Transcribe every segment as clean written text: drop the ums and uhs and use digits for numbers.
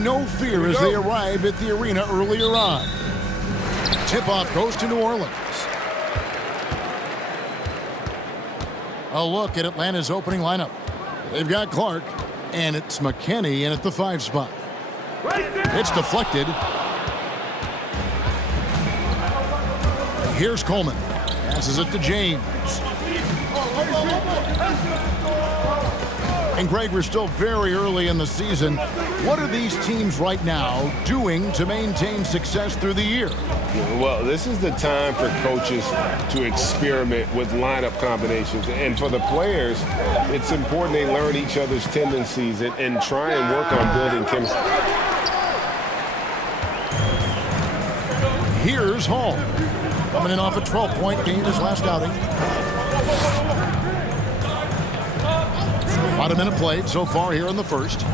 showing no fear as they arrive at the arena earlier on. Tip-off goes to New Orleans. A look at Atlanta's opening lineup. They've got Clark, and it's McKinney in at the 5 spot. It's deflected. Here's Coleman. Passes it to James. And Greg, we're still very early in the season. What are these teams right now doing to maintain success through the year? Well, this is the time for coaches to experiment with lineup combinations. And for the players, it's important they learn each other's tendencies and try and work on building chemistry. Here's Hall. Coming in off a 12-point game his last outing. About a minute played so far here in the first.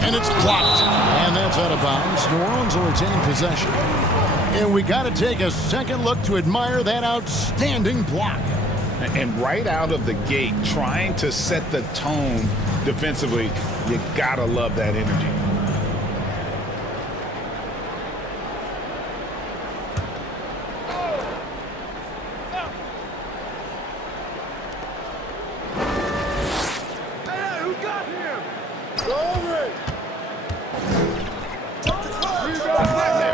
And it's blocked. And that's out of bounds. New Orleans will retain possession. And we got to take a second look to admire that outstanding block. And right out of the gate, trying to set the tone defensively, you got to love that energy.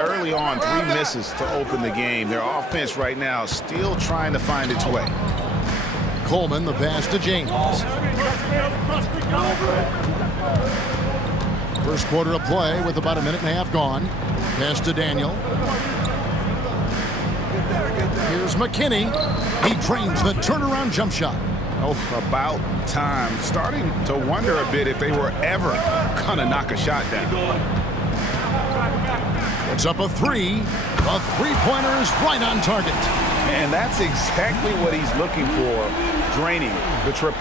Early on, 3 misses to open the game. Their offense right now still trying to find its way. Coleman, the pass to James. First quarter of play with about a minute and a half gone. Pass to Daniel. Here's McKinney. He drains the turnaround jump shot. Oh, about time. Starting to wonder a bit if they were ever gonna knock a shot down. It's up a 3. The three-pointer is right on target. And that's exactly what he's looking for, draining the triple.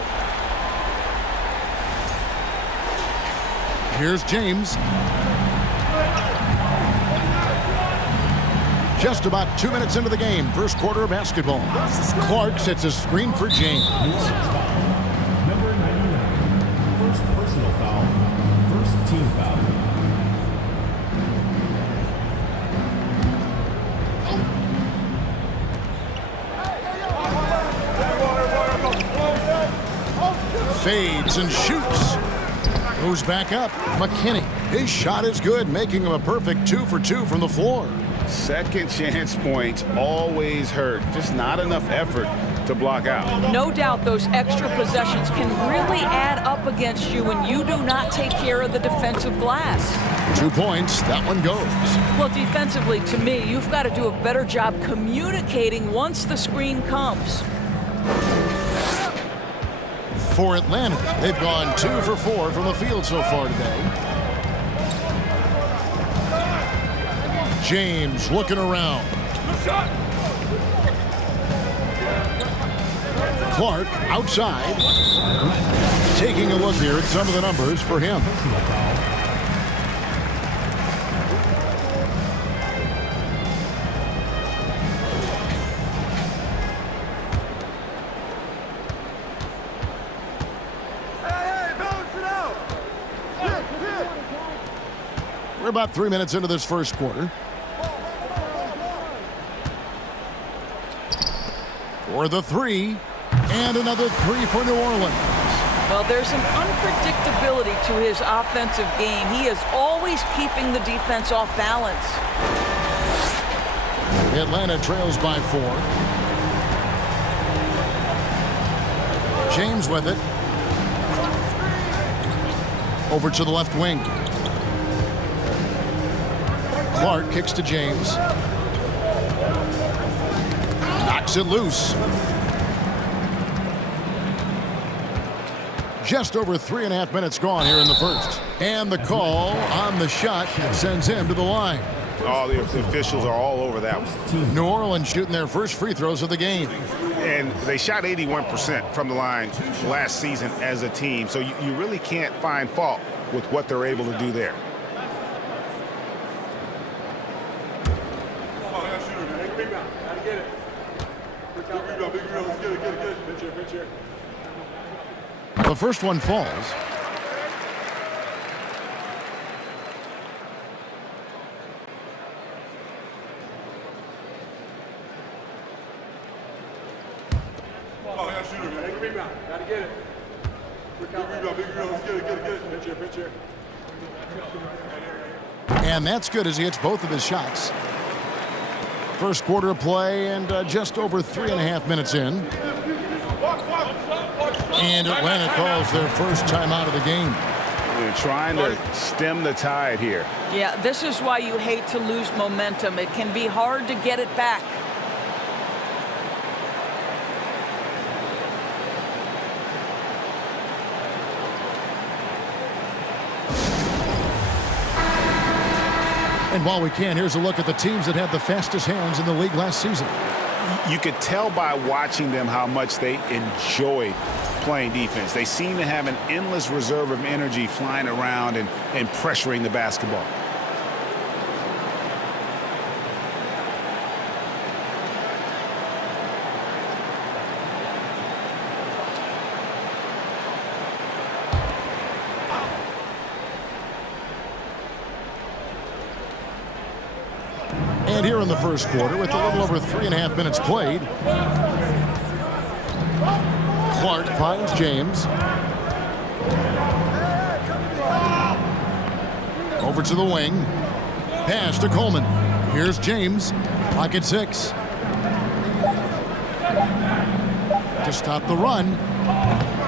Here's James. Just about 2 minutes into the game, first quarter of basketball. Clark sets a screen for James. Number 99, first personal foul, first team foul. Fades and shoots. Moves back up. McKinney. His shot is good, making him a perfect 2 for 2 from the floor. Second chance points always hurt. Just not enough effort to block out. No doubt those extra possessions can really add up against you when you do not take care of the defensive glass. 2 points. That one goes. Well, defensively, to me, you've got to do a better job communicating once the screen comes. For Atlanta, they've gone 2 for 4 from the field so far today. James looking around. Clark outside. Taking a look here at some of the numbers for him. We're about 3 minutes into this first quarter. For the 3, and another 3 for New Orleans. Well, there's an unpredictability to his offensive game. He is always keeping the defense off balance. Atlanta trails by 4. James with it. Over to the left wing. Clark kicks to James. Knocks it loose. Just over 3.5 minutes gone here in the first. And the call on the shot sends him to the line. All the officials are all over that one. New Orleans shooting their first free throws of the game. And they shot 81% from the line last season as a team. So you really can't find fault with what they're able to do there. The first one falls. And that's good as he hits both of his shots. First quarter of play and just over 3.5 minutes in. And Atlanta calls their first timeout of the game. They're trying to stem the tide here. Yeah, this is why you hate to lose momentum. It can be hard to get it back. And while we can, here's a look at the teams that had the fastest hands in the league last season. You could tell by watching them how much they enjoyed playing defense. They seem to have an endless reserve of energy flying around and pressuring the basketball. And here in the first quarter, with a little over 3.5 minutes played, Clark finds James. Over to the wing. Pass to Coleman. Here's James. Pocket 6. To stop the run.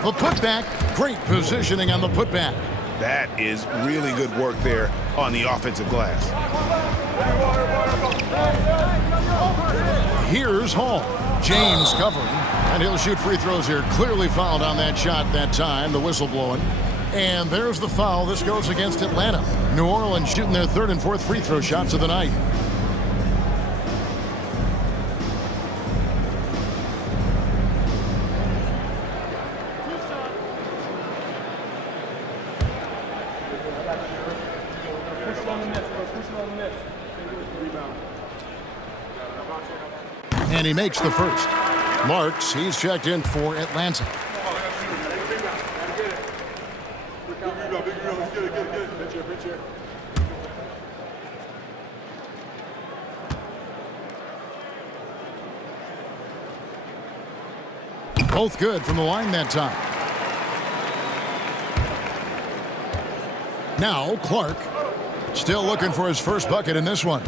The putback. Great positioning on the putback. That is really good work there on the offensive glass. Here's Hall. James covering, and he'll shoot free throws here. Clearly fouled on that shot that time, the whistle blowing. And there's the foul. This goes against Atlanta. New Orleans shooting their third and fourth free throw shots of the night. And he makes the first. Marks, he's checked in for Atlanta. Both good from the line that time. Now Clark, still looking for his first bucket in this one.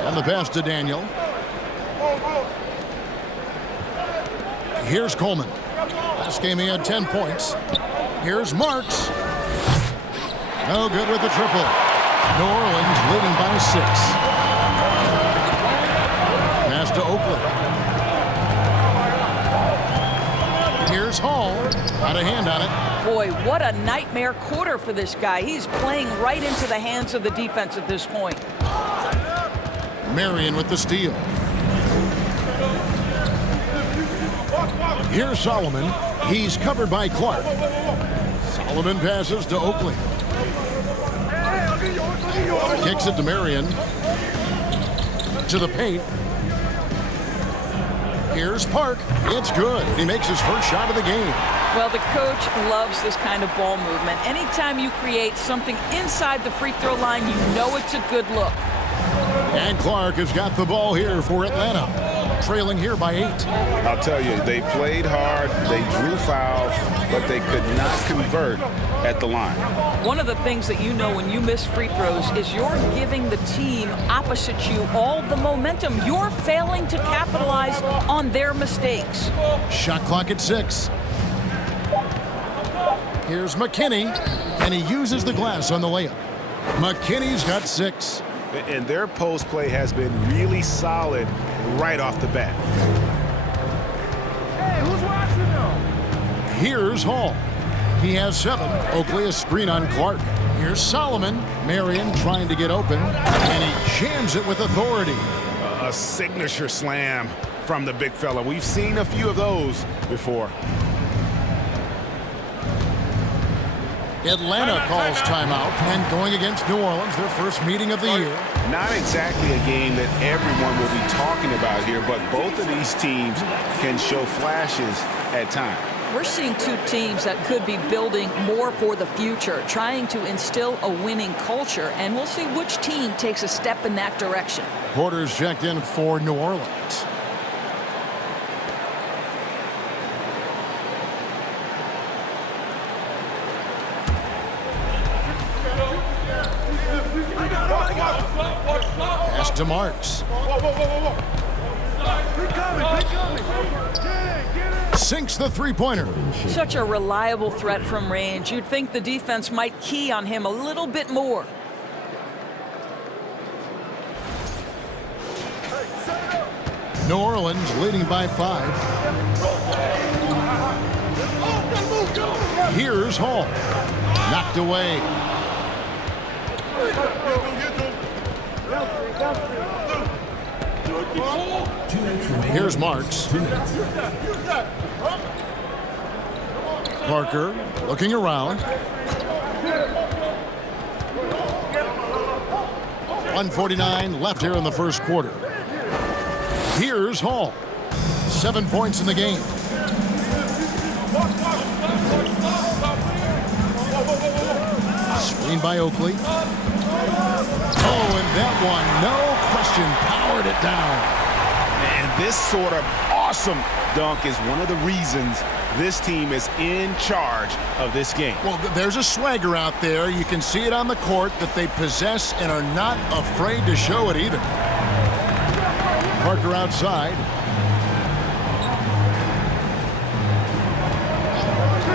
And the pass to Daniel. Here's Coleman. Last game he had 10 points. Here's Marks. No good with the triple. New Orleans leading by 6. Pass to Oakley. Here's Hall. Got a hand on it. Boy, what a nightmare quarter for this guy. He's playing right into the hands of the defense at this point. Marion with the steal. Here's Solomon. He's covered by Clark. Solomon passes to Oakley. Kicks it to Marion. To the paint. Here's Park. It's good. He makes his first shot of the game. Well, the coach loves this kind of ball movement. Anytime you create something inside the free throw line, you know it's a good look. And Clark has got the ball here for Atlanta, trailing here by 8. I'll tell you, they played hard, they drew fouls, but they could not convert at the line. One of the things that you know when you miss free throws is you're giving the team opposite you all the momentum. You're failing to capitalize on their mistakes. Shot clock at 6. Here's McKinney, and he uses the glass on the layup. McKinney's got 6. And their post play has been really solid right off the bat. Hey, who's watching though? Here's Hall. He has 7. Oakley a screen on Clark. Here's Solomon. Marion trying to get open, and he jams it with authority. A signature slam from the big fella. We've seen a few of those before. Atlanta calls timeout, and going against New Orleans, their first meeting of the year. Not exactly a game that everyone will be talking about here, but both of these teams can show flashes at times. We're seeing two teams that could be building more for the future, trying to instill a winning culture, and we'll see which team takes a step in that direction. Porter's checked in for New Orleans. Pass to Marks. Sinks the three-pointer. Such a reliable threat from range. You'd think the defense might key on him a little bit more. New Orleans leading by 5. Here's Hall. Knocked away. Here's Marks. Parker looking around. 1:49 left here in the first quarter. Here's Hall. 7 points in the game. Screen by Oakley. Oh, and that one, no question, powered it down. And this sort of awesome dunk is one of the reasons this team is in charge of this game. Well, there's a swagger out there. You can see it on the court that they possess and are not afraid to show it either. Parker outside.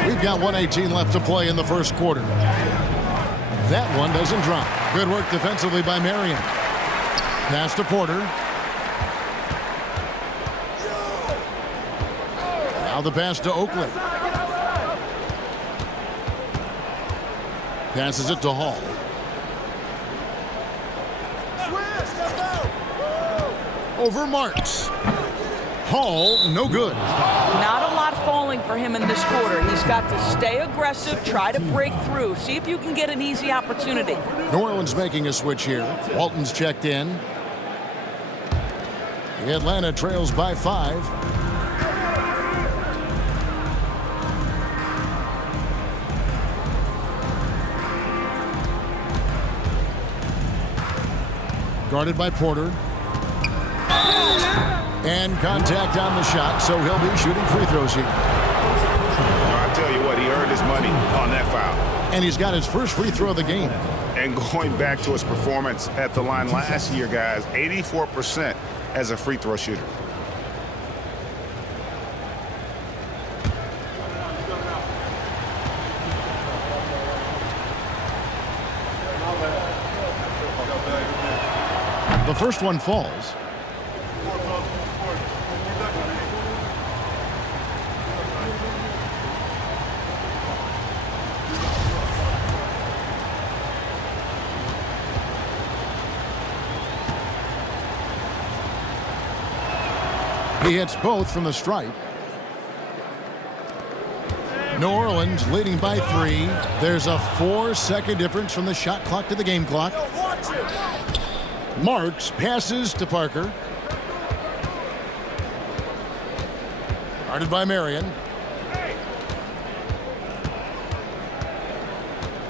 We've got 1:18 left to play in the first quarter. That one doesn't drop. Good work defensively by Marion. Pass to Porter. Now the pass to Oakley. Passes it to Hall. Over Marks. Hall, no good. Not a lot falling for him in this quarter. He's got to stay aggressive, try to break through, see if you can get an easy opportunity. New Orleans making a switch here. Walton's checked in. Atlanta trails by 5. Guarded by Porter. And contact on the shot, so he'll be shooting free throws here. I'll tell you what, he earned his money on that foul. And he's got his first free throw of the game. And going back to his performance at the line last year, guys, 84% as a free throw shooter. The first one falls. He hits both from the stripe. New Orleans leading by 3. There's a 4-second difference from the shot clock to the game clock. Marks passes to Parker. Guarded by Marion.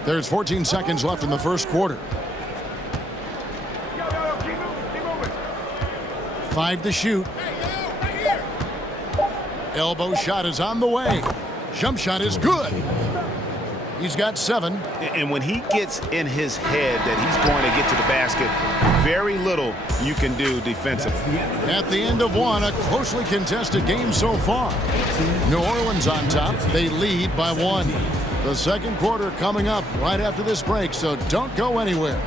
There's 14 seconds left in the first quarter. 5 to shoot. Elbow shot is on the way. Jump shot is good. He's got 7. And when he gets in his head that he's going to get to the basket, very little you can do defensively. At the end of one, a closely contested game so far. New Orleans on top. They lead by 1. The second quarter coming up right after this break, so don't go anywhere.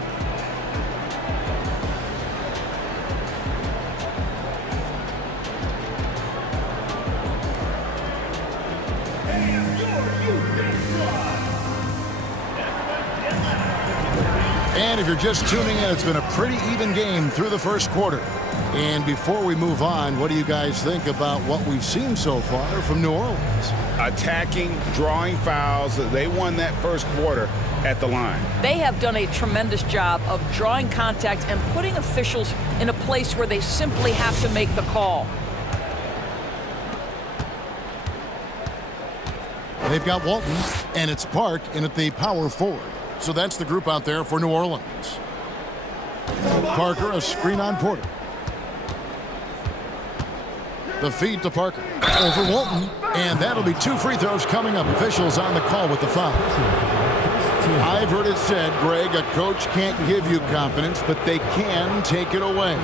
And if you're just tuning in, it's been a pretty even game through the first quarter. And before we move on, what do you guys think about what we've seen so far from New Orleans? Attacking, drawing fouls. They won that first quarter at the line. They have done a tremendous job of drawing contact and putting officials in a place where they simply have to make the call. They've got Walton, and it's Park in at the power forward. So that's the group out there for New Orleans. Parker, a screen on Porter. The feed to Parker. Over Walton. And that'll be 2 free throws coming up. Officials on the call with the foul. I've heard it said, Greg, a coach can't give you confidence, but they can take it away.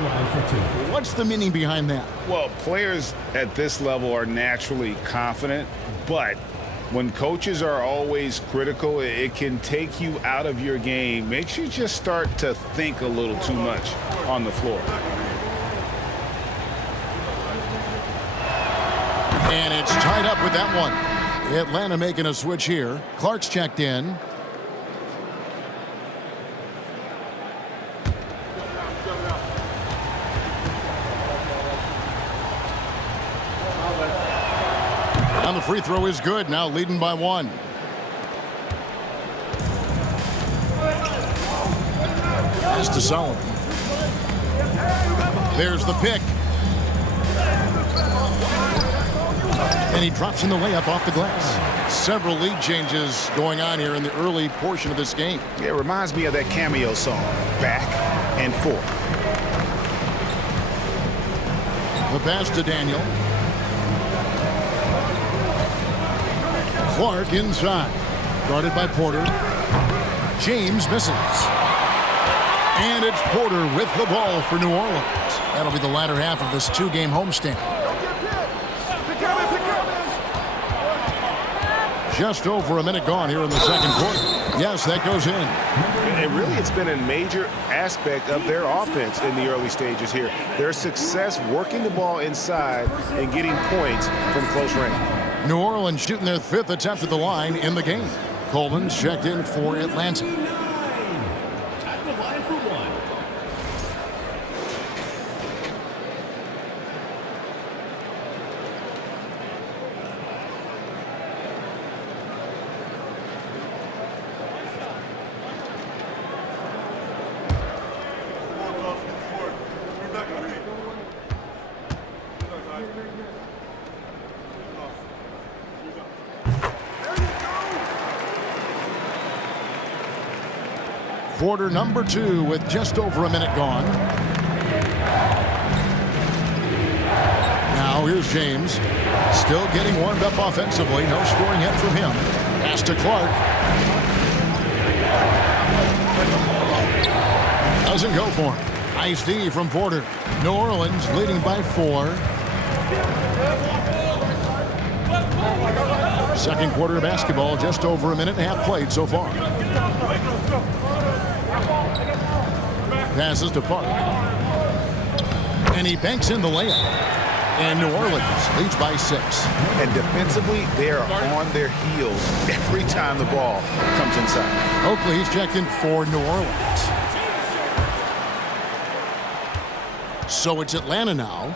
What's the meaning behind that? Well, players at this level are naturally confident, but when coaches are always critical, it can take you out of your game. Makes you just start to think a little too much on the floor. And it's tied up with that one. Atlanta making a switch here. Clark's checked in. And the free throw is good. Now leading by 1. Pass to Solomon. There's the pick. And he drops in the layup off the glass. Several lead changes going on here in the early portion of this game. It reminds me of that Cameo song, Back and Forth. The pass to Daniel. Clark inside. Guarded by Porter. James misses. And it's Porter with the ball for New Orleans. That'll be the latter half of this 2-game homestand. Just over a minute gone here in the second quarter. Yes, that goes in. And really, it's been a major aspect of their offense in the early stages here. Their success working the ball inside and getting points from close range. New Orleans shooting their 5th attempt at the line in the game. Coleman's checked in for Atlanta. At the line for 1. Quarter number 2 with just over a minute gone. Now here's James. Still getting warmed up offensively. No scoring yet from him. Pass to Clark. Doesn't go for him. Nice D from Porter. New Orleans leading by 4. Second quarter of basketball, just over a minute and a half played so far. Passes to Park. And he banks in the layup. And New Orleans leads by 6. And defensively, they are on their heels every time the ball comes inside. Oakley's checked in for New Orleans. So it's Atlanta now.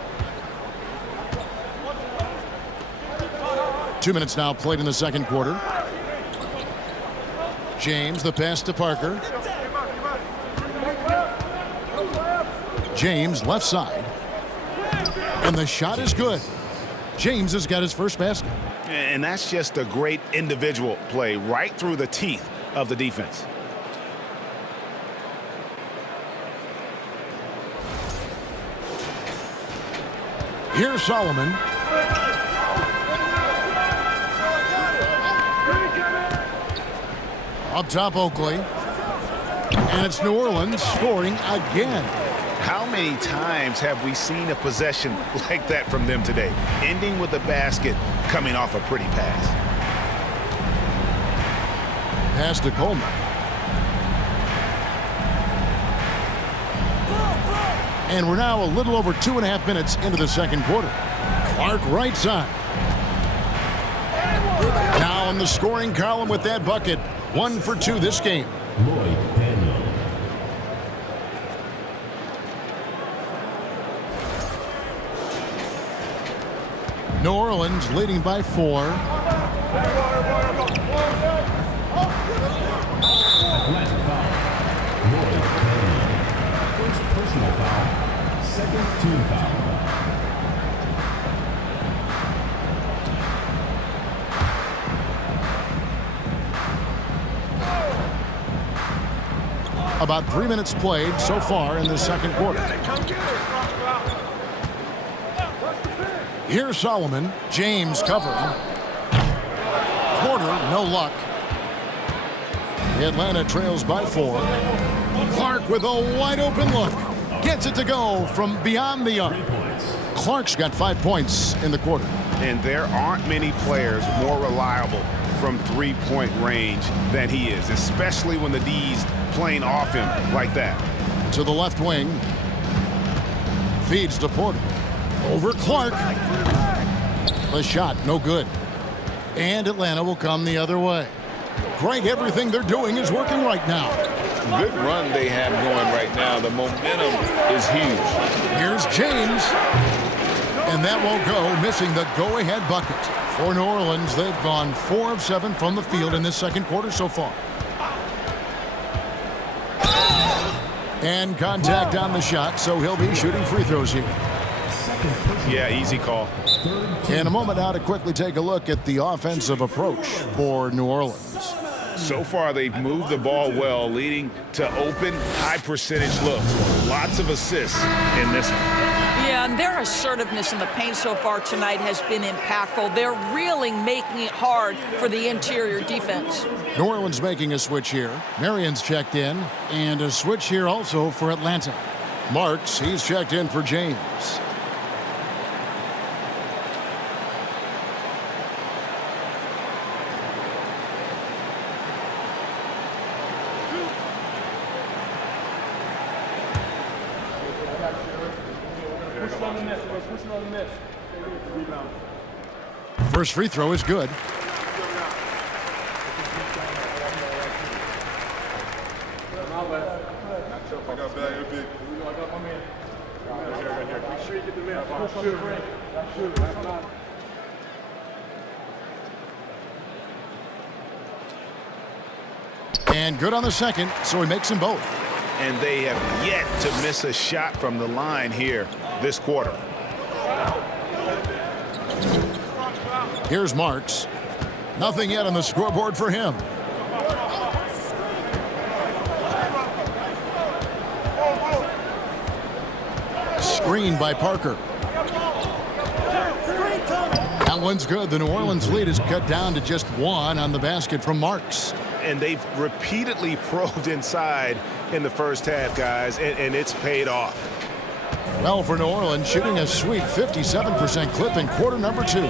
2 minutes now played in the second quarter. James, the pass to Parker. James, left side. And the shot is good. James has got his first basket. And that's just a great individual play right through the teeth of the defense. Here's Solomon. Up top, Oakley. And it's New Orleans scoring again. How many times have we seen a possession like that from them today? Ending with a basket, coming off a pretty pass. Pass to Coleman. And we're now a little over 2.5 minutes into the second quarter. Clark right side. Now in the scoring column with that bucket. 1 for 2 this game. Lloyd Daniel. New Orleans leading by 4. Atlanta foul. Lloyd Daniel. First personal foul. Second team foul. About 3 minutes played so far in the second quarter. Here's Solomon. James covering. Porter, no luck. Atlanta trails by 4. Clark with a wide open look. Gets it to go from beyond the arc. Clark's got 5 points in the quarter. And there aren't many players more reliable from three-point range than he is, especially when the D's playing off him like that. To the left wing. Feeds to Porter. Over Clark. The shot, no good. And Atlanta will come the other way. Greg, everything they're doing is working right now. Good run they have going right now. The momentum is huge. Here's James. And that won't go, missing the go-ahead bucket. For New Orleans, they've gone 4 of 7 from the field in this second quarter so far. And contact on the shot, so he'll be shooting free throws here. Yeah, easy call. In a moment now to quickly take a look at the offensive approach for New Orleans. So far, they've moved the ball well, leading to open, high-percentage looks. Lots of assists in this one. Yeah, and their assertiveness in the paint so far tonight has been impactful. They're really making it hard for the interior defense. New Orleans making a switch here. Marion's checked in, and a switch here also for Atlanta. Marks, he's checked in for James. First free throw is good. And good on the second, so he makes them both. And they have yet to miss a shot from the line here this quarter. Here's Marks. Nothing yet on the scoreboard for him. Screen by Parker. That one's good. The New Orleans lead is cut down to just 1 on the basket from Marks. And they've repeatedly probed inside in the first half, guys, and it's paid off. Well, for New Orleans, shooting a sweet 57% clip in quarter number 2.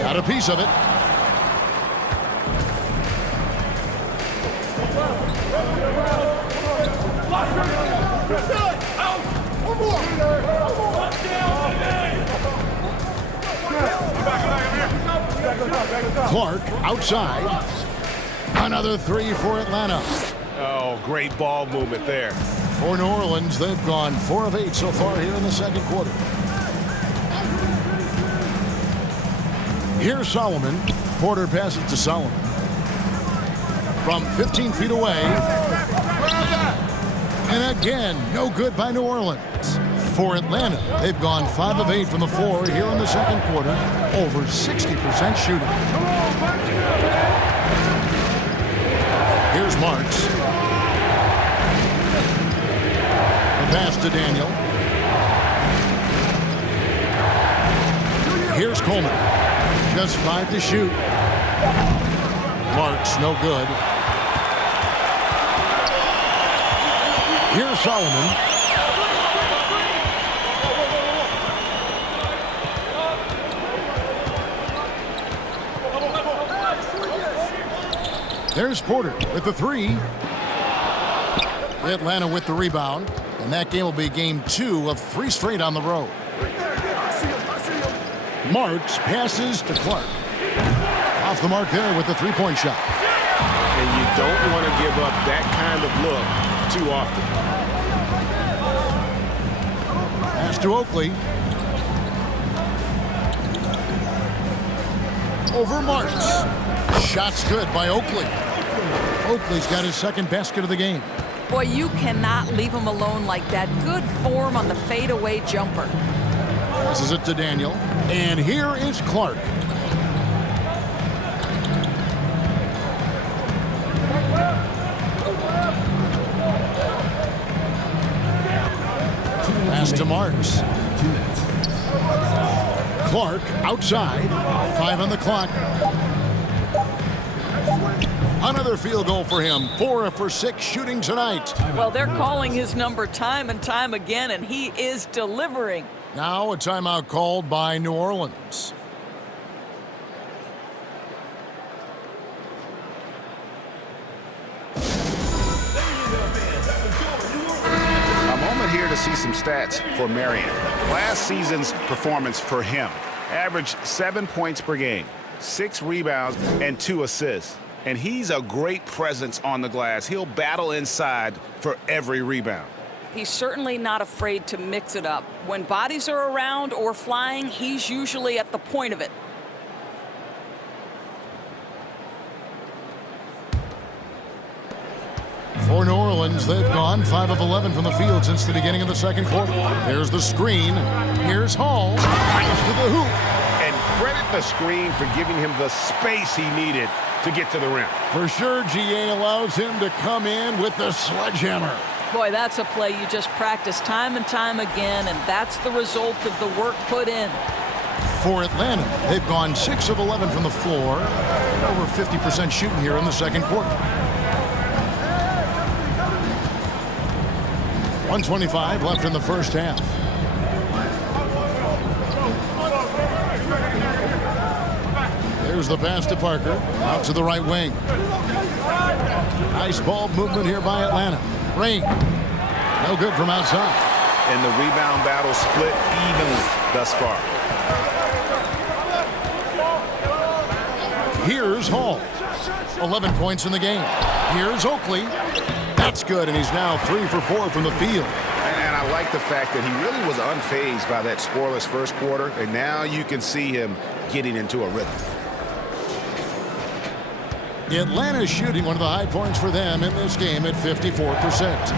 Got a piece of it. Clark outside. Another 3 for Atlanta. Oh, great ball movement there. For New Orleans, they've gone 4 of 8 so far here in the second quarter. Here's Solomon. Porter passes to Solomon. From 15 feet away. And again, no good by New Orleans. For Atlanta, they've gone 5 of 8 from the floor here in the second quarter. Over 60% shooting. Here's Marks. The pass to Daniel. Here's Coleman. Just 5 to shoot. Marks, no good. Here's Solomon. There's Porter with the 3. Atlanta with the rebound. And that game will be game 2 of 3 straight on the road. Marks passes to Clark. Off the mark there with the 3-point shot. And you don't want to give up that kind of look too often. Pass to Oakley. Over Marks. Shot's good by Oakley. Oakley's got his second basket of the game. Boy, you cannot leave him alone like that. Good form on the fadeaway jumper. Passes it to Daniel. And here is Clark. Pass to Marks. Clark outside. 5 on the clock. Another field goal for him. 4 for 6 shooting tonight. Well, they're calling his number time and time again, and he is delivering. Now a timeout called by New Orleans. A moment here to see some stats for Marion. Last season's performance for him averaged 7 points per game, 6 rebounds, and 2 assists. And he's a great presence on the glass. He'll battle inside for every rebound. He's certainly not afraid to mix it up. When bodies are around or flying, he's usually at the point of it. For New Orleans, they've gone 5 of 11 from the field since the beginning of the second quarter. There's the screen. Here's Hall. Pass to the hoop. And credit the screen for giving him the space he needed to get to the rim. For sure, GA allows him to come in with the sledgehammer. Boy, that's a play you just practice time and time again, and that's the result of the work put in. For Atlanta, they've gone 6 of 11 from the floor. Over 50% shooting here in the second quarter. 1:25 left in the first half. There's the pass to Parker, out to the right wing. Nice ball movement here by Atlanta. Rain, no good from outside. And the rebound battle split evenly thus far. Here's Hall, 11 points in the game. Here's Oakley. That's good, and he's now 3 for 4 from the field. And I like the fact that he really was unfazed by that scoreless first quarter, and now you can see him getting into a rhythm. Atlanta's shooting one of the high points for them in this game at 54%.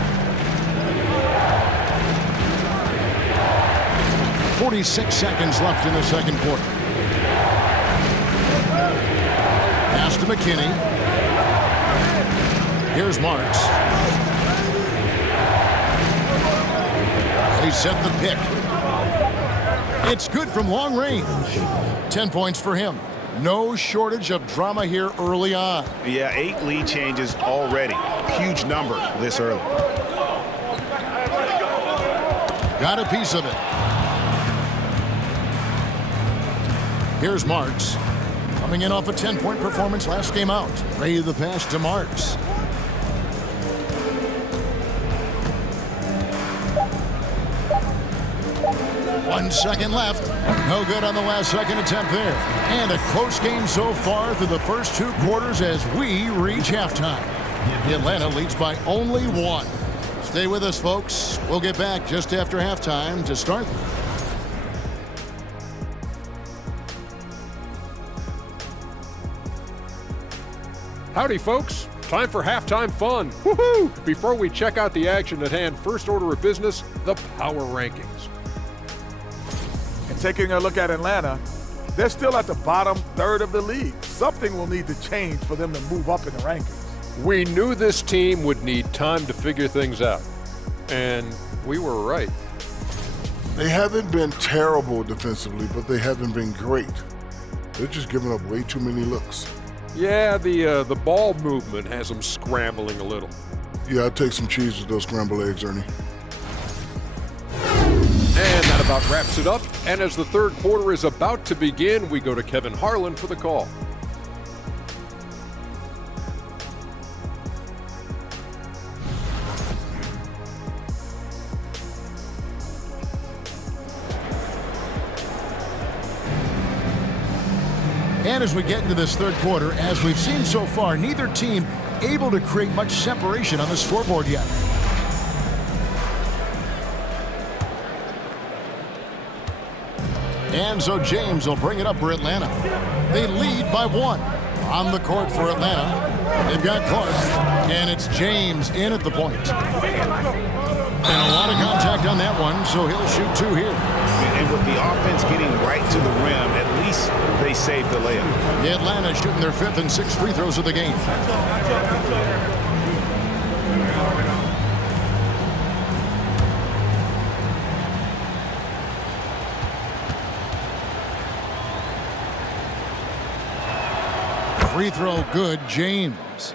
46 seconds left in the second quarter. Pass to McKinney. Here's Marks. They set the pick. It's good from long range. 10 points for him. No shortage of drama here early on. Yeah, 8 lead changes already. Huge number this early. Got a piece of it. Here's Marks. Coming in off a 10-point performance last game out. Ray the pass to Marks. One second left. No good on the last second attempt there. And a close game so far through the first 2 quarters as we reach halftime. Atlanta leads by only 1. Stay with us, folks. We'll get back just after halftime to start. Howdy, folks. Time for halftime fun. Woohoo! Before we check out the action at hand, first order of business, the power rankings. And taking a look at Atlanta, they're still at the bottom third of the league. Something will need to change for them to move up in the rankings. We knew this team would need time to figure things out. And we were right. They haven't been terrible defensively, but they haven't been great. They're just giving up way too many looks. Yeah, the ball movement has them scrambling a little. Yeah, I'd take some cheese with those scrambled eggs, Ernie. And that about wraps it up. And as the third quarter is about to begin, we go to Kevin Harlan for the call. And as we get into this third quarter, as we've seen so far, neither team able to create much separation on the scoreboard yet. And so James will bring it up for Atlanta. They lead by 1. On the court for Atlanta, they've got Clark, and it's James in at the point. And a lot of contact on that one, so he'll shoot 2 here. And with the offense getting right to the rim, at least they saved the layup. Atlanta shooting their 5th and 6th free throws of the game. Free throw good, James.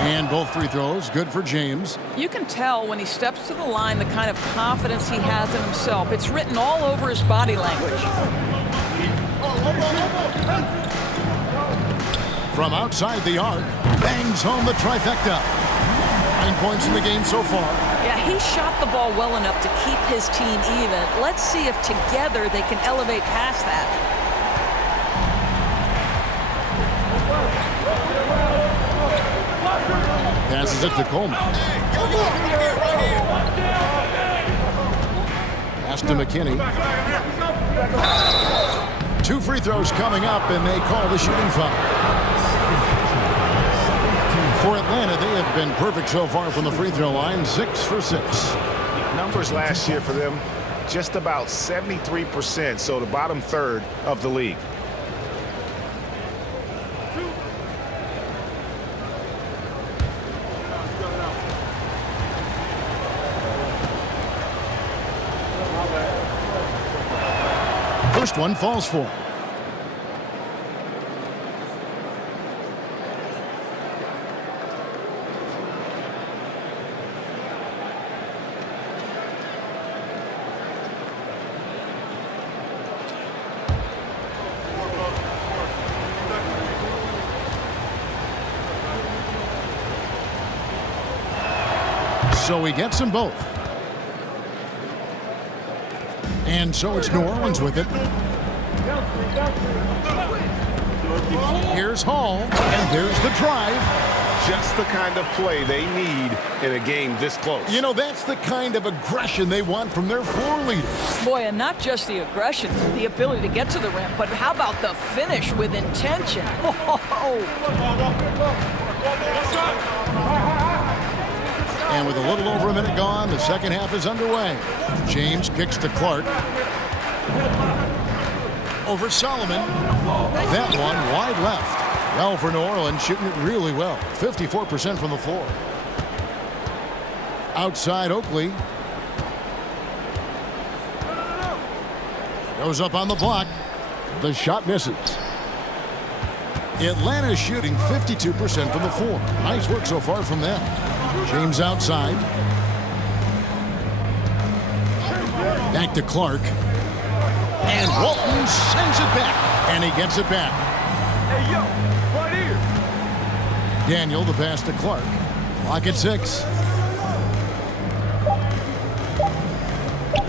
And both free throws good for James. You can tell when he steps to the line the kind of confidence he has in himself. It's written all over his body language. From outside the arc, bangs home the trifecta. 9 points in the game so far. Yeah, he shot the ball well enough to keep his team even. Let's see if together they can elevate past that. Passes it to Coleman. Pass to McKinney. 2 free throws coming up, and they call the shooting foul. For Atlanta, they have been perfect so far from the free throw line, 6 for 6. Numbers last year for them, just about 73%, so the bottom third of the league. First one falls for him. So he gets them both. And so it's New Orleans with it. Here's Hall, and there's the drive. Just the kind of play they need in a game this close. You know, that's the kind of aggression they want from their floor leader. Boy, and not just the aggression, the ability to get to the rim, but how about the finish with intention? And with a little over a minute gone, the second half is underway. James kicks to Clark. Over Solomon. That one wide left. Well, for New Orleans, shooting it really well. 54% from the floor. Outside Oakley. Goes up on the block. The shot misses. Atlanta shooting 52% from the floor. Nice work so far from them. James outside. Back to Clark. And Walton sends it back. And he gets it back. Hey, yo, right here. Daniel, the pass to Clark. Clock at 6.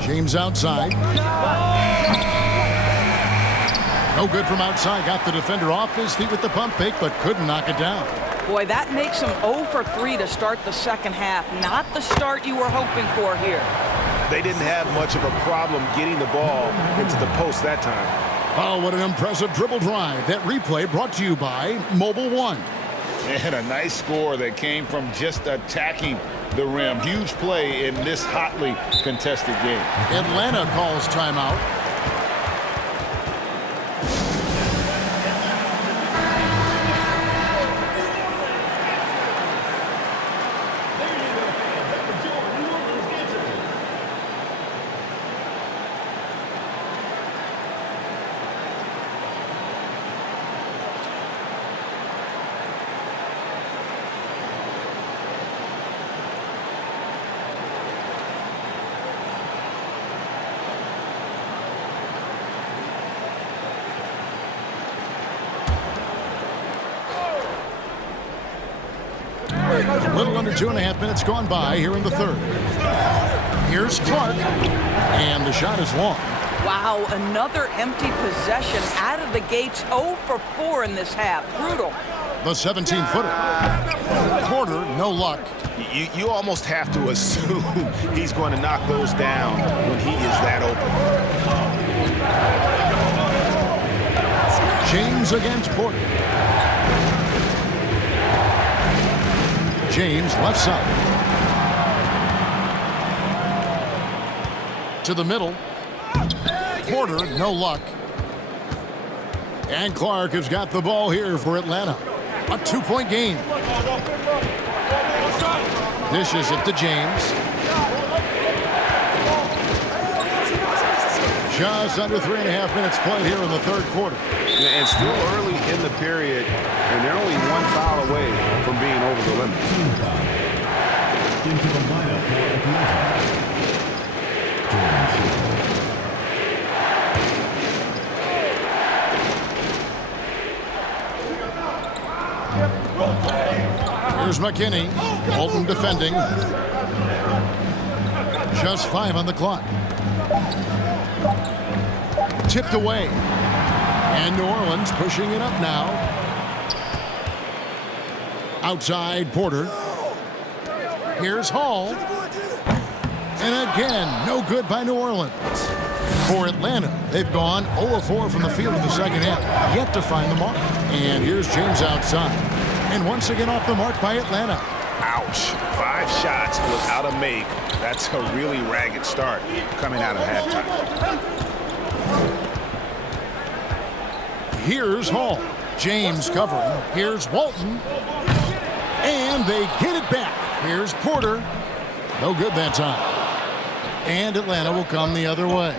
James outside. No good from outside. Got the defender off his feet with the pump fake, but couldn't knock it down. Boy, that makes him 0 for 3 to start the second half. Not the start you were hoping for here. They didn't have much of a problem getting the ball into the post that time. Oh, what an impressive dribble drive. That replay brought to you by Mobile One. And a nice score that came from just attacking the rim. Huge play in this hotly contested game. Atlanta calls timeout. A little under 2.5 minutes gone by here in the third. Here's Clark, and the shot is long. Wow, another empty possession out of the gates. 0 for 4 in this half. Brutal. The 17-footer. Porter, no luck. You almost have to assume he's going to knock those down when he is that open. James against Porter. James left side. To the middle. Porter, no luck. And Clark has got the ball here for Atlanta. A 2-point game. Dishes it to James. Just under 3.5 minutes played here in the third quarter. And still early in the period, and they're only one foul away from being over the limit. Into the lineup for Atlanta. Jordan Shearer. Here's McKinney. Bolton defending. Just 5 on the clock. Tipped away. And New Orleans pushing it up now. Outside Porter. Here's Hall. And again, no good by New Orleans. For Atlanta, they've gone 0-4 from the field in the second half, yet to find the mark. And here's James outside. And once again off the mark by Atlanta. Ouch. 5 shots without a make. That's a really ragged start coming out of halftime. Here's Hall. James covering. Here's Walton. And they get it back. Here's Porter. No good that time. And Atlanta will come the other way.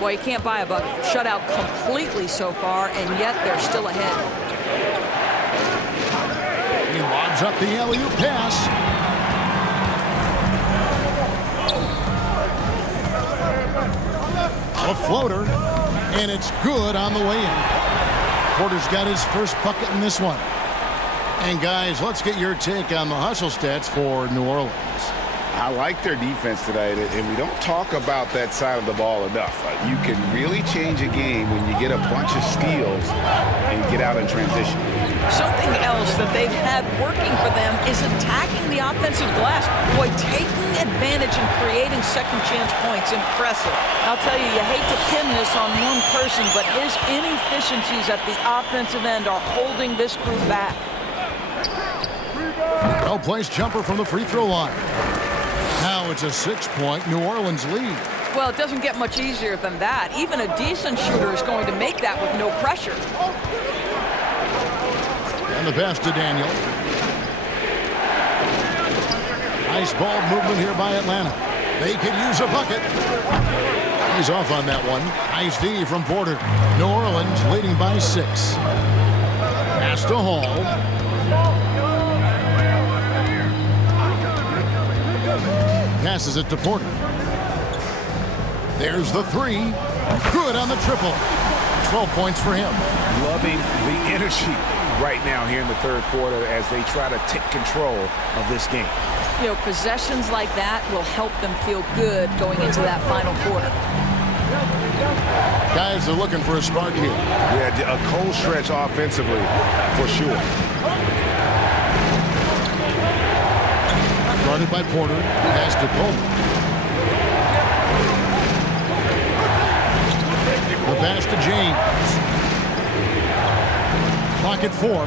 Well, you can't buy a bucket. Shut out completely so far, and yet they're still ahead. He lobs up the alley-oop pass. A floater, and it's good on the way in. Porter's got his first bucket in this one. And guys, let's get your take on the hustle stats for New Orleans. I like their defense tonight, and we don't talk about that side of the ball enough. You can really change a game when you get a bunch of steals and get out in transition. Something else that they've had working for them is attacking the offensive glass. Boy, taking advantage and creating second chance points. Impressive. I'll tell you, you hate to pin this on one person, but his inefficiencies at the offensive end are holding this group back. No-place jumper from the free throw line. Now it's a 6-point New Orleans lead. Well, it doesn't get much easier than that. Even a decent shooter is going to make that with no pressure. And the pass to Daniel. Nice ball movement here by Atlanta. They could use a bucket. He's off on that one. Nice D from Porter. New Orleans leading by 6. Pass to Hall. Passes it to Porter. There's the 3. Good on the triple. 12 points for him. Loving the energy right now here in the third quarter as they try to take control of this game. You know, possessions like that will help them feel good going into that final quarter. Guys are looking for a spark here. Yeah, a cold stretch offensively for sure. Guarded by Porter. Pass to Coleman. The pass to James. Clock at 4.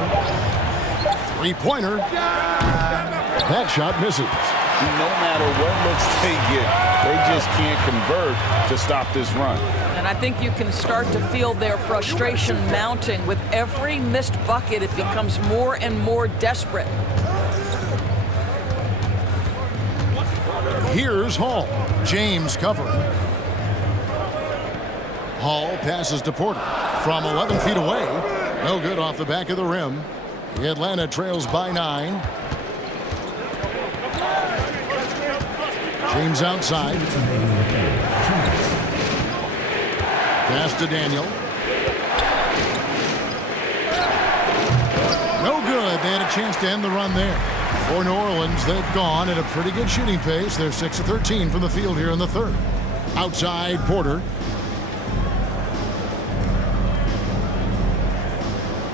3-pointer. That shot misses. No matter what looks they get, they just can't convert to stop this run. And I think you can start to feel their frustration mounting. With every missed bucket, it becomes more and more desperate. Here's Hall. James covering. Hall passes to Porter from 11 feet away. No good off the back of the rim. Atlanta trails by 9. James outside. Pass to Daniel. No good. They had a chance to end the run there. For New Orleans, they've gone at a pretty good shooting pace. They're 6 of 13 from the field here in the third. Outside Porter.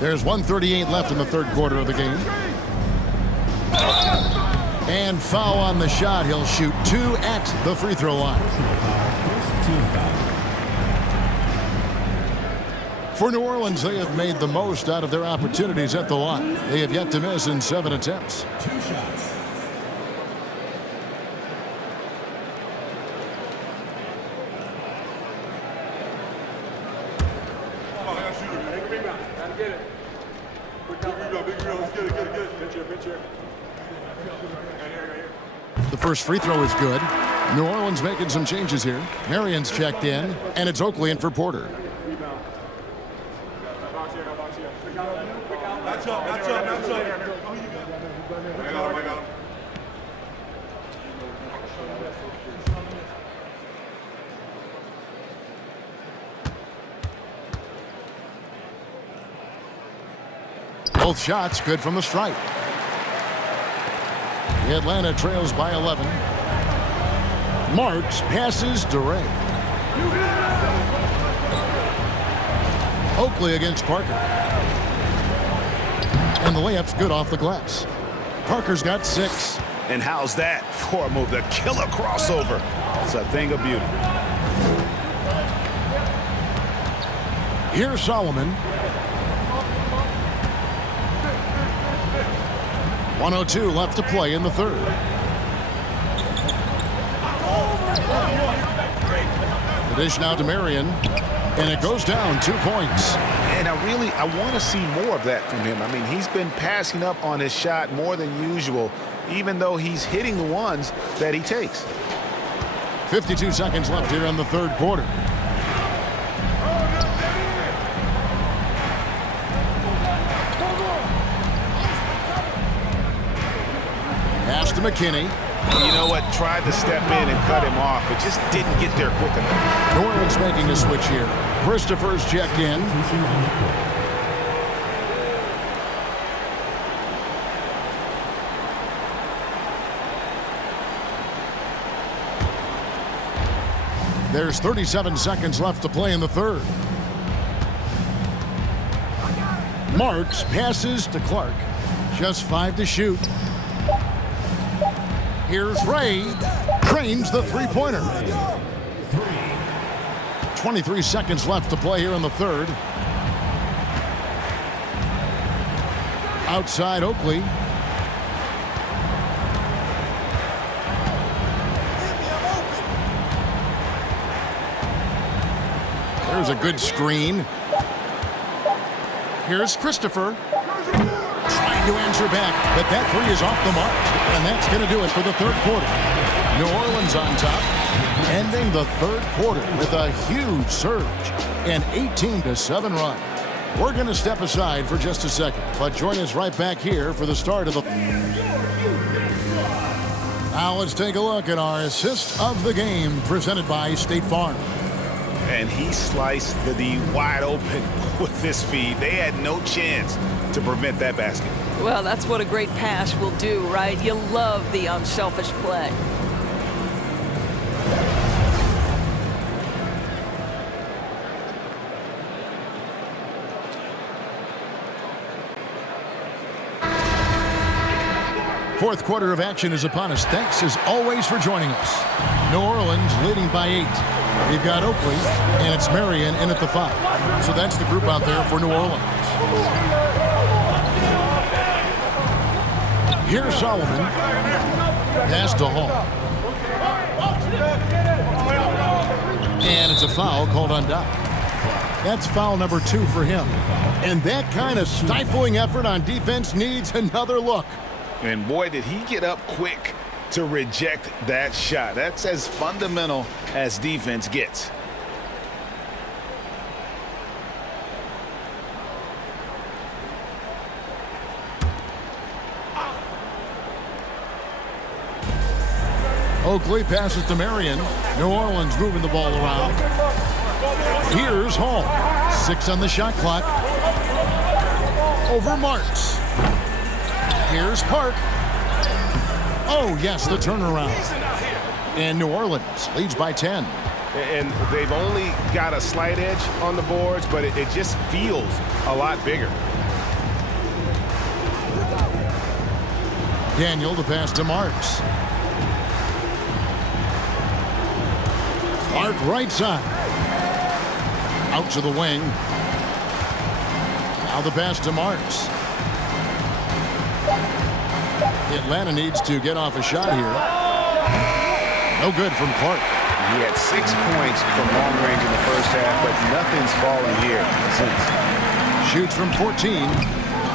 There's 1:38 left in the third quarter of the game. And foul on the shot. He'll shoot 2 at the free throw line. For New Orleans, they have made the most out of their opportunities at the line. They have yet to miss in 7 attempts. 2 shots. The first free throw is good. New Orleans making some changes here. Marion's checked in, and it's Oakley in for Porter. Both shots good from the stripe. Atlanta trails by 11. Marks passes DeRay. Oakley against Parker. And the layup's good off the glass. Parker's got 6. And how's that for a move? The killer crossover. It's a thing of beauty. Here's Solomon. 1:02 left to play in the third. The dish now to Marion, and it goes down 2 points. And I want to see more of that from him. I mean, he's been passing up on his shot more than usual, even though he's hitting the ones that he takes. 52 seconds left here in the third quarter. Pass to McKinney. You know what? Tried to step in and cut him off, but just didn't get there quick enough. New Orleans making a switch here. Christopher's checked in. There's 37 seconds left to play in the third. Marks passes to Clark. Just 5 to shoot. Here's Ray. Drains the three-pointer. 23 seconds left to play here in the third. Outside Oakley. There's a good screen. Here's Christopher. Trying to answer back, but that three is off the mark. And that's going to do it for the third quarter. New Orleans on top, ending the third quarter with a huge surge, an 18-7 run. We're going to step aside for just a second, but join us right back here for the start of the... Now let's take a look at our assist of the game presented by State Farm. And he sliced the D wide open with his feet. They had no chance to prevent that basket. Well, that's what a great pass will do, right? You love the unselfish play. Fourth quarter of action is upon us. Thanks as always for joining us. New Orleans leading by 8. We've got Oakley, and it's Marion in at the 5. So that's the group out there for New Orleans. Here's Solomon. Pass to Hall. And it's a foul called on Doc. That's foul number 2 for him. And that kind of stifling effort on defense needs another look. And boy, did he get up quick to reject that shot. That's as fundamental as defense gets. Oakley passes to Marion. New Orleans moving the ball around. Here's Hall. 6 on the shot clock. Over Marks. Here's Park. Oh, yes, the turnaround. And New Orleans leads by 10. And they've only got a slight edge on the boards, but it just feels a lot bigger. Daniel the pass to Marks. Clark right side. Out to the wing. Now the pass to Marks. Atlanta needs to get off a shot here. No good from Clark. He had 6 points from long range in the first half, but nothing's fallen here since. Shoots from 14.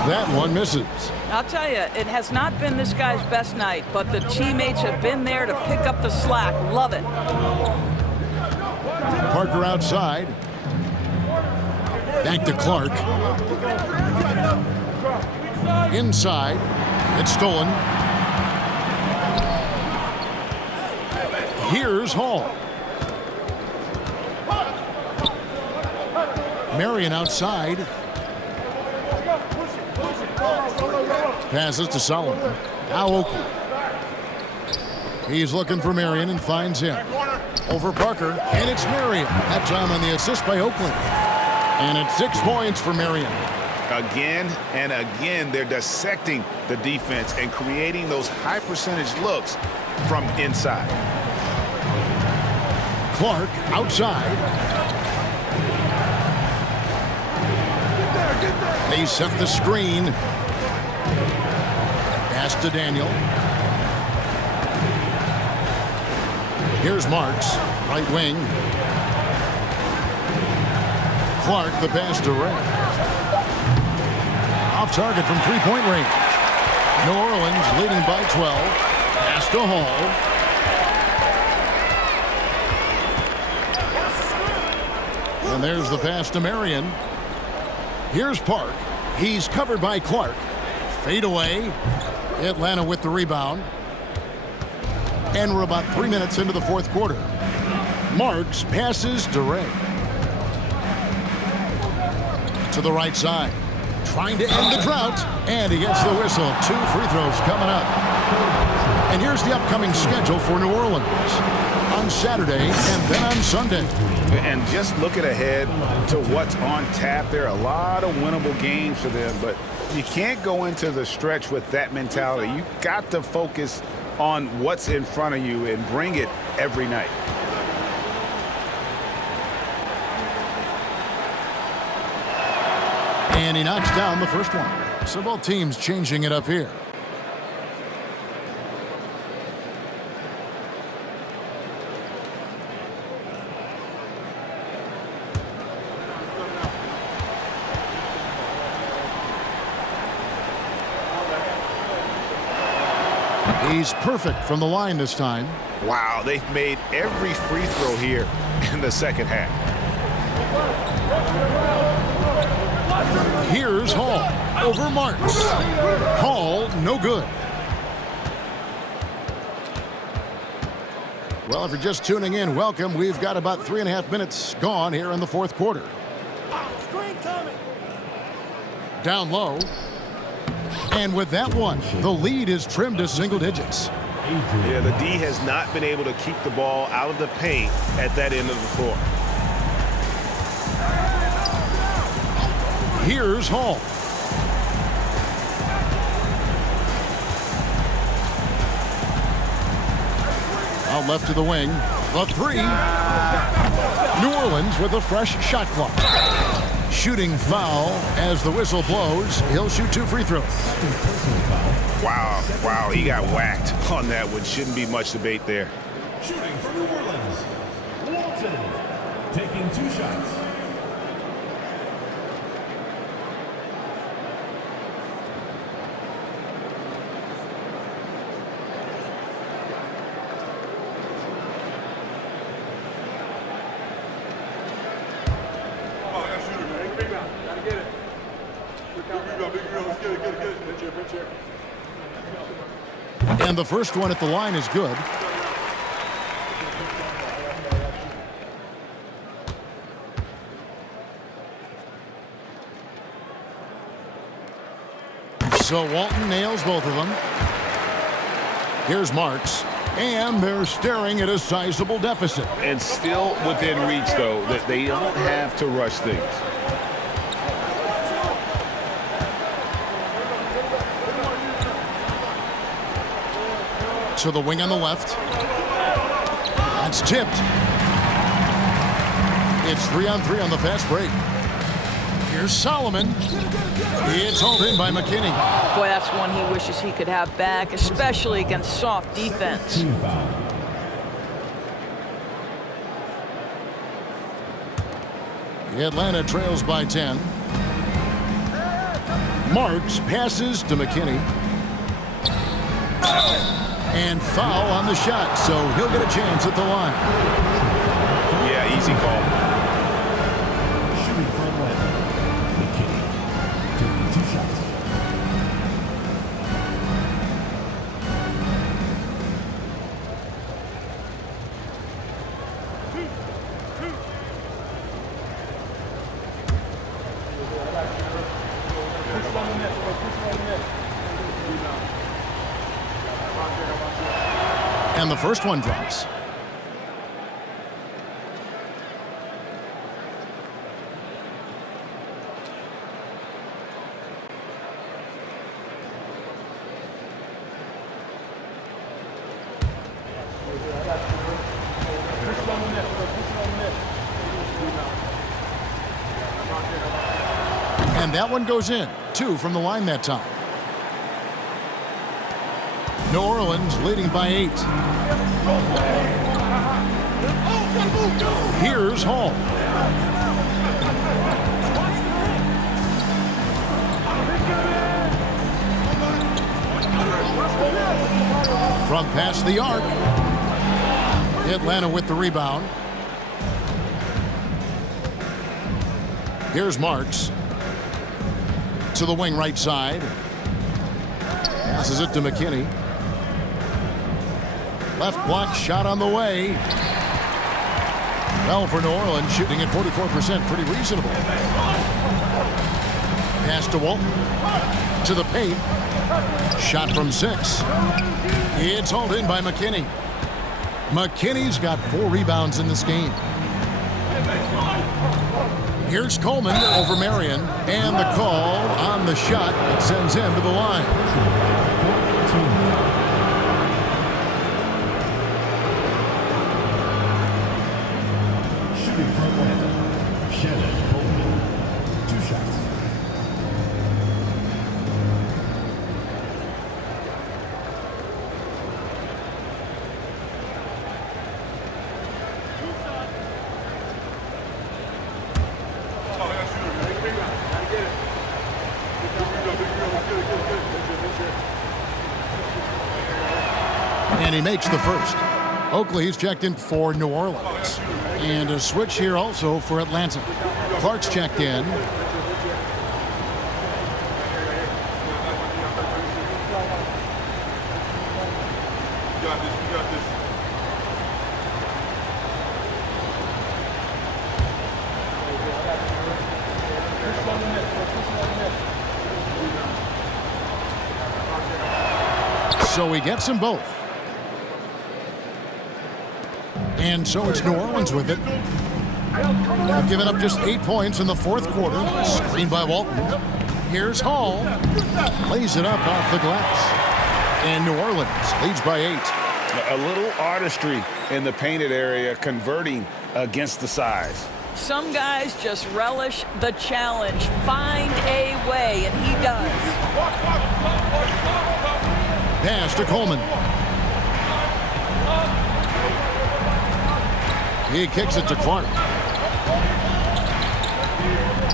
That one misses. I'll tell you, it has not been this guy's best night, but the teammates have been there to pick up the slack. Love it. Parker outside. Back to Clark. Inside. It's stolen. Here's Hall. Marion outside. Passes to Solomon. Now Oakley. He's looking for Marion and finds him. Over Parker, and it's Marion. That time on the assist by Oakley. And it's 6 points for Marion. Again and again, they're dissecting the defense and creating those high percentage looks from inside. Clark outside. They set the screen. Pass to Daniel. Here's Marks, right wing. Clark, the pass to Ray. Off target from three-point range. New Orleans leading by 12. Pass to Hall. And there's the pass to Marion. Here's Park. He's covered by Clark. Fade away. Atlanta with the rebound. And we're about 3 minutes into the fourth quarter. Marks passes to Ray. To the right side. Trying to end the drought. And he gets the whistle. 2 free throws coming up. And here's the upcoming schedule for New Orleans. On Saturday and then on Sunday. And just looking ahead to what's on tap, there are a lot of winnable games for them, but you can't go into the stretch with that mentality. You've got to focus on what's in front of you and bring it every night. And he knocks down the first one. So both teams changing it up here. He's perfect from the line this time. Wow, they've made every free throw here in the second half. Here's Hall over Marks. Hall, no good. Well, if you're just tuning in, welcome. We've got about 3.5 minutes gone here in the fourth quarter. Down low. And with that one, the lead is trimmed to single digits. Yeah, the D has not been able to keep the ball out of the paint at that end of the floor. Here's Hall. Out left to the wing. The three. New Orleans with a fresh shot clock. Shooting foul as the whistle blows. He'll shoot 2 free throws. Wow, he got whacked on that one. Shouldn't be much debate there. Shooting for New Orleans, Walton, taking 2 shots. And the first one at the line is good. So Walton nails both of them. Here's Marks. And they're staring at a sizable deficit. And still within reach, though, that they don't have to rush things. To the wing on the left. That's tipped. It's 3-on-3 on the fast break. Here's Solomon. It's hauled in by McKinney. Boy, that's one he wishes he could have back, especially against soft defense. Atlanta trails by 10. Marks passes to McKinney. And foul on the shot, so he'll get a chance at the line. Yeah, easy call. Shooting from Atlanta, McKinney, taking 2 shots. And the first one drops. And that one goes in. 2 from the line that time. New Orleans leading by 8. Here's Hall. From past the arc. Atlanta with the rebound. Here's Marks. To the wing right side. Passes it to McKinney. Left block shot on the way. Well, for New Orleans, shooting at 44%, pretty reasonable. Pass to Walton. To the paint. Shot from 6. It's hauled in by McKinney. McKinney's got 4 rebounds in this game. Here's Coleman over Marion. And the call on the shot that sends him to the line. And he makes the first. Oakley's checked in for New Orleans. And a switch here also for Atlanta. Clark's checked in. So he gets them both. And so it's New Orleans with it. They've given up just 8 points in the 4th quarter. Screened by Walton. Here's Hall. Lays it up off the glass. And New Orleans leads by 8. A little artistry in the painted area, converting against the size. Some guys just relish the challenge. Find a way, and he does. Pass to Coleman. He kicks it to Clark.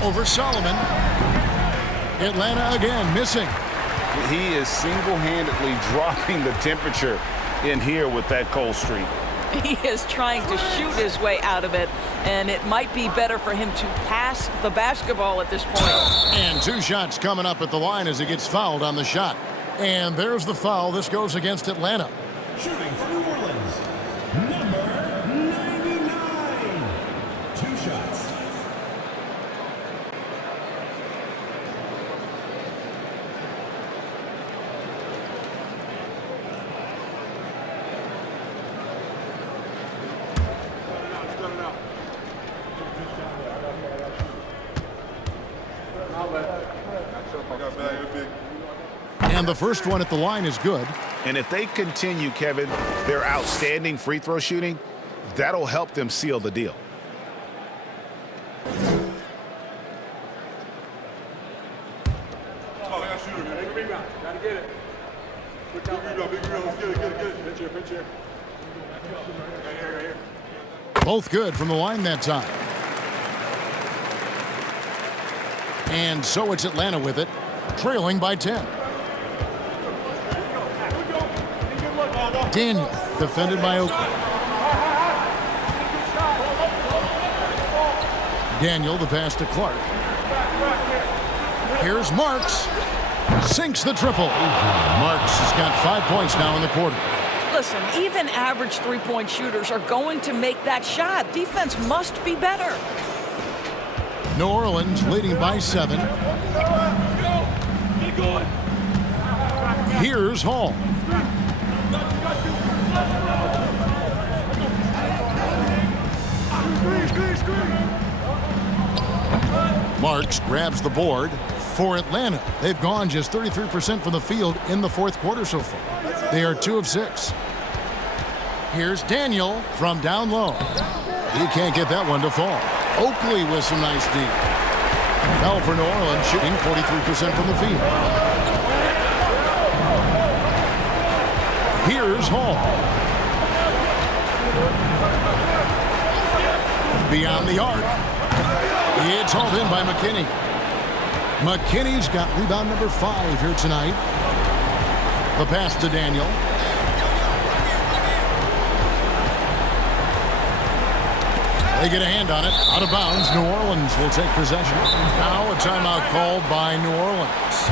Over Solomon. Atlanta again missing. He is single-handedly dropping the temperature in here with that cold streak. He is trying to shoot his way out of it, and it might be better for him to pass the basketball at this point. And 2 shots coming up at the line as he gets fouled on the shot. And there's the foul. This goes against Atlanta. Shooting for New Orleans, number 99. 2 shots. And the first one at the line is good. And if they continue, Kevin, their outstanding free throw shooting, that'll help them seal the deal. Both good from the line that time. And so it's Atlanta with it. trailing by 10. Daniel, defended by Oakley. Daniel, the pass to Clark. Here's Marks. Sinks the triple. Marks has got 5 points now in the quarter. Listen, even average three-point shooters are going to make that shot. Defense must be better. New Orleans leading by 7. Here's Hall. Marks grabs the board for Atlanta. They've gone just 33% from the field in the fourth quarter so far. They are 2 of 6. Here's Daniel from down low. He can't get that one to fall. Oakley with some nice D. Now for New Orleans, shooting 43% from the field. Here's Hall. Beyond the arc. It's hauled in by McKinney. McKinney's got rebound number 5 here tonight. The pass to Daniel. They get a hand on it. Out of bounds. New Orleans will take possession. Now a timeout called by New Orleans.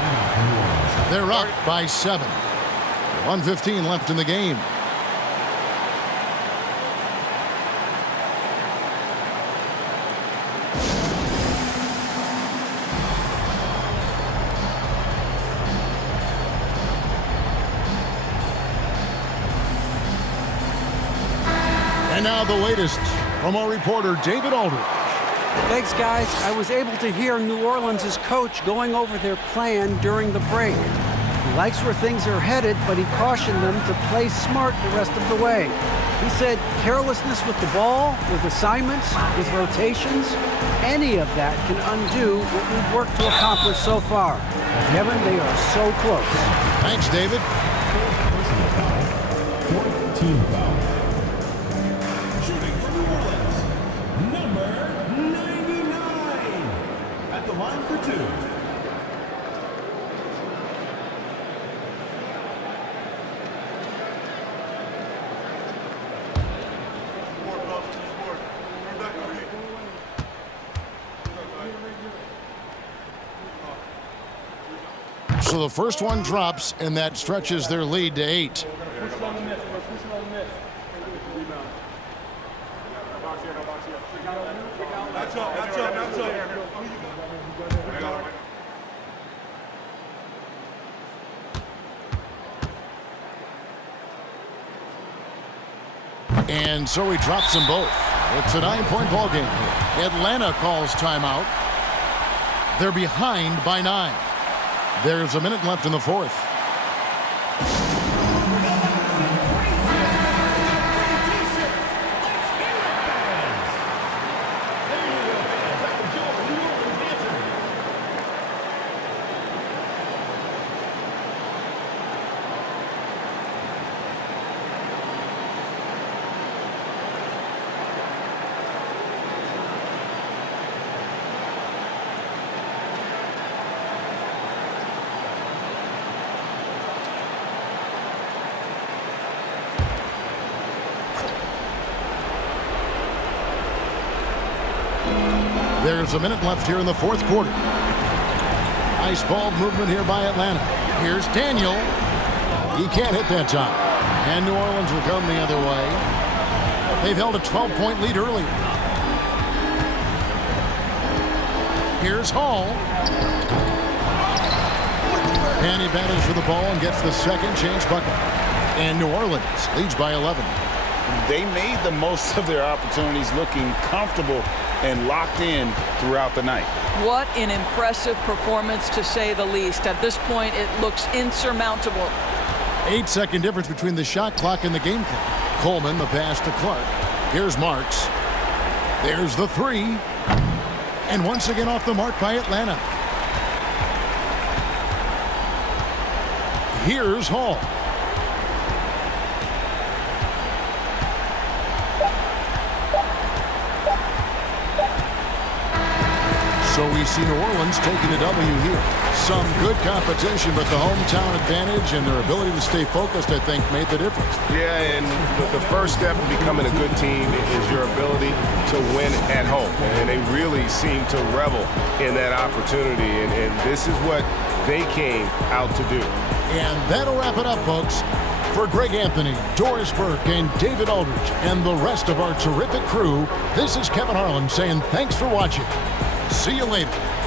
They're up by 7. 1:15 left in the game. And now the latest from our reporter, David Aldridge. Thanks, guys. I was able to hear New Orleans' coach going over their plan during the break. He likes where things are headed, but he cautioned them to play smart the rest of the way. He said carelessness with the ball, with assignments, with rotations, any of that can undo what we've worked to accomplish so far. Kevin, they are so close. Thanks, David. Fourth team foul. Shooting for New Orleans, number 99. At the line for 2. So the first one drops, and that stretches their lead to 8. And so he drops them both. It's a 9-point ball game. Atlanta calls timeout. They're behind by 9. There's a minute left in the fourth. There's a minute left here in the fourth quarter. Nice ball movement here by Atlanta. Here's Daniel. He can't hit that time. And New Orleans will come the other way. They've held a 12-point lead earlier. Here's Hall. And he battles for the ball and gets the second change bucket. And New Orleans leads by 11. They made the most of their opportunities, looking comfortable and locked in throughout the night. What an impressive performance, to say the least. At this point, it looks insurmountable. 8-second difference between the shot clock and the game clock. Coleman, the pass to Clark. Here's Marks. There's the 3. And once again off the mark by Atlanta. Here's Hall. So we see New Orleans taking a W here. Some good competition, but the hometown advantage and their ability to stay focused, I think, made the difference. Yeah, and the first step in becoming a good team is your ability to win at home. And they really seem to revel in that opportunity, and this is what they came out to do. And that'll wrap it up, folks. For Greg Anthony, Doris Burke, and David Aldridge, and the rest of our terrific crew, this is Kevin Harlan saying thanks for watching. See you later.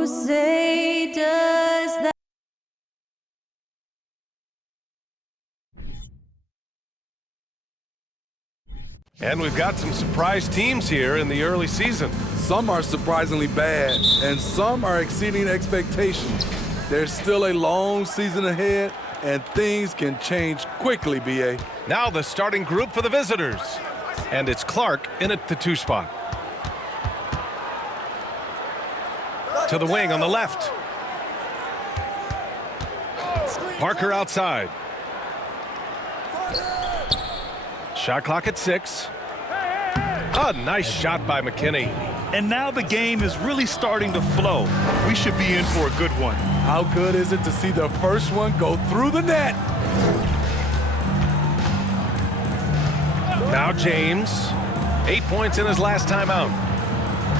Who say does that? And we've got some surprise teams here in the early season. Some are surprisingly bad, and some are exceeding expectations. There's still a long season ahead, and things can change quickly, B.A. Now the starting group for the visitors. And it's Clark in at the 2 spot. To the wing on the left. Parker outside. Shot clock at 6. A nice shot by McKinney. And now the game is really starting to flow. We should be in for a good one. How good is it to see the first one go through the net? Now James. 8 points in his last time out.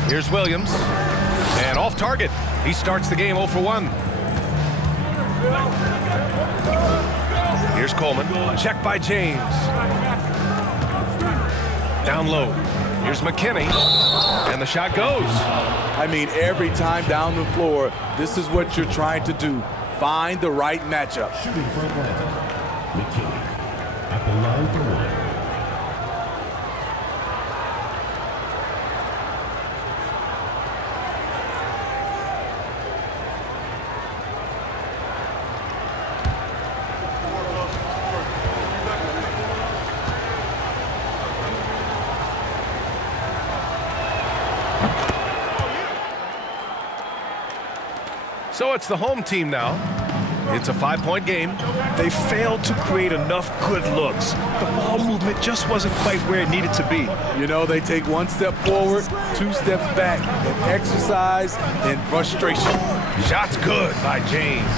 Here's Williams. And off target. He starts the game 0 for 1. Here's Coleman. Check by James. Down low. Here's McKinney. And the shot goes. I mean, every time down the floor, this is what you're trying to do. Find the right matchup. Shooting for Atlanta, McKinney at the line for 1. So it's the home team now. It's a 5-point game. They failed to create enough good looks. The ball movement just wasn't quite where it needed to be. You know, they take 1 step forward, 2 steps back, and exercise in frustration. Shot's good by James.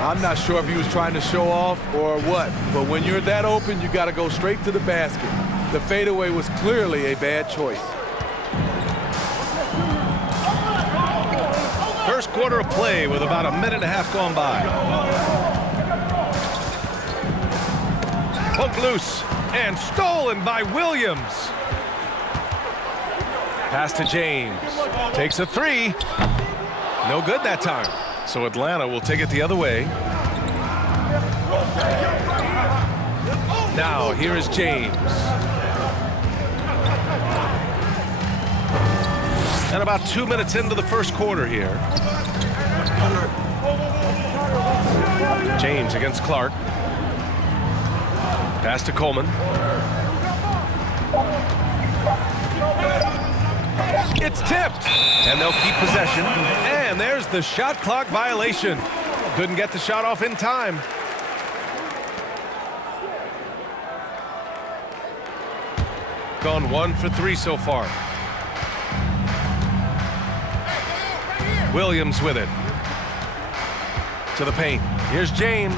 I'm not sure if he was trying to show off or what, but when you're that open, you got to go straight to the basket. The fadeaway was clearly a bad choice. First quarter of play with about a minute and a half gone by. Poked loose and stolen by Williams. Pass to James. Takes a 3. No good that time. So Atlanta will take it the other way. Now here is James. And about 2 minutes into the first quarter here. James against Clark. Pass to Coleman. It's tipped, and they'll keep possession. And there's the shot clock violation. Couldn't get the shot off in time. Gone 1 for 3 so far. Williams with it. To the paint. Here's James.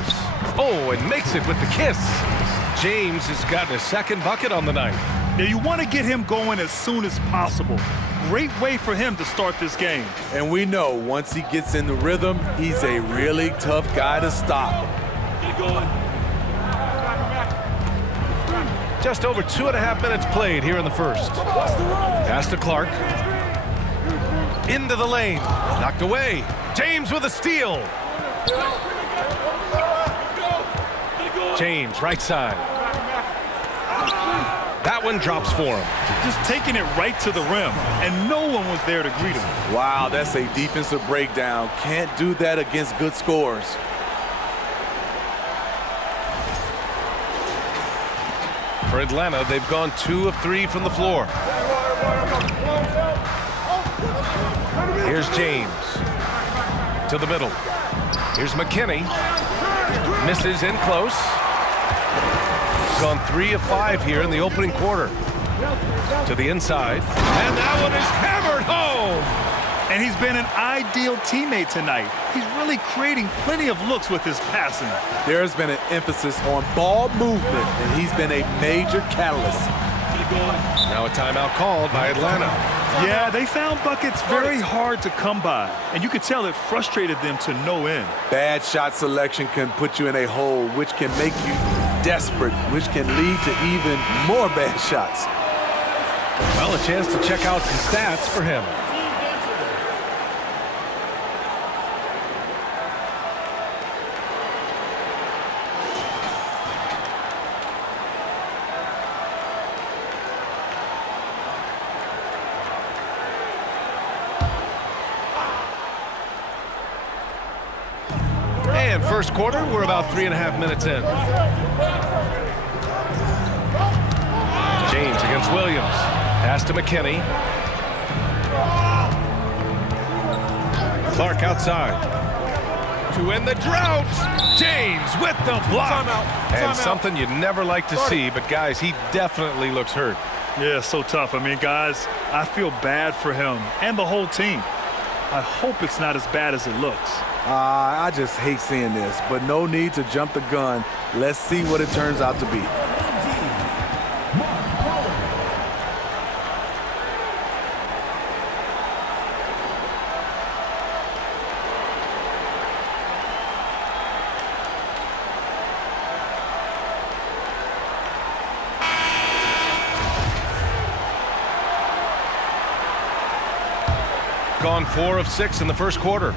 Oh, and makes it with the kiss. James has gotten his second bucket on the night. Now you want to get him going as soon as possible. Great way for him to start this game. And we know once he gets in the rhythm, he's a really tough guy to stop. Get going. Just over 2.5 minutes played here in the first. Pass to Clark. Into the lane. Knocked away. James with a steal. James, right side. That one drops for him. Just taking it right to the rim, and no one was there to greet him. Wow, that's a defensive breakdown. Can't do that against good scores. For Atlanta, they've gone 2 of 3 from the floor. Here's James. To the middle. Here's McKinney. Misses in close. Gone 3 of 5 here in the opening quarter. To the inside. And that one is hammered home. And he's been an ideal teammate tonight. He's really creating plenty of looks with his passing. There's been an emphasis on ball movement, and he's been a major catalyst. Now a timeout called by Atlanta. Yeah, they found buckets very hard to come by, and you could tell it frustrated them to no end. Bad shot selection can put you in a hole, which can make you desperate, which can lead to even more bad shots. Well, a chance to check out some stats for him. And first quarter, we're about 3.5 minutes in. James against Williams. Pass to McKinney. Clark outside. To end the drought. James with the block. And something you never like to see, but guys, he definitely looks hurt. Yeah, so tough. I mean, guys, I feel bad for him and the whole team. I hope it's not as bad as it looks. I just hate seeing this, but no need to jump the gun. Let's see what it turns out to be. Gone 4 of 6 in the first quarter.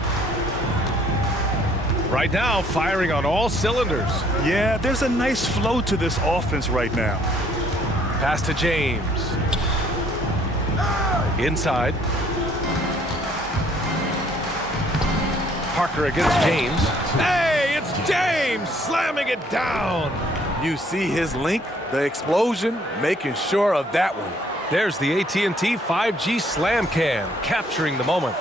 Right now, firing on all cylinders. Yeah, there's a nice flow to this offense right now. Pass to James. Inside. Parker against James. Hey, it's James slamming it down. You see his link, the explosion, making sure of that one. There's the AT&T 5G Slam Cam, capturing the moment.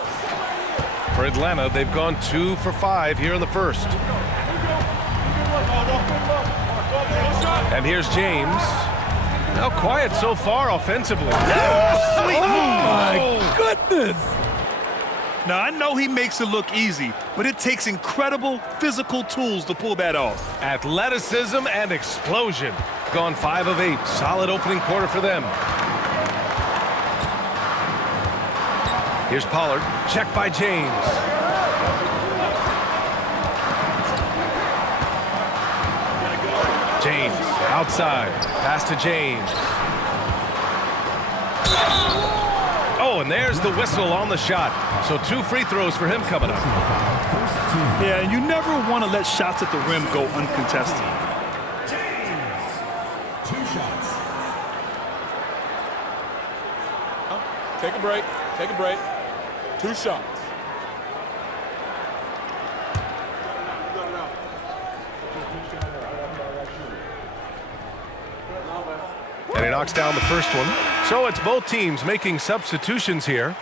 For Atlanta, they've gone 2 for 5 here in the first. And here's James. Now quiet so far offensively. Sweet move. My goodness. Now, I know he makes it look easy, but it takes incredible physical tools to pull that off. Athleticism and explosion. Gone 5 of 8. Solid opening quarter for them. Here's Pollard. Check by James. James outside. Pass to James. Oh, and there's the whistle on the shot. So 2 free throws for him coming up. Yeah, and you never want to let shots at the rim go uncontested. James, 2 shots. Take a break. Take a break. 2 shots. And he knocks down the first one. So it's both teams making substitutions here.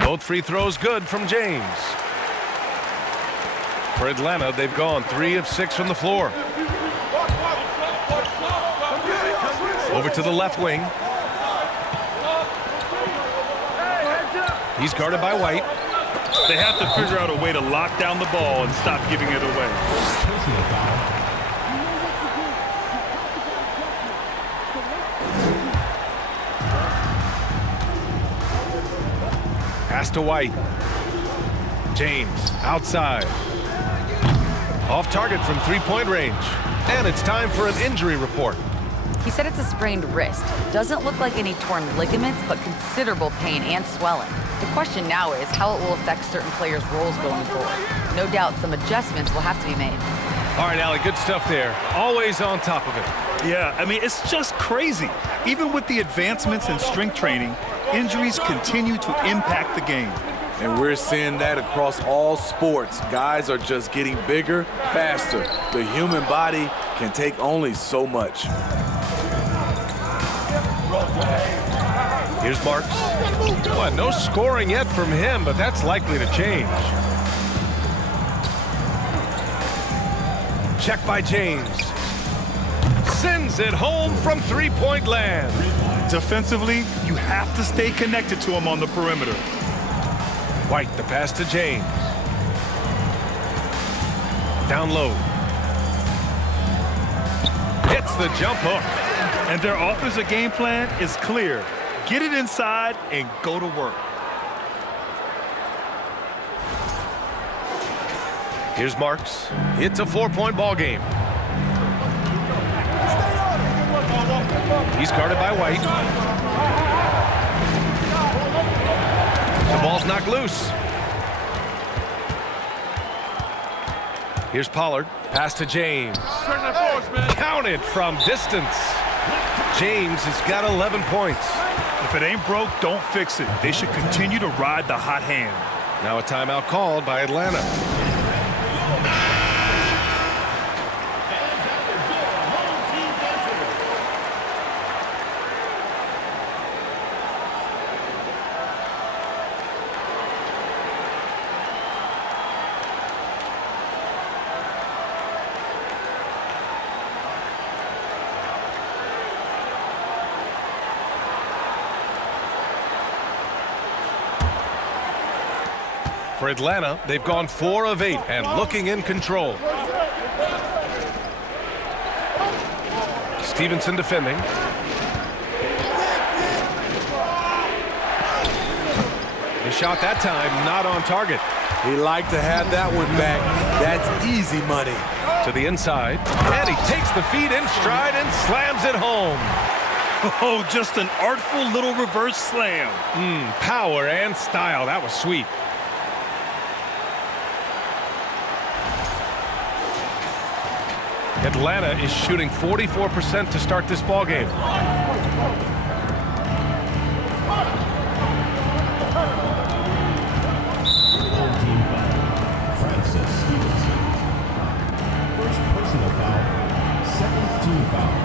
Both free throws good from James. For Atlanta, they've gone 3 of 6 from the floor. Over to the left wing. He's guarded by White. They have to figure out a way to lock down the ball and stop giving it away. Pass to White. James outside. Off target from 3-point range. And it's time for an injury report. He said it's a sprained wrist. Doesn't look like any torn ligaments, but considerable pain and swelling. The question now is how it will affect certain players' roles going forward. No doubt some adjustments will have to be made. All right, Allie, good stuff there. Always on top of it. Yeah, I mean, it's just crazy. Even with the advancements in strength training, injuries continue to impact the game. And we're seeing that across all sports. Guys are just getting bigger, faster. The human body can take only so much. Here's Marks. Well, no scoring yet from him, but that's likely to change. Check by James. Sends it home from 3-point land. Defensively, you have to stay connected to him on the perimeter. White, the pass to James. Down low. Hits the jump hook. And their offensive game plan is clear. Get it inside and go to work. Here's Marks. It's a 4-point ball game. He's guarded by White. The ball Ball's knocked loose. Here's Pollard. Pass to James. Counted from distance. James has got 11 points. If it ain't broke, don't fix it. They should continue to ride the hot hand. Now a timeout called by Atlanta. For Atlanta, they've gone 4 of 8 and looking in control. Stevenson defending. The shot that time not on target. He liked to have that one back. That's easy money. To the inside, and he takes the feed in stride and slams it home. Oh, just an artful little reverse slam. Power and style. That was sweet. Atlanta is shooting 44% to start this ball game. First personal foul, second team foul.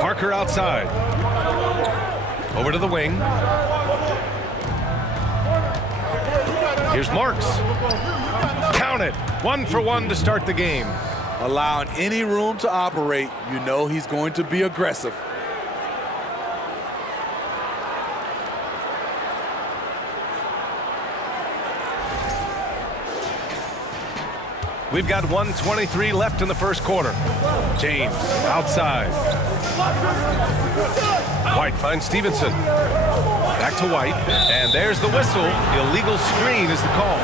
Parker outside. Over to the wing. Here's Marks. Count it. 1 for 1 to start the game. Allowing any room to operate, you know he's going to be aggressive. We've got 1:23 left in the first quarter. James outside. White finds Stevenson. Back to White, and there's the whistle. Illegal screen is the call.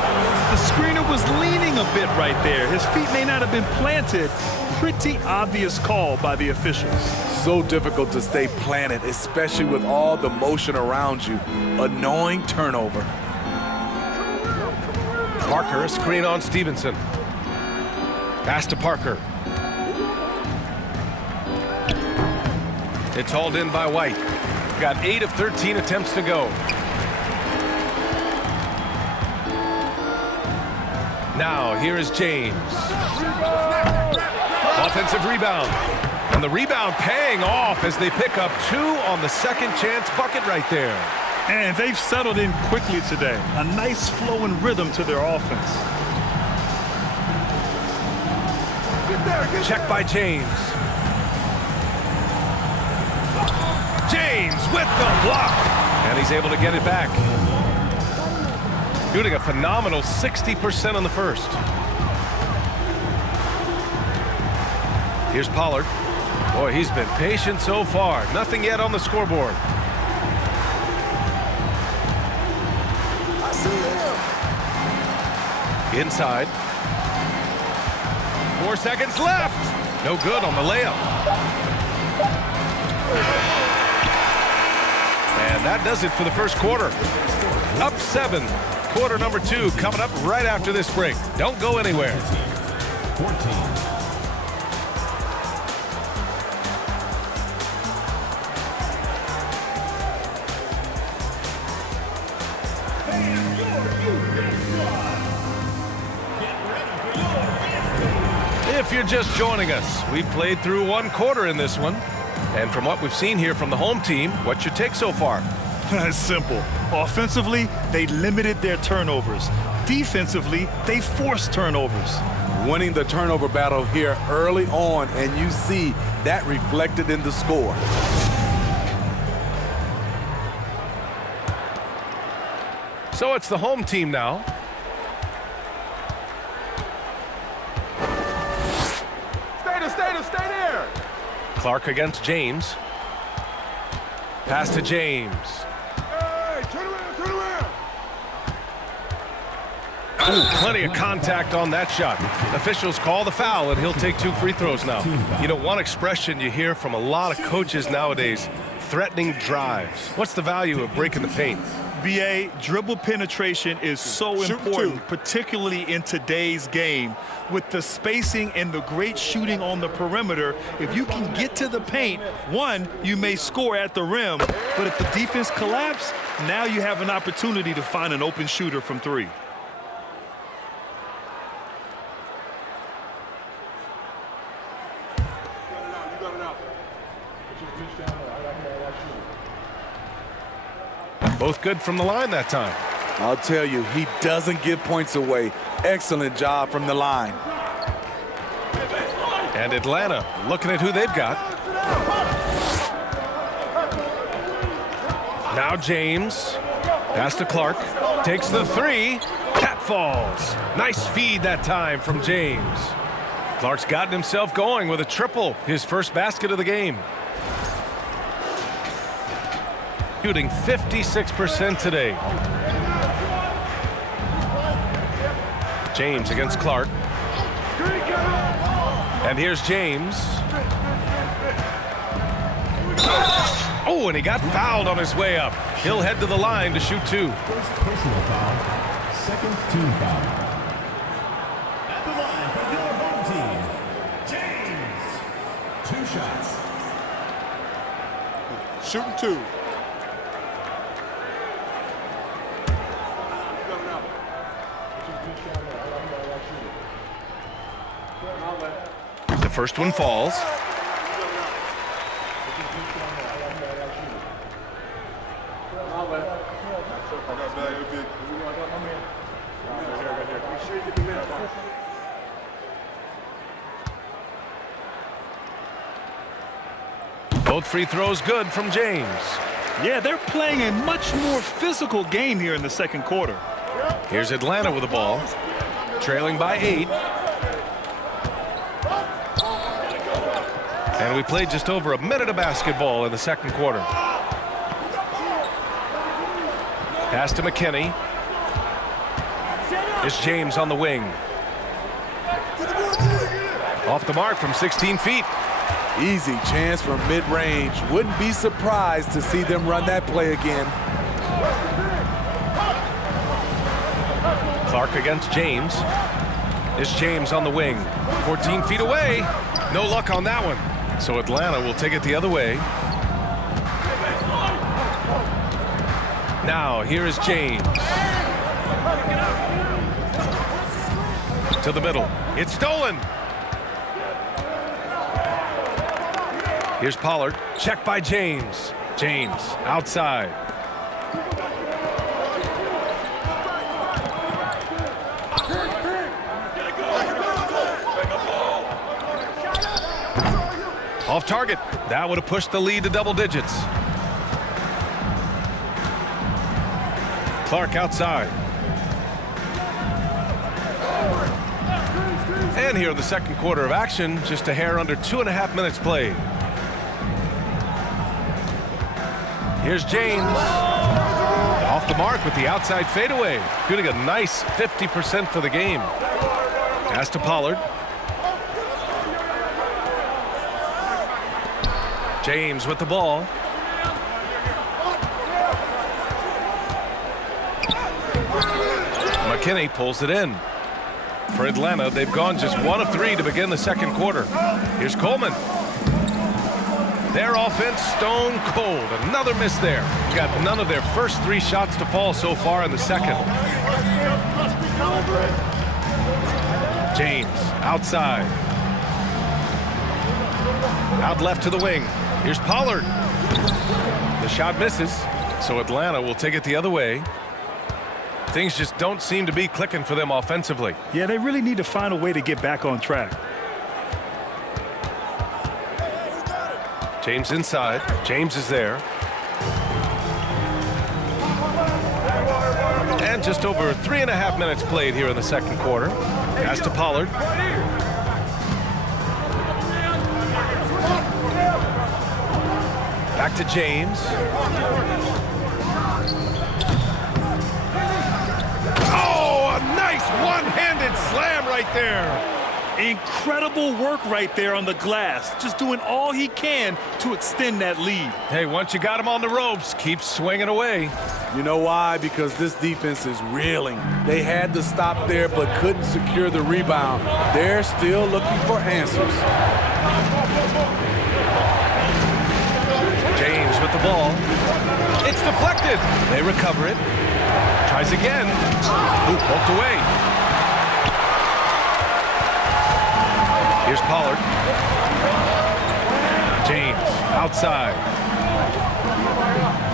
The screener was leaning a bit right there. His feet may not have been planted. Pretty obvious call by the officials. So difficult to stay planted, especially with all the motion around you. Annoying turnover. Parker, a screen on Stevenson. Pass to Parker. It's hauled in by White. Got 8 of 13 attempts to go. Now here is James. Offensive rebound. And the rebound paying off as they pick up 2 on the second chance bucket right there. And they've settled in quickly today. A nice flowing rhythm to their offense. Check by James. James with the block. And he's able to get it back. Shooting a phenomenal 60% on the first. Here's Pollard. Boy, he's been patient so far. Nothing yet on the scoreboard. I see him. Inside. 4 seconds left. No good on the layup. And that does it for the first quarter. Up 7. Quarter number 2 coming up right after this break. Don't go anywhere. 14. If you're just joining us, we've played through 1 quarter in this one. And from what we've seen here from the home team, what's your take so far? It's simple. Offensively, they limited their turnovers. Defensively, they forced turnovers. Winning the turnover battle here early on, and you see that reflected in the score. So it's the home team now. Stay there. Clark against James. Pass to James. Hey, turn around. Ooh, plenty of contact on that shot. Officials call the foul, and he'll take 2 free throws now. You know, one expression you hear from a lot of coaches nowadays, threatening drives. What's the value of breaking the paint? BA, dribble penetration is so important, particularly in today's game. With the spacing and the great shooting on the perimeter, if you can get to the paint, one, you may score at the rim, but if the defense collapses, now you have an opportunity to find an open shooter from 3. Both good from the line that time. I'll tell you, he doesn't give points away. Excellent job from the line. And Atlanta looking at who they've got. Now James. Pass to Clark. Takes the 3. That falls. Nice feed that time from James. Clark's gotten himself going with a triple. His first basket of the game. Shooting 56% today. James against Clark. And here's James. Oh, and he got fouled on his way up. He'll head to the line to shoot 2. First personal foul, second team foul. At the line for your home team, James. 2 shots. Shooting 2. The first one falls. Both free throws good from James. Yeah, they're playing a much more physical game here in the second quarter. Here's Atlanta with the ball, trailing by 8. And we played just over a minute of basketball in the second quarter. Pass to McKinney. It's James on the wing. Off the mark from 16 feet. Easy chance from mid-range. Wouldn't be surprised to see them run that play again. Clark against James. It's James on the wing. 14 feet away. No luck on that one. So Atlanta will take it the other way. Now here is James. To the middle. It's stolen. Here's Pollard. Check by James. James outside. Off target. That would have pushed the lead to double digits. Clark outside. And here in the second quarter of action, just a hair under 2.5 minutes played. Here's James. Off the mark with the outside fadeaway. Shooting a nice 50% for the game. Pass to Pollard. James with the ball. McKinney pulls it in. For Atlanta, they've gone just 1 of 3 to begin the second quarter. Here's Coleman. Their offense stone cold. Another miss there. Got none of their first 3 shots to fall so far in the second. James outside. Out left to the wing. Here's Pollard. The shot misses, so Atlanta will take it the other way. Things just don't seem to be clicking for them offensively. Yeah, they really need to find a way to get back on track. James inside. James is there. And just over 3.5 minutes played here in the second quarter. Pass to Pollard. Back to James. Oh, a nice right there. Incredible work right there on the glass. Just doing all he can to extend that lead. Hey, once you got him on the ropes, keep swinging away. You know why? Because this defense is reeling. They had to stop there but couldn't secure the rebound. They're still looking for answers. James with the ball. It's deflected. They recover it. Tries again. Ooh, poked away. Here's Pollard. James outside.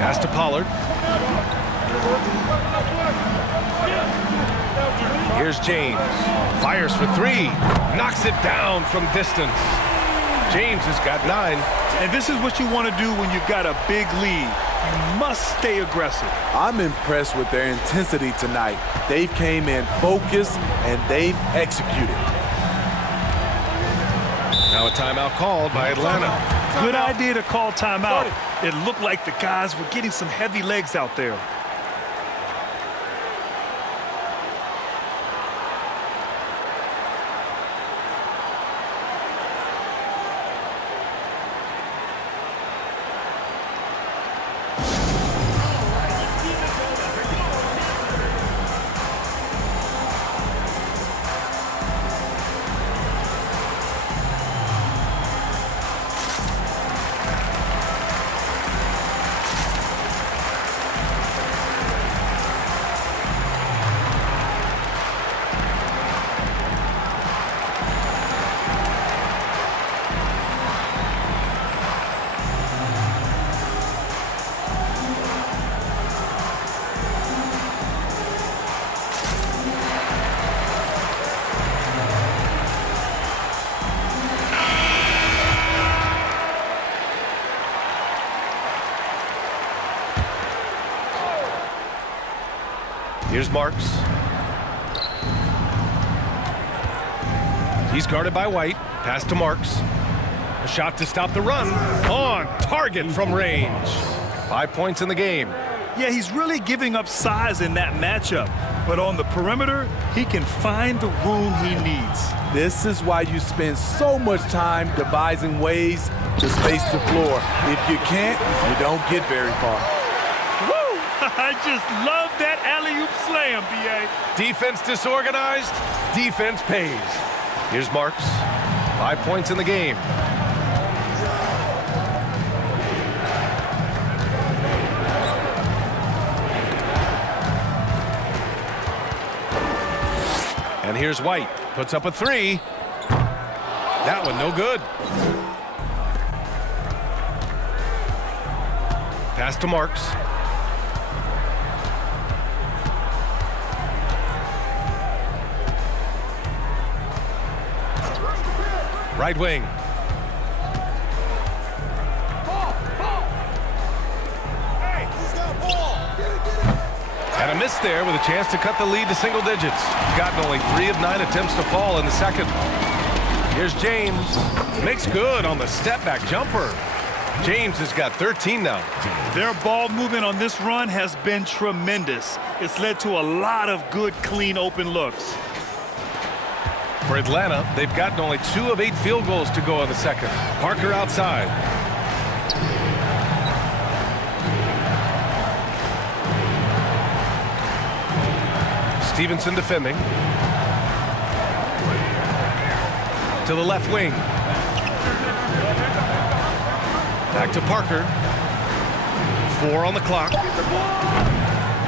Pass to Pollard. Here's James. Fires for three. Knocks it down from distance. James has got 9. And this is what you want to do when you've got a big lead. You must stay aggressive. I'm impressed with their intensity tonight. They came in focused and they've executed. Now a timeout called by Atlanta. Good idea to call timeout. It looked like the guys were getting some heavy legs out there. Here's Marks. He's guarded by White. Pass to Marks. A shot to stop the run. On target from range. 5 points in the game. Yeah, he's really giving up size in that matchup. But on the perimeter, he can find the room he needs. This is why you spend so much time devising ways to space the floor. If you can't, you don't get very far. Woo! I just love that alley-oop slam, B.A. Defense disorganized, defense pays. Here's Marks. 5 points in the game. And here's White. Puts up a three. That one no good. Pass to Marks. Right wing. And a miss there with a chance to cut the lead to single digits. Gotten only 3 of 9 attempts to fall in the second. Here's James. Makes good on the step-back jumper. James has got 13 now. Their ball movement on this run has been tremendous. It's led to a lot of good, clean, open looks. For Atlanta, they've gotten only 2 of 8 field goals to go in the second. Parker outside. Stevenson defending. To the left wing. Back to Parker. 4 on the clock.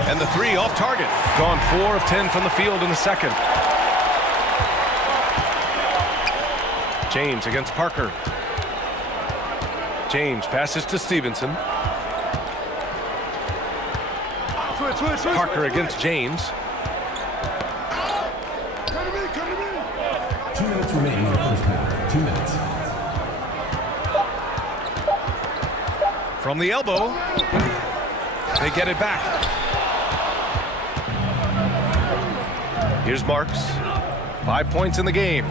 And the 3 off target. Gone 4 of 10 from the field in the second. James against Parker. James passes to Stevenson. Parker against James. 2 minutes remaining in the first half. 2 minutes. From the elbow. They get it back. Here's Marks. 5 points in the game.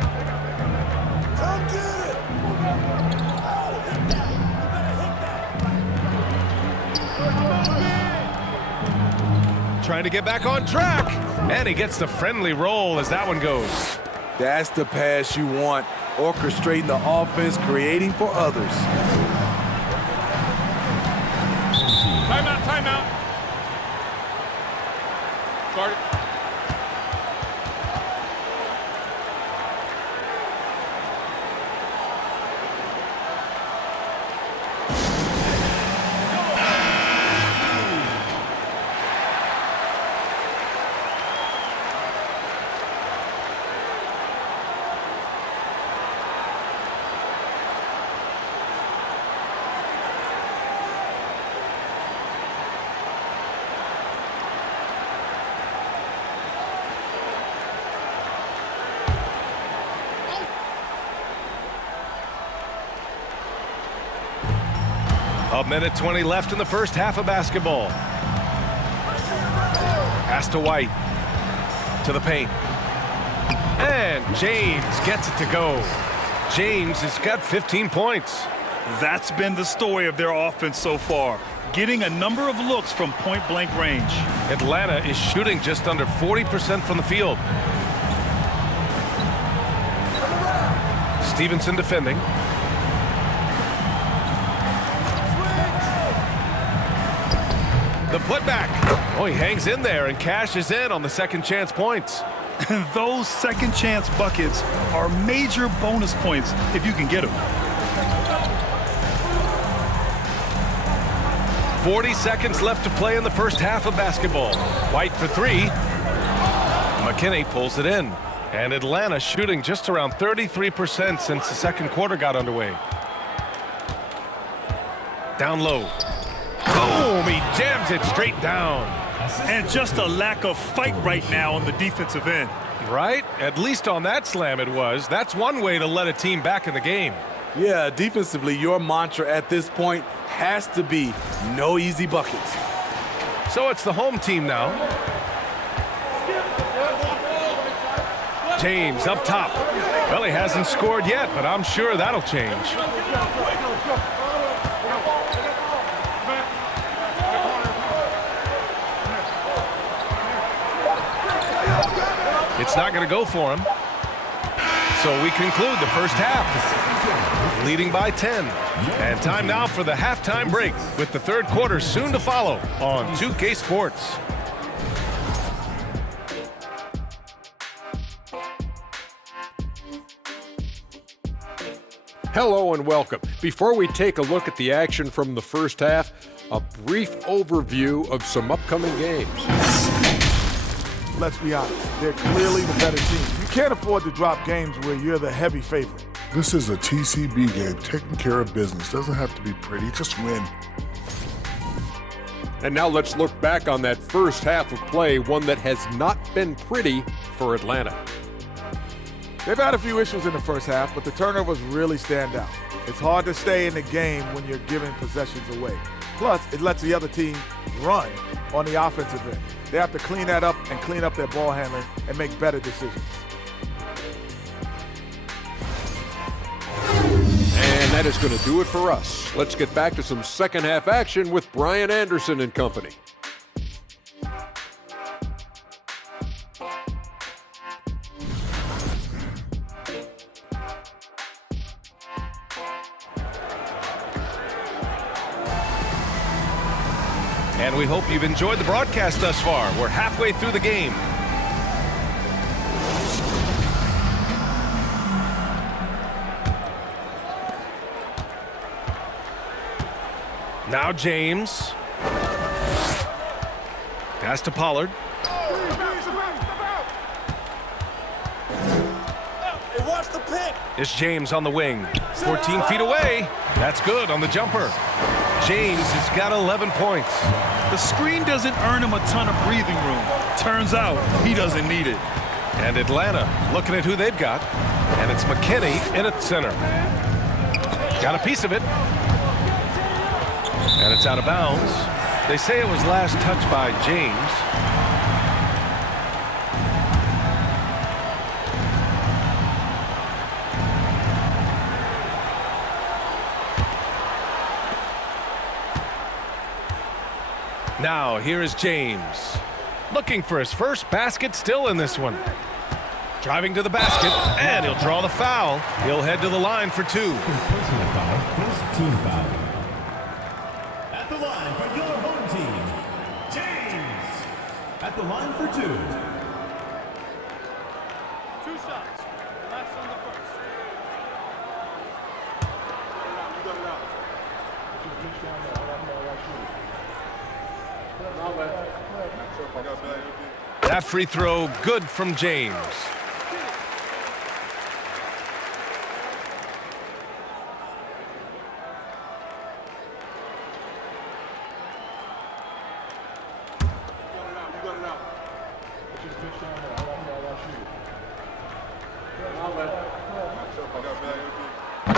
Trying to get back on track. And he gets the friendly roll as that one goes. That's the pass you want, orchestrating the offense, creating for others. Timeout, timeout. Start it. A minute 20 left in the first half of basketball. Pass to White. To the paint. And James gets it to go. James has got 15 points. That's been the story of their offense so far, getting a number of looks from point-blank range. Atlanta is shooting just under 40% from the field. Stevenson defending. The putback. Oh, he hangs in there and cashes in on the second chance points. Those second chance buckets are major bonus points if you can get them. 40 seconds left to play in the first half of basketball. White for three. McKinney pulls it in. And Atlanta shooting just around 33% since the second quarter got underway. Down low. Boom! He jams it straight down. And just a lack of fight right now on the defensive end. Right? At least on that slam it was. That's one way to let a team back in the game. Yeah, defensively, your mantra at this point has to be no easy buckets. So it's the home team now. James up top. Well, he hasn't scored yet, but I'm sure that'll change. It's not going to go for him. So we conclude the first half, leading by 10. And time now for the halftime break, with the third quarter soon to follow on 2K Sports. Hello and welcome. Before we take a look at the action from the first half, a brief overview of some upcoming games. Let's be honest, they're clearly the better team. You can't afford to drop games where you're the heavy favorite. This is a TCB game, taking care of business. Doesn't have to be pretty, just win. And now let's look back on that first half of play, one that has not been pretty for Atlanta. They've had a few issues in the first half, but the turnovers really stand out. It's hard to stay in the game when you're giving possessions away. Plus, it lets the other team run on the offensive end. They have to clean that up and clean up their ball handling and make better decisions. And that is going to do it for us. Let's get back to some second half action with Brian Anderson and company. And we hope you've enjoyed the broadcast thus far. We're halfway through the game. Now James. Pass to Pollard. It's James on the wing. 14 feet away. That's good on the jumper. James has got 11 points. The screen doesn't earn him a ton of breathing room. Turns out he doesn't need it. And Atlanta looking at who they've got. And it's McKinney in at center. Got a piece of it. And it's out of bounds. They say it was last touched by James. Now, here is James. Looking for his first basket still in this one. Driving to the basket, and he'll draw the foul. He'll head to the line for 2. Personal foul, first team foul. At the line for your home team, James. At the line for 2. 2 shots. Last on the first. That free throw good from James.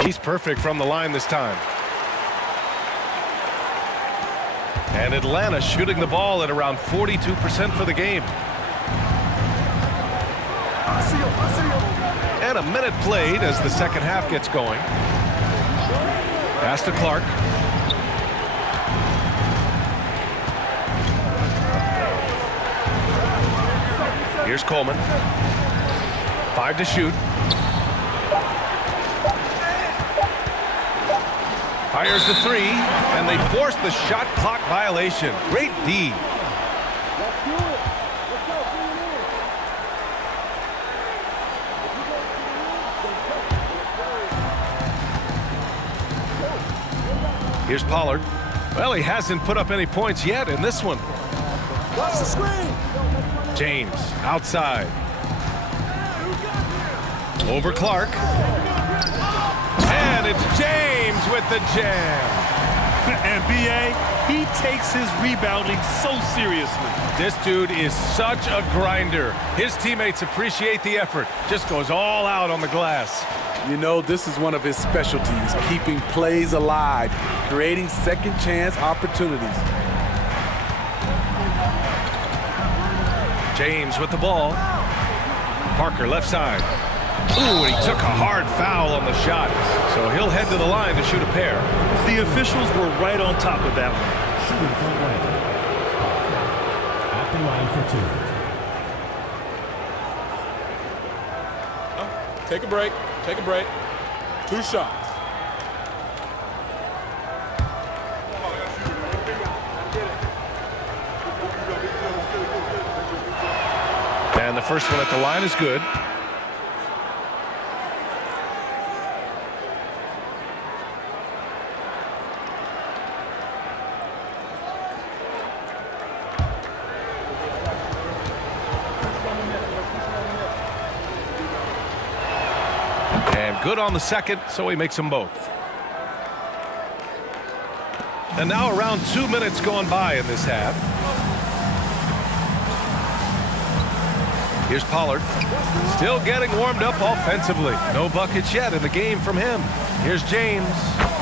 He's perfect from the line this time. And Atlanta shooting the ball at around 42% for the game. And a minute played as the second half gets going. Pass to Clark. Here's Coleman. 5 to shoot. Fires the 3, and they force the shot clock violation. Great D. Here's Pollard. Well, he hasn't put up any points yet in this one. Watch the screen. James outside. Over Clark. And it's James with the jam. And B.A., he takes his rebounding so seriously. This dude is such a grinder. His teammates appreciate the effort. Just goes all out on the glass. You know, this is one of his specialties, keeping plays alive, creating second chance opportunities. James with the ball. Parker left side. Ooh, and he took a hard foul on the shot. So he'll head to the line to shoot a pair. The officials were right on top of that one. Shooting from Atlanta. At the line for 2. Take a break. Take a break. 2 shots. And the first one at the line is good. And good on the second, so he makes them both. And now around 2 minutes going by in this half. Here's Pollard. Still getting warmed up offensively. No buckets yet in the game from him. Here's James.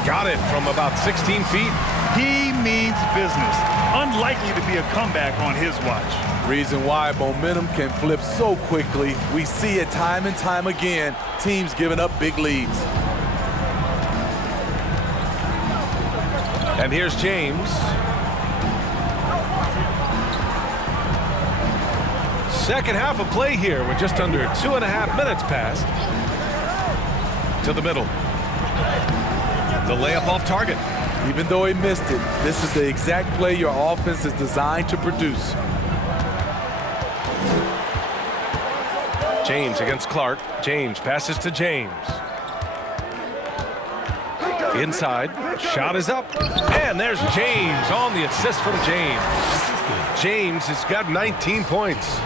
Got it from about 16 feet. He means business. Unlikely to be a comeback on his watch. Reason why momentum can flip so quickly. We see it time and time again. Teams giving up big leads. And here's James. Second half of play here with just under 2.5 minutes passed. To the middle. The layup off target. Even though he missed it, this is the exact play your offense is designed to produce. James against Clark. James passes to James. Inside. Shot is up. And there's James on the assist from James. James has got 19 points.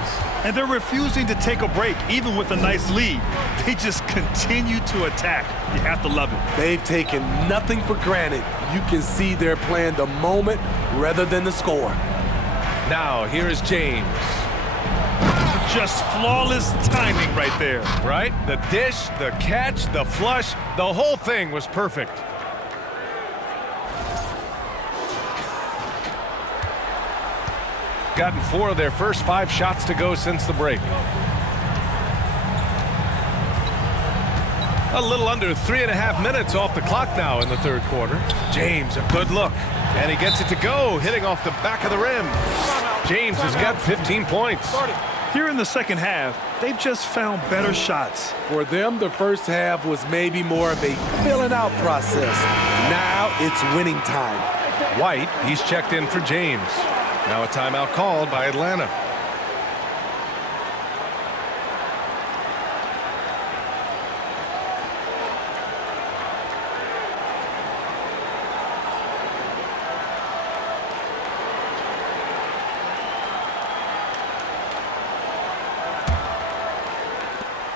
And they're refusing to take a break, even with a nice lead. They just continue to attack. You have to love it. They've taken nothing for granted. You can see they're playing the moment rather than the score. Now, here is James. Just flawless timing right there. Right? The dish, the catch, the flush, the whole thing was perfect. Gotten 4 of their first 5 shots to go since the break. A little under 3.5 minutes off the clock now in the third quarter. James, a good look. And he gets it to go, hitting off the back of the rim. James has got 15 points. Here in the second half, they've just found better shots. For them, the first half was maybe more of a filling out process. Now it's winning time. White, he's checked in for James. Now a timeout called by Atlanta.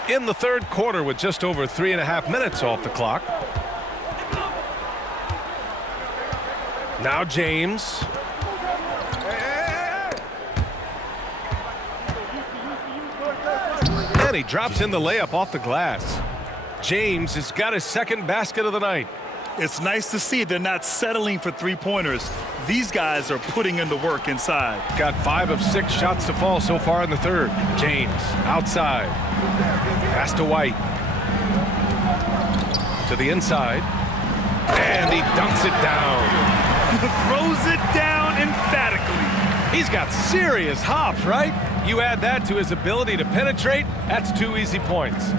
In the third quarter with just over 3.5 minutes off the clock. Now James. And he drops in the layup off the glass. James has got his second basket of the night. It's nice to see they're not settling for three-pointers. These guys are putting in the work inside. Got 5 of 6 shots to fall so far in the third. James outside. Pass to White. To the inside. And he dunks it down. Throws it down emphatically. He's got serious hops, right? You add that to his ability to penetrate, that's 2 easy points.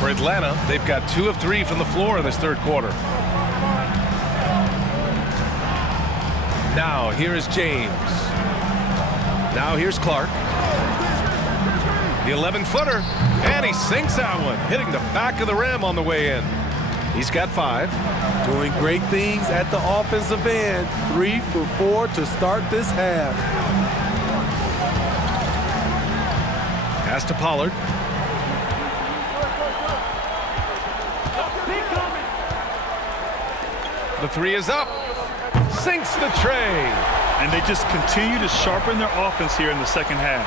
For Atlanta, they've got 2 of 3 from the floor in this third quarter. Now here is James. Now here's Clark. The 11-footer, and he sinks that one, hitting the back of the rim on the way in. He's got 5. Doing great things at the offensive end. 3 for 4 to start this half. Pass to Pollard. The 3 is up. Sinks the tray. And they just continue to sharpen their offense here in the second half.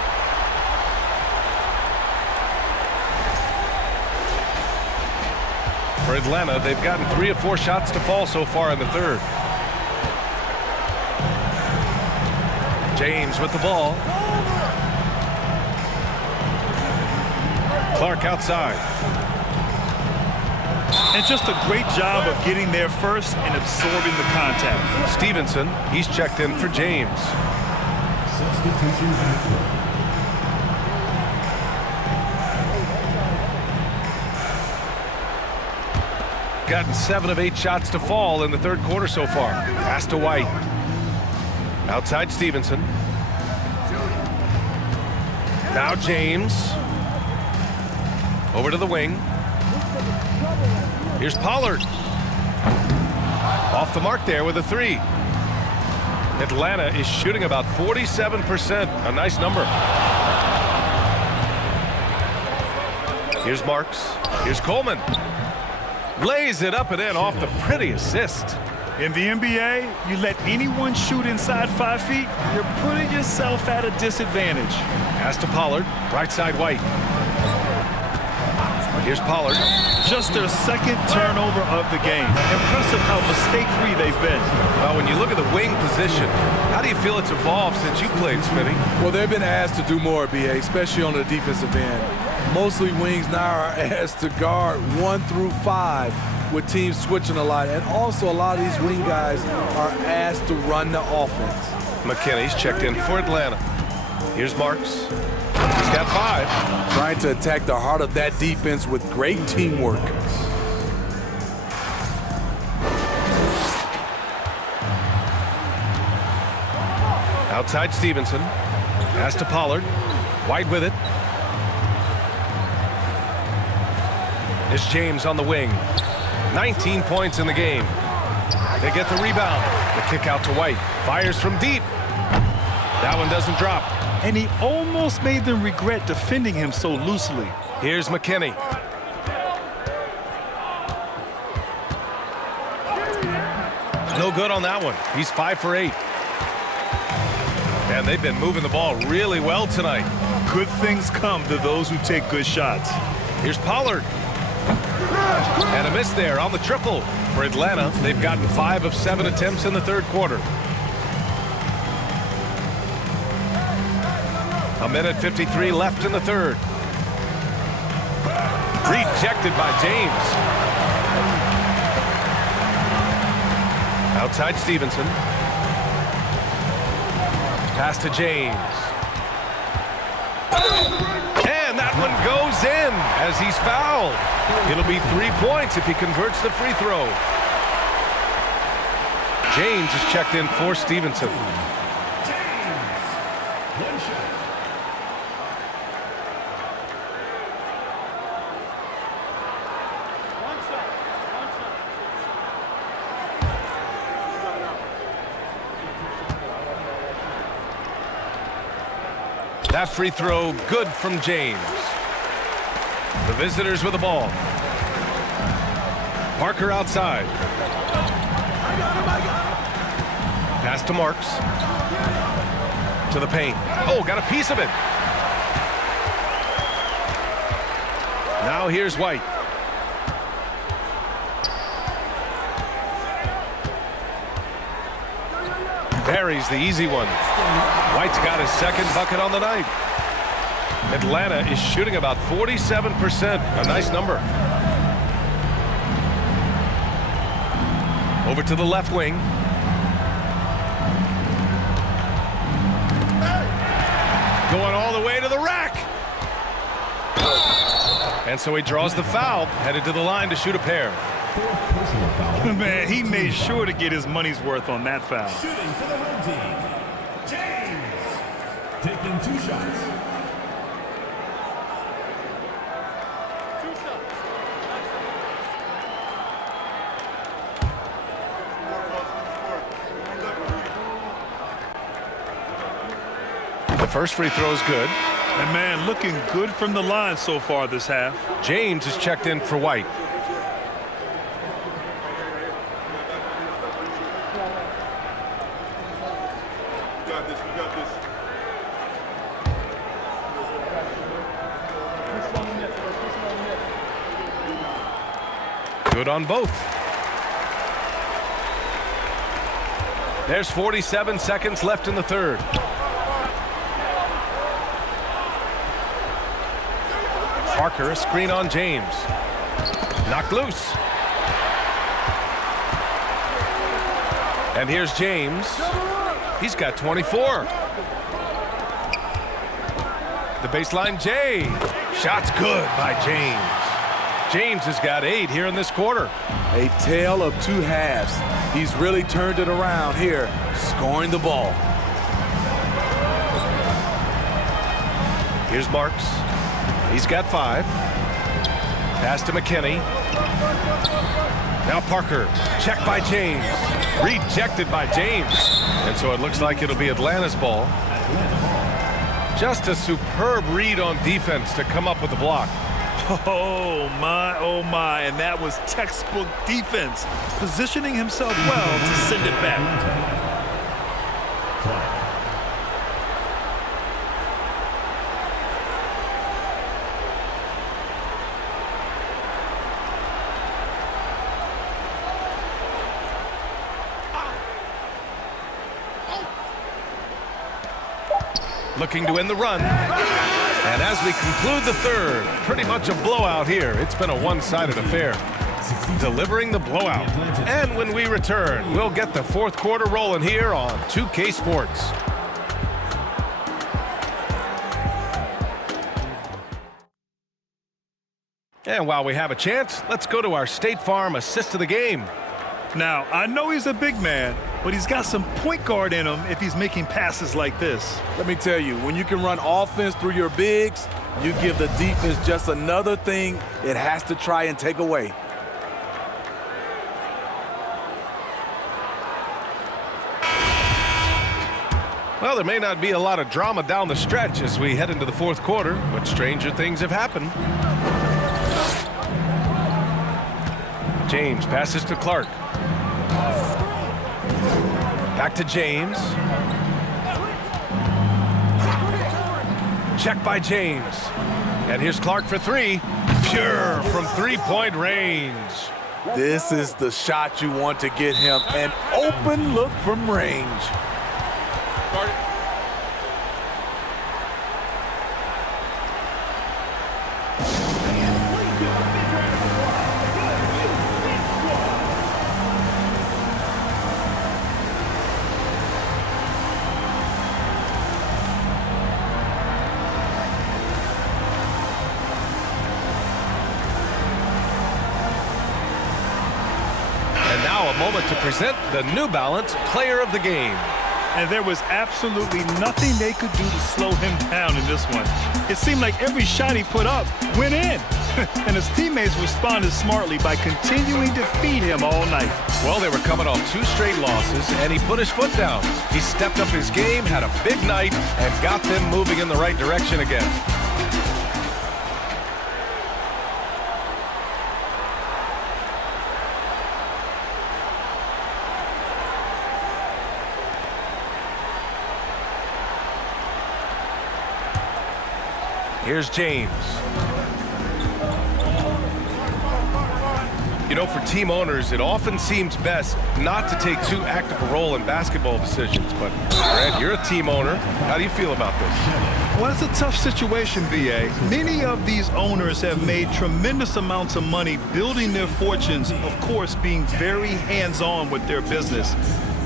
For Atlanta, they've gotten 3 of 4 shots to fall so far in the third. James with the ball. Clark outside. And just a great job of getting there first and absorbing the contact. Stevenson, he's checked in for James. Gotten 7 of 8 shots to fall in the third quarter so far. Pass to White. Outside Stevenson. Now James. Over to the wing. Here's Pollard. Off the mark there with a 3. Atlanta is shooting about 47%. A nice number. Here's Marks. Here's Coleman. Lays it up and in off the pretty assist. In the NBA, you let anyone shoot inside 5 feet, you're putting yourself at a disadvantage. Pass to Pollard. Right side White. Here's Pollard. Just their second turnover of the game. Impressive how mistake-free they've been. Well, when you look at the wing position, how do you feel it's evolved since you played, Smitty? Well, they've been asked to do more, BA, especially on the defensive end. Mostly wings now are asked to guard 1 through 5 with teams switching a lot. And also a lot of these wing guys are asked to run the offense. McKinney's checked in for Atlanta. Here's Marks. He's got 5. Trying to attack the heart of that defense with great teamwork. Outside Stevenson. Pass to Pollard. White with it. It's James on the wing. 19 points in the game. They get the rebound. The kick out to White. Fires from deep. That one doesn't drop. And he almost made them regret defending him so loosely. Here's McKinney. No good on that one. He's 5 for 8. And they've been moving the ball really well tonight. Good things come to those who take good shots. Here's Pollard. And a miss there on the triple. For Atlanta, they've gotten 5 of 7 attempts in the third quarter. A minute 53 left in the third. Rejected by James. Outside Stevenson. Pass to James. And that one goes in as he's fouled. It'll be 3 points if he converts the free throw. James is checked in for Stevenson. That free throw good from James. The visitors with the ball. Parker outside. Pass to Marks. To the paint. Oh, got a piece of it. Now here's White. Buries the easy one. White's got his second bucket on the night. Atlanta is shooting about 47%. A nice number. Over to the left wing. Going all the way to the rack. And so he draws the foul, headed to the line to shoot a pair. Man, he made sure to get his money's worth on that foul. Shooting for the home team, James. Taking 2 shots. 2 shots. The first free throw is good. And man, looking good from the line so far this half. James is checked in for White. Good on both. There's 47 seconds left in the third. Parker, a screen on James. Knocked loose. And here's James. He's got 24. The baseline, Jay. Shot's good by James. James has got 8 here in this quarter. A tale of 2 halves. He's really turned it around here, scoring the ball. Here's Marks. He's got 5. Pass to McKinney. Now Parker. Checked by James. Rejected by James. And so it looks like it'll be Atlanta's ball. Just a superb read on defense to come up with the block. Oh my, and that was textbook defense, positioning himself well to send it back. Looking to win the run. And as we conclude the third, pretty much a blowout here. It's been a one-sided affair. Delivering the blowout. And when we return, we'll get the fourth quarter rolling here on 2K Sports. And while we have a chance, let's go to our State Farm assist of the game. Now, I know he's a big man, but he's got some point guard in him if he's making passes like this. Let me tell you, when you can run offense through your bigs, you give the defense just another thing it has to try and take away. Well, there may not be a lot of drama down the stretch as we head into the fourth quarter, but stranger things have happened. James passes to Clark. Back to James. Check by James. And here's Clark for 3. Pure from three-point range. This is the shot you want to get him. An open look from range. a moment to present the New Balance Player of the Game. And there was absolutely nothing they could do to slow him down in this one. It seemed like every shot he put up went in. And his teammates responded smartly by continuing to feed him all night. Well, they were coming off 2 straight losses, and he put his foot down. He stepped up his game, had a big night, and got them moving in the right direction again. Here's James. You know, for team owners, it often seems best not to take too active a role in basketball decisions. But, Brad, you're a team owner. How do you feel about this? Well, it's a tough situation, B.A. Many of these owners have made tremendous amounts of money building their fortunes, of course, being very hands-on with their business.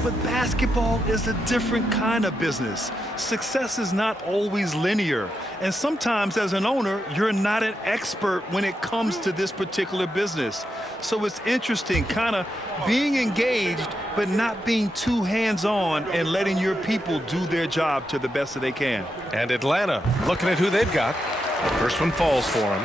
But basketball is a different kind of business. Success is not always linear. And sometimes as an owner, you're not an expert when it comes to this particular business. So it's interesting kind of being engaged, but not being too hands-on and letting your people do their job to the best that they can. And Atlanta, looking at who they've got. The first one falls for him.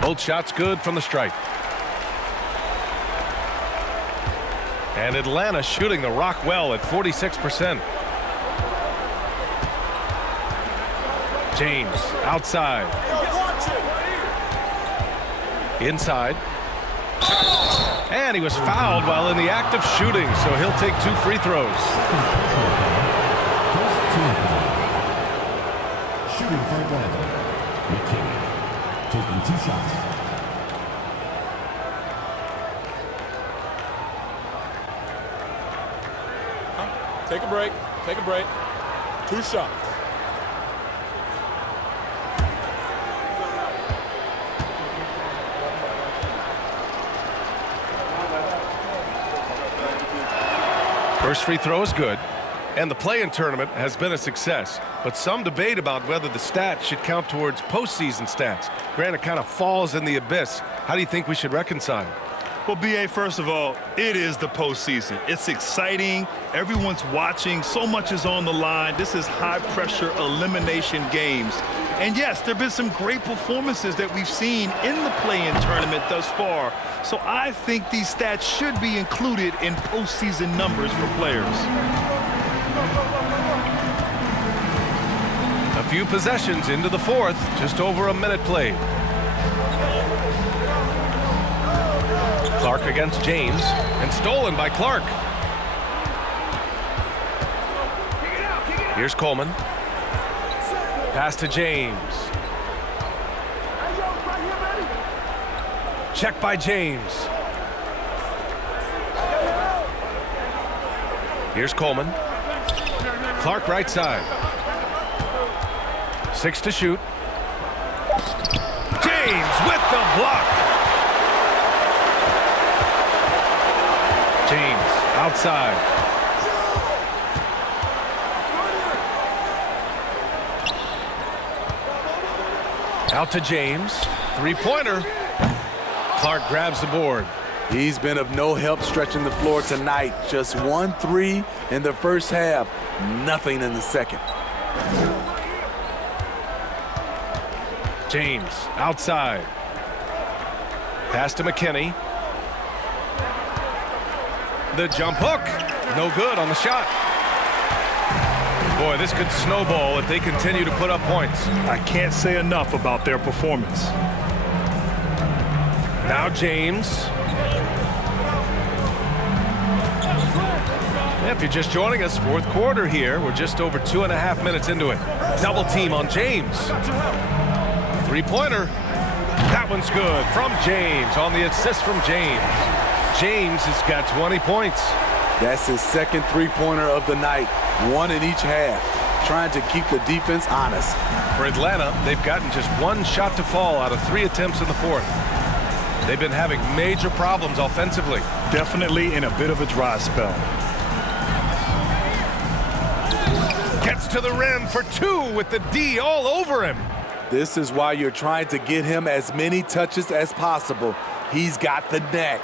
Both shots good from the stripe. And Atlanta shooting the rock well at 46%. James outside. Inside. And he was fouled while in the act of shooting, so he'll take 2 free throws. Shooting for Atlanta, McKinney, taking 2 shots. Take a break. Take a break. 2 shots. First free throw is good. And the play-in tournament has been a success, but some debate about whether the stats should count towards postseason stats. Granted, kind of falls in the abyss. How do you think we should reconcile? Well, B.A., first of all, it is the postseason. It's exciting. Everyone's watching. So much is on the line. This is high-pressure elimination games. And, yes, there have been some great performances that we've seen in the play-in tournament thus far. So I think these stats should be included in postseason numbers for players. A few possessions into the fourth, just over a minute played. Clark against James, and stolen by Clark. Here's Coleman. Pass to James. Check by James. Here's Coleman. Clark right side. 6 to shoot. James with the block. James outside. Out to James. 3-pointer. Clark grabs the board. He's been of no help stretching the floor tonight. Just 1 3 in the first half. Nothing in the second. James outside. Pass to McKinney. The jump hook. No good on the shot. Boy, this could snowball if they continue to put up points. I can't say enough about their performance. Now James. If you're just joining us, fourth quarter here. We're just over 2.5 minutes into it. Double team on James. 3-pointer. That one's good from James on the assist from James. James has got 20 points. That's his second 3-pointer of the night. 1 in each half. Trying to keep the defense honest. For Atlanta, they've gotten just 1 shot to fall out of 3 attempts in the fourth. They've been having major problems offensively. Definitely in a bit of a dry spell. Gets to the rim for two with the D all over him. This is why you're trying to get him as many touches as possible. He's got the neck.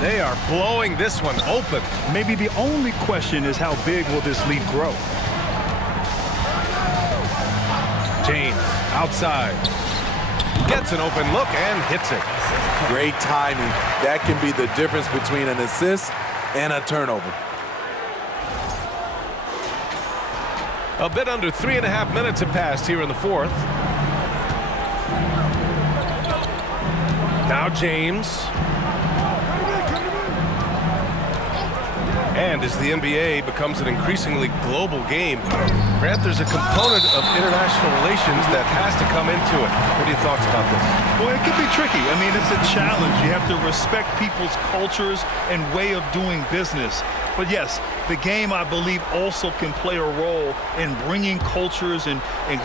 They are blowing this one open. Maybe the only question is how big will this lead grow? James outside. Gets an open look and hits it. Great timing. That can be the difference between an assist and a turnover. A bit under 3.5 minutes have passed here in the fourth. Now James. And as the NBA becomes an increasingly global game, Grant, there's a component of international relations that has to come into it. What are your thoughts about this? Well, it can be tricky. I mean, it's a challenge. You have to respect people's cultures and way of doing business. But yes, the game, I believe, also can play a role in bringing cultures and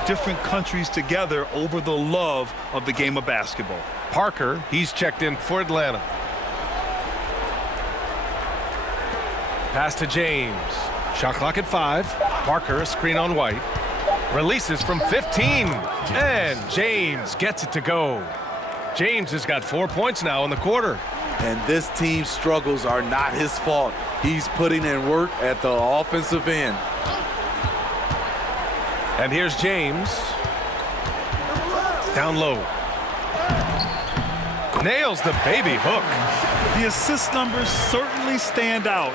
different countries together over the love of the game of basketball. Parker, he's checked in for Atlanta. Pass to James. Shot clock at 5. Parker, a screen on White. Releases from 15. And James gets it to go. James has got 4 points now in the quarter. And this team's struggles are not his fault. He's putting in work at the offensive end. And here's James. Down low. Nails the baby hook. The assist numbers certainly stand out.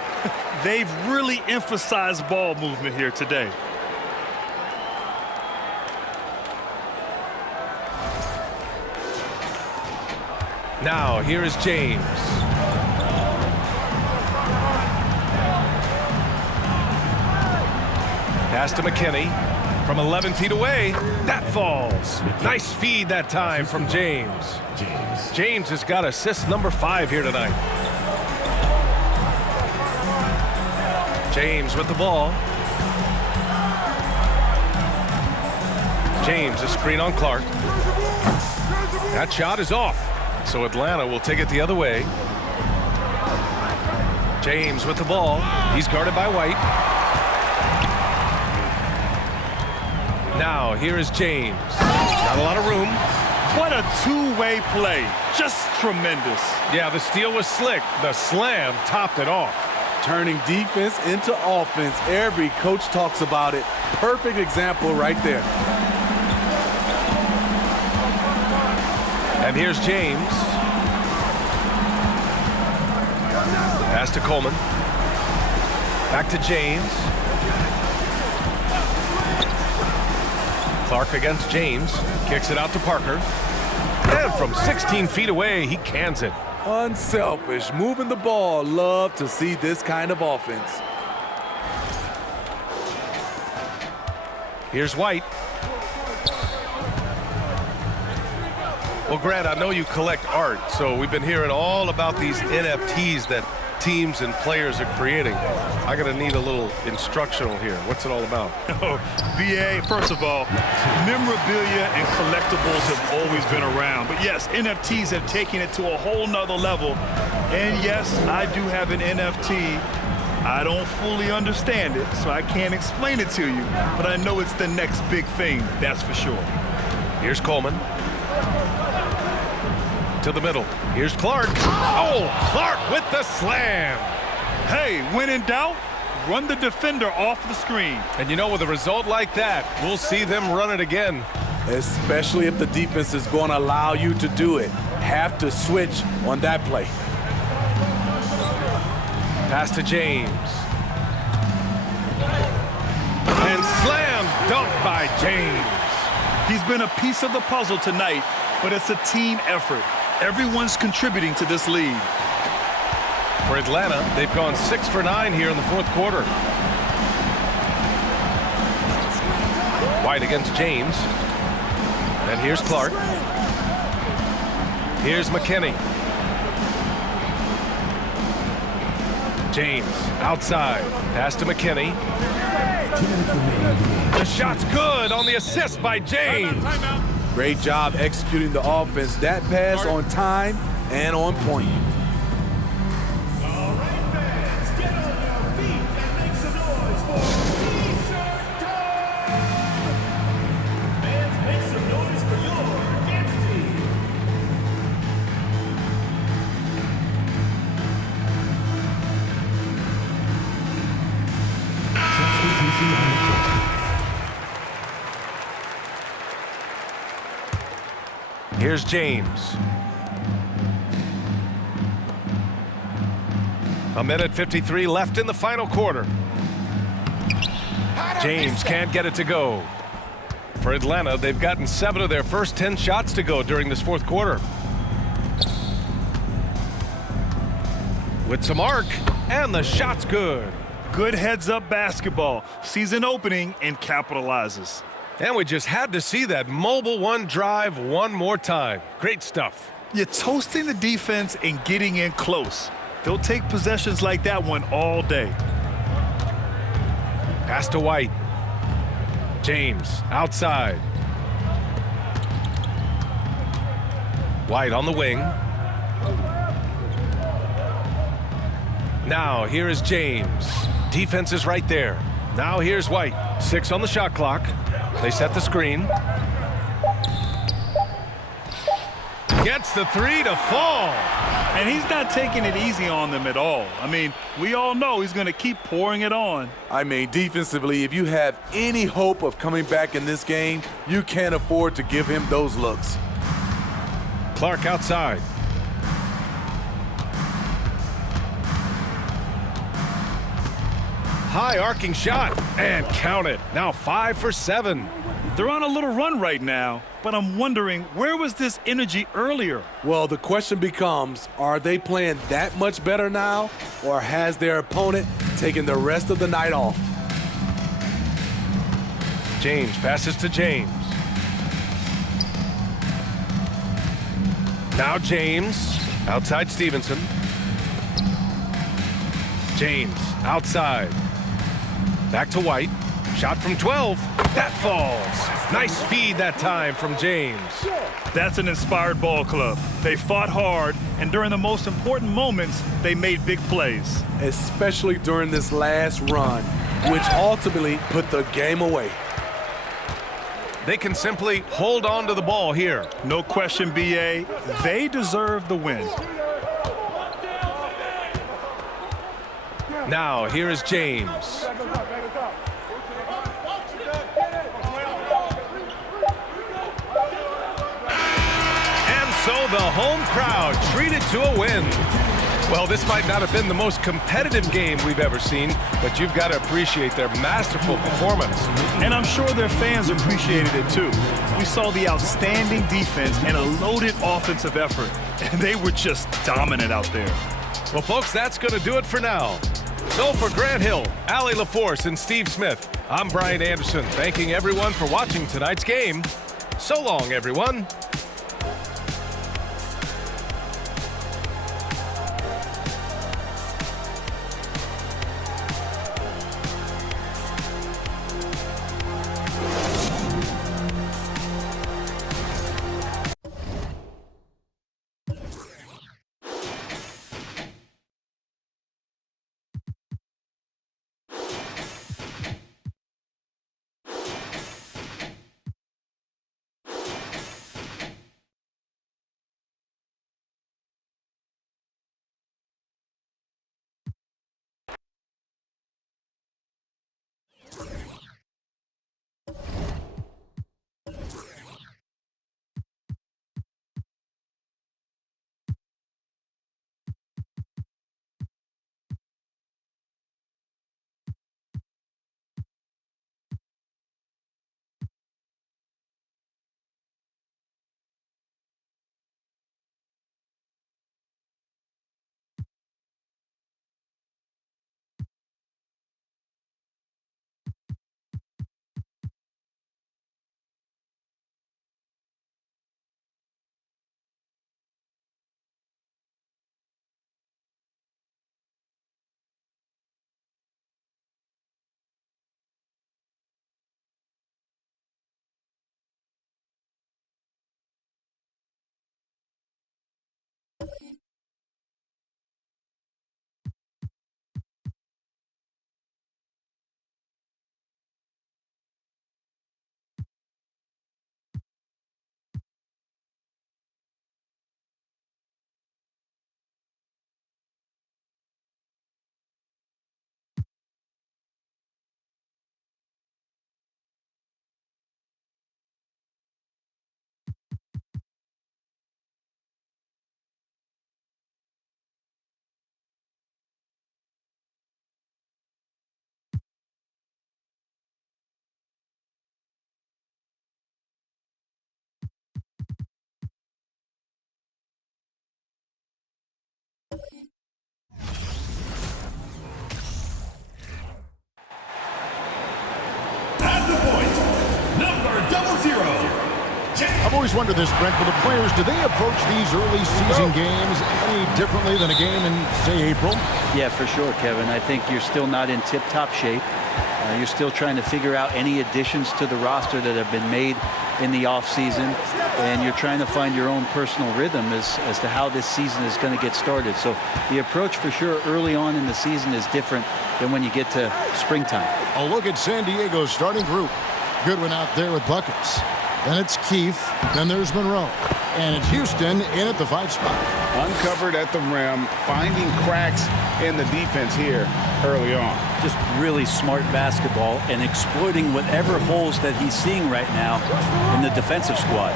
They've really emphasized ball movement here today. Now, here is James. Pass to McKinney from 11 feet away. That falls. Nice feed that time from James. James has got assist number 5 here tonight. James with the ball. James, a screen on Clark. That shot is off. So Atlanta will take it the other way. James with the ball. He's guarded by White. Now, here is James. Not a lot of room. What a two-way play. Just tremendous. Yeah, the steal was slick. The slam topped it off. Turning defense into offense. Every coach talks about it. Perfect example right there. And here's James. Pass to Coleman. Back to James. Clark against James. Kicks it out to Parker. And from 16 feet away, he cans it. Unselfish, moving the ball. Love to see this kind of offense. Here's White. Well, Grant, I know you collect art, so we've been hearing all about these NFTs that teams and players are creating. I'm going to need a little instructional here. What's it all about? Oh, BA, first of all, memorabilia and collectibles have always been around. But yes, NFTs have taken it to a whole nother level. And yes, I do have an NFT. I don't fully understand it, so I can't explain it to you. But I know it's the next big thing, that's for sure. Here's Coleman. To the middle. Here's Clark. Oh, Clark with the slam. Hey, when in doubt, run the defender off the screen. And you know, with a result like that, we'll see them run it again. Especially if the defense is going to allow you to do it. Have to switch on that play. Pass to James. And slam dunk by James. He's been a piece of the puzzle tonight, but it's a team effort. Everyone's contributing to this lead. For Atlanta, they've gone 6 for 9 here in the fourth quarter. White against James. And here's Clark. Here's McKinney. James outside. Pass to McKinney. The shot's good on the assist by James. Great job executing the offense. That pass on time and on point. All right, fans, get on your feet and make some noise for T-Shirt Time! Fans, make some noise for your dance team. Substitution on the court. Here's James. A minute 53 left in the final quarter. James can't get it to go. For Atlanta, they've gotten 7 of their first 10 shots to go during this fourth quarter. With some arc, and the shot's good. Good heads-up basketball. Sees an opening and capitalizes. And we just had to see that mobile one drive one more time. Great stuff. You're toasting the defense and getting in close. They'll take possessions like that one all day. Pass to White. James outside. White on the wing. Now here is James. Defense is right there. Now here's White. 6 on the shot clock. They set the screen. Gets the 3 to fall. And he's not taking it easy on them at all. I mean, we all know he's going to keep pouring it on. I mean, defensively, if you have any hope of coming back in this game, you can't afford to give him those looks. Clark outside. High arcing shot and count it. Now 5 for 7. They're on a little run right now, but I'm wondering, where was this energy earlier? Well, the question becomes, are they playing that much better now, or has their opponent taken the rest of the night off? James passes to James. Now James outside Stevenson. James outside. Back to White. Shot from 12. That falls. Nice feed that time from James. That's an inspired ball club. They fought hard, and during the most important moments, they made big plays. Especially during this last run, which ultimately put the game away. They can simply hold on to the ball here. No question, B.A. They deserve the win. Now, here is James. And so the home crowd treated to a win. Well, this might not have been the most competitive game we've ever seen, but you've got to appreciate their masterful performance. And I'm sure their fans appreciated it too. We saw the outstanding defense and a loaded offensive effort, and they were just dominant out there. Well, folks, that's going to do it for now. So for Grant Hill, Allie LaForce, and Steve Smith, I'm Brian Anderson, thanking everyone for watching tonight's game. So long, everyone. I've always wondered this, Brent, for the players, do they approach these early season games any differently than a game in, say, April? Yeah, for sure, Kevin. I think you're still not in tip-top shape. You're still trying to figure out any additions to the roster that have been made in the offseason, and you're trying to find your own personal rhythm as to how this season is going to get started. So the approach for sure early on in the season is different than when you get to springtime. A look at San Diego's starting group. Goodwin out there with buckets. Then it's Keith. Then there's Monroe. And it's Houston in at the 5 spot. Uncovered at the rim, finding cracks in the defense here early on. Just really smart basketball and exploiting whatever holes that he's seeing right now in the defensive squad.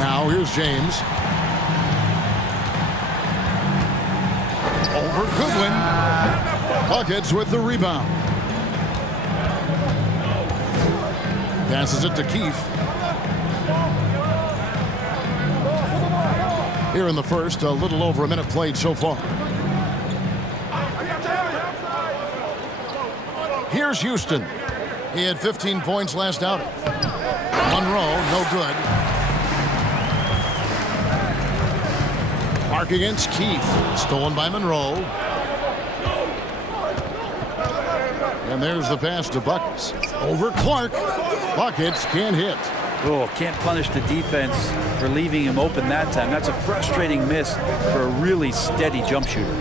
Now here's James. Over Goodwin. Buckets with the rebound. Passes it to Keith. Here in the first, a little over a minute played so far. Here's Houston. He had 15 points last outing. Monroe, no good. Mark against Keith. Stolen by Monroe. And there's the pass to Buckets. Over Clark. Buckets can't hit. Oh, can't punish the defense for leaving him open that time. That's a frustrating miss for a really steady jump shooter.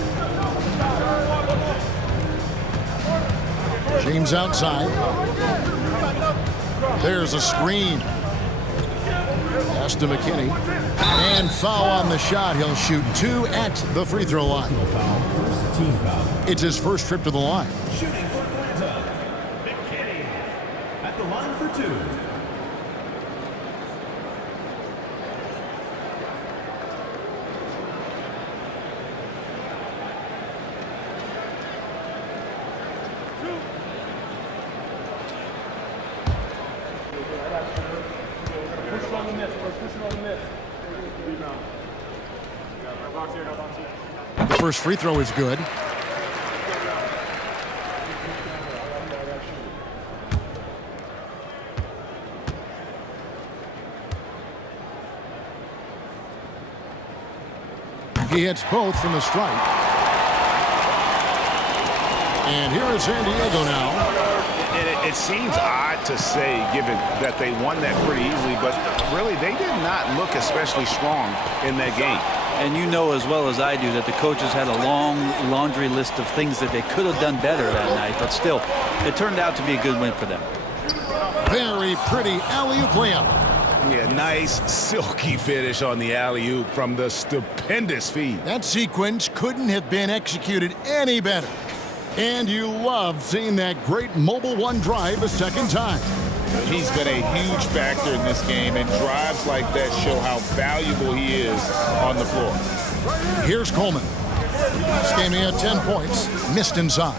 James outside. There's a screen. Pass to McKinney. And foul on the shot. He'll shoot 2 at the free throw line. It's his first trip to the line. Shooting for Atlanta, McKinney at the line for 2. The first free throw is good. He hits both from the stripe. And here is San Diego now. It seems odd to say, given that they won that pretty easily, but really they did not look especially strong in that game. And you know as well as I do that the coaches had a long laundry list of things that they could have done better that night, but still, it turned out to be a good win for them. Very pretty alley-oop layup. Yeah, nice silky finish on the alley-oop from the stupendous feed. That sequence couldn't have been executed any better. And you love seeing that great mobile one drive a second time. He's been a huge factor in this game, and drives like that show how valuable he is on the floor. Here's Coleman. This game he had 10 points, missed inside.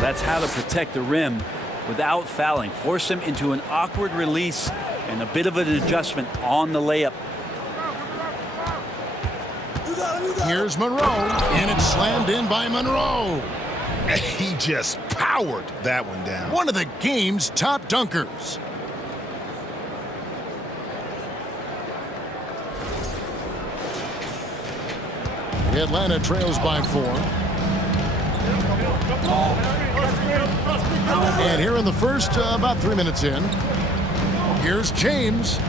That's how to protect the rim without fouling. Force him into an awkward release and a bit of an adjustment on the layup. Here's Monroe, and it's slammed in by Monroe. He just powered that one down. One of the game's top dunkers. Atlanta trails by 4. And here in the first, about 3 minutes in, here's James.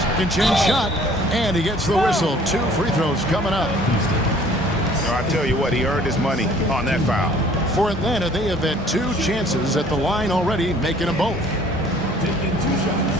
Second chance shot, and he gets the whistle. 2 free throws coming up. I tell you what, he earned his money on that foul. For Atlanta, they have had 2 chances at the line already, making them both. Taking 2 shots.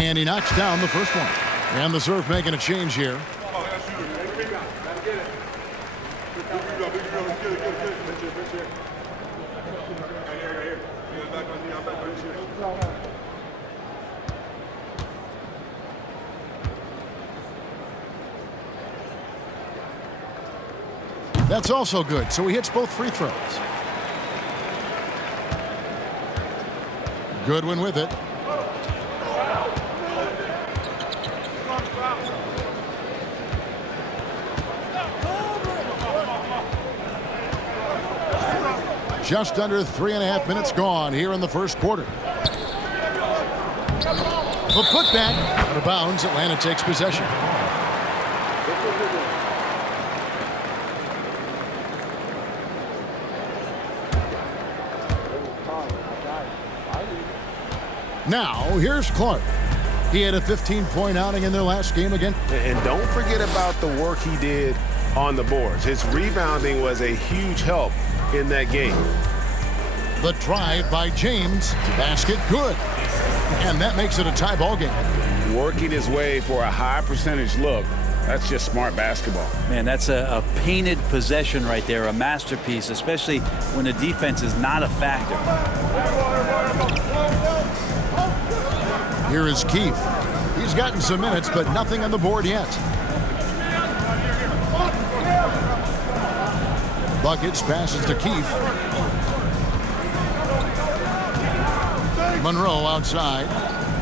And he knocks down the first one. And the serve making a change here. That's also good, so he hits both free throws. Goodwin with it. Just under 3.5 minutes gone here in the first quarter. The putback out of bounds. Atlanta takes possession. Now, here's Clark. He had a 15-point outing in their last game again. And don't forget about the work he did on the boards. His rebounding was a huge help in that game. The drive by James. Basket good. And that makes it a tie ball game. Working his way for a high percentage look. That's just smart basketball. Man, that's a painted possession right there, a masterpiece, especially when the defense is not a factor. Here is Keith. He's gotten some minutes, but nothing on the board yet. Buckets passes to Keith. Monroe outside.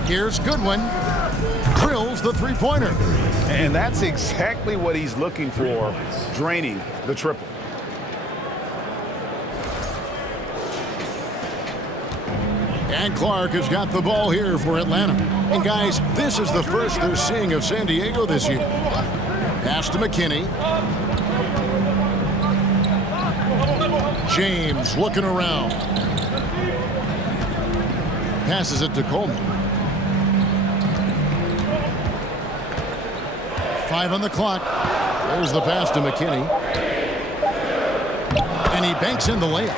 Here's Goodwin. Drills the three-pointer. And that's exactly what he's looking for, draining the triple. And Clark has got the ball here for Atlanta. And guys, this is the first they're seeing of San Diego this year. Pass to McKinney. James looking around. Passes it to Coleman. 5 on the clock. There's the pass to McKinney. And he banks in the layup.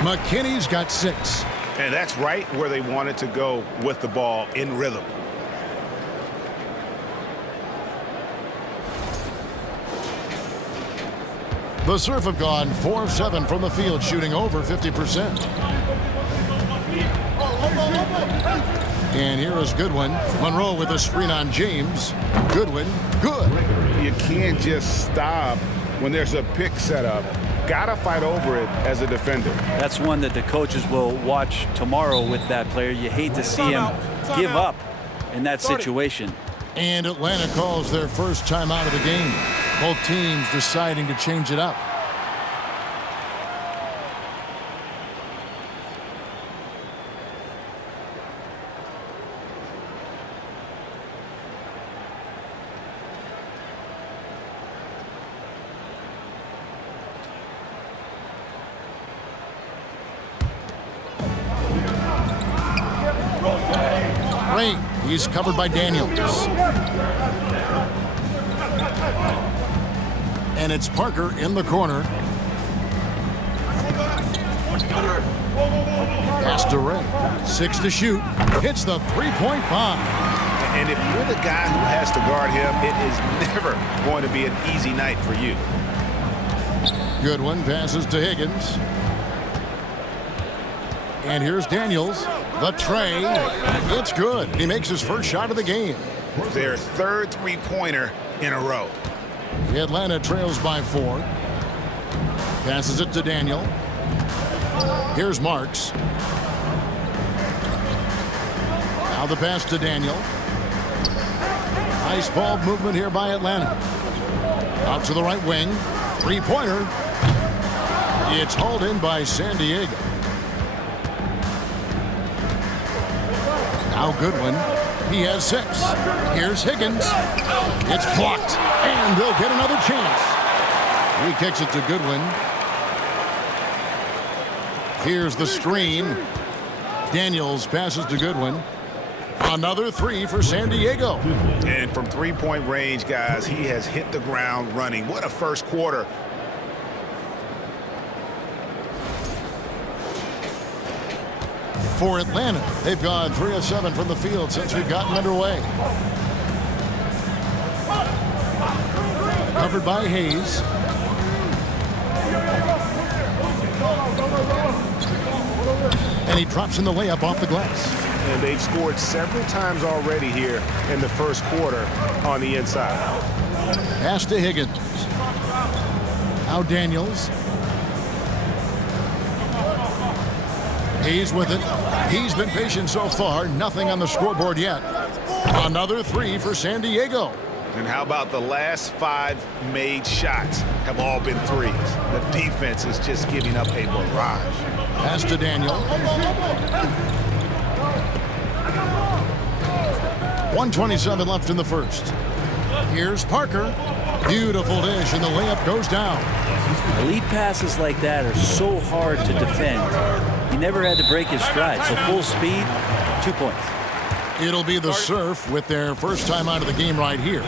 McKinney's got 6. And that's right where they wanted to go with the ball, in rhythm. The Surf have gone 4 of 7 from the field, shooting over 50%. And here is Goodwin. Monroe with a screen on James. Goodwin, good. You can't just stop when there's a pick set up. Gotta fight over it as a defender. That's one that the coaches will watch tomorrow with that player. You hate to see him give up in that situation. And Atlanta calls their first timeout of the game. Both teams deciding to change it up. Ray, he's covered by Daniels. And it's Parker in the corner. Pass to Ray. 6 to shoot. Hits the three-point bomb. And if you're the guy who has to guard him, it is never going to be an easy night for you. Goodwin passes to Higgins. And here's Daniels. The tray. It's good. He makes his first shot of the game. Their third three-pointer in a row. Atlanta trails by 4. Passes it to Daniel. Here's Marks. Now the pass to Daniel. Nice ball movement here by Atlanta. Out to the right wing. Three-pointer. It's hauled in by San Diego. Now Goodwin. He has 6. Here's Higgins. It's blocked. And they'll get another chance. He kicks it to Goodwin. Here's the screen. Daniels passes to Goodwin. Another 3 for San Diego. And from three-point range, guys, he has hit the ground running. What a first quarter. For Atlanta, they've gone 3 of 7 from the field since we've gotten underway. Covered by Hayes. And he drops in the layup off the glass. And they've scored several times already here in the first quarter on the inside. Pass to Higgins. Now Daniels. He's with it. He's been patient so far. Nothing on the scoreboard yet. Another three for San Diego. And how about the last 5 made shots have all been threes? The defense is just giving up a barrage. Pass to Daniel. 1:27 left in the first. Here's Parker. Beautiful dish, and the layup goes down. Elite passes like that are so hard to defend. He never had to break his stride, so full speed, 2 points. It'll be the Surf with their first time out of the game right here.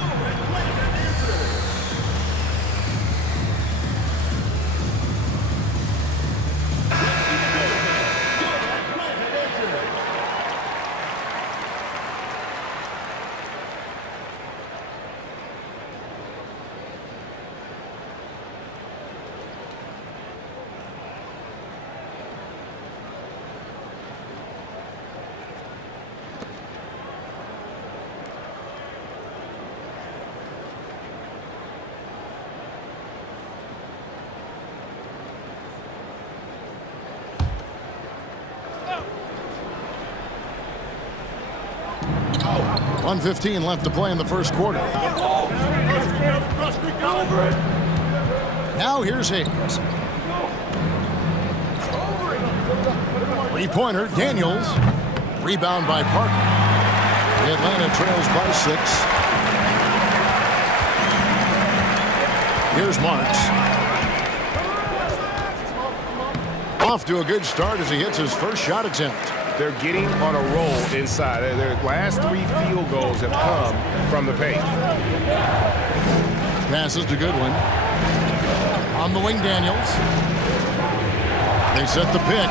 .115 left to play in the first quarter. Now here's Hayes. Three-pointer, Daniels. Rebound by Parker. Atlanta trails by 6. Here's Marks. Off to a good start as he hits his first shot attempt. They're getting on a roll inside. Their last 3 field goals have come from the paint. Passes to Goodwin. On the wing, Daniels. They set the pick.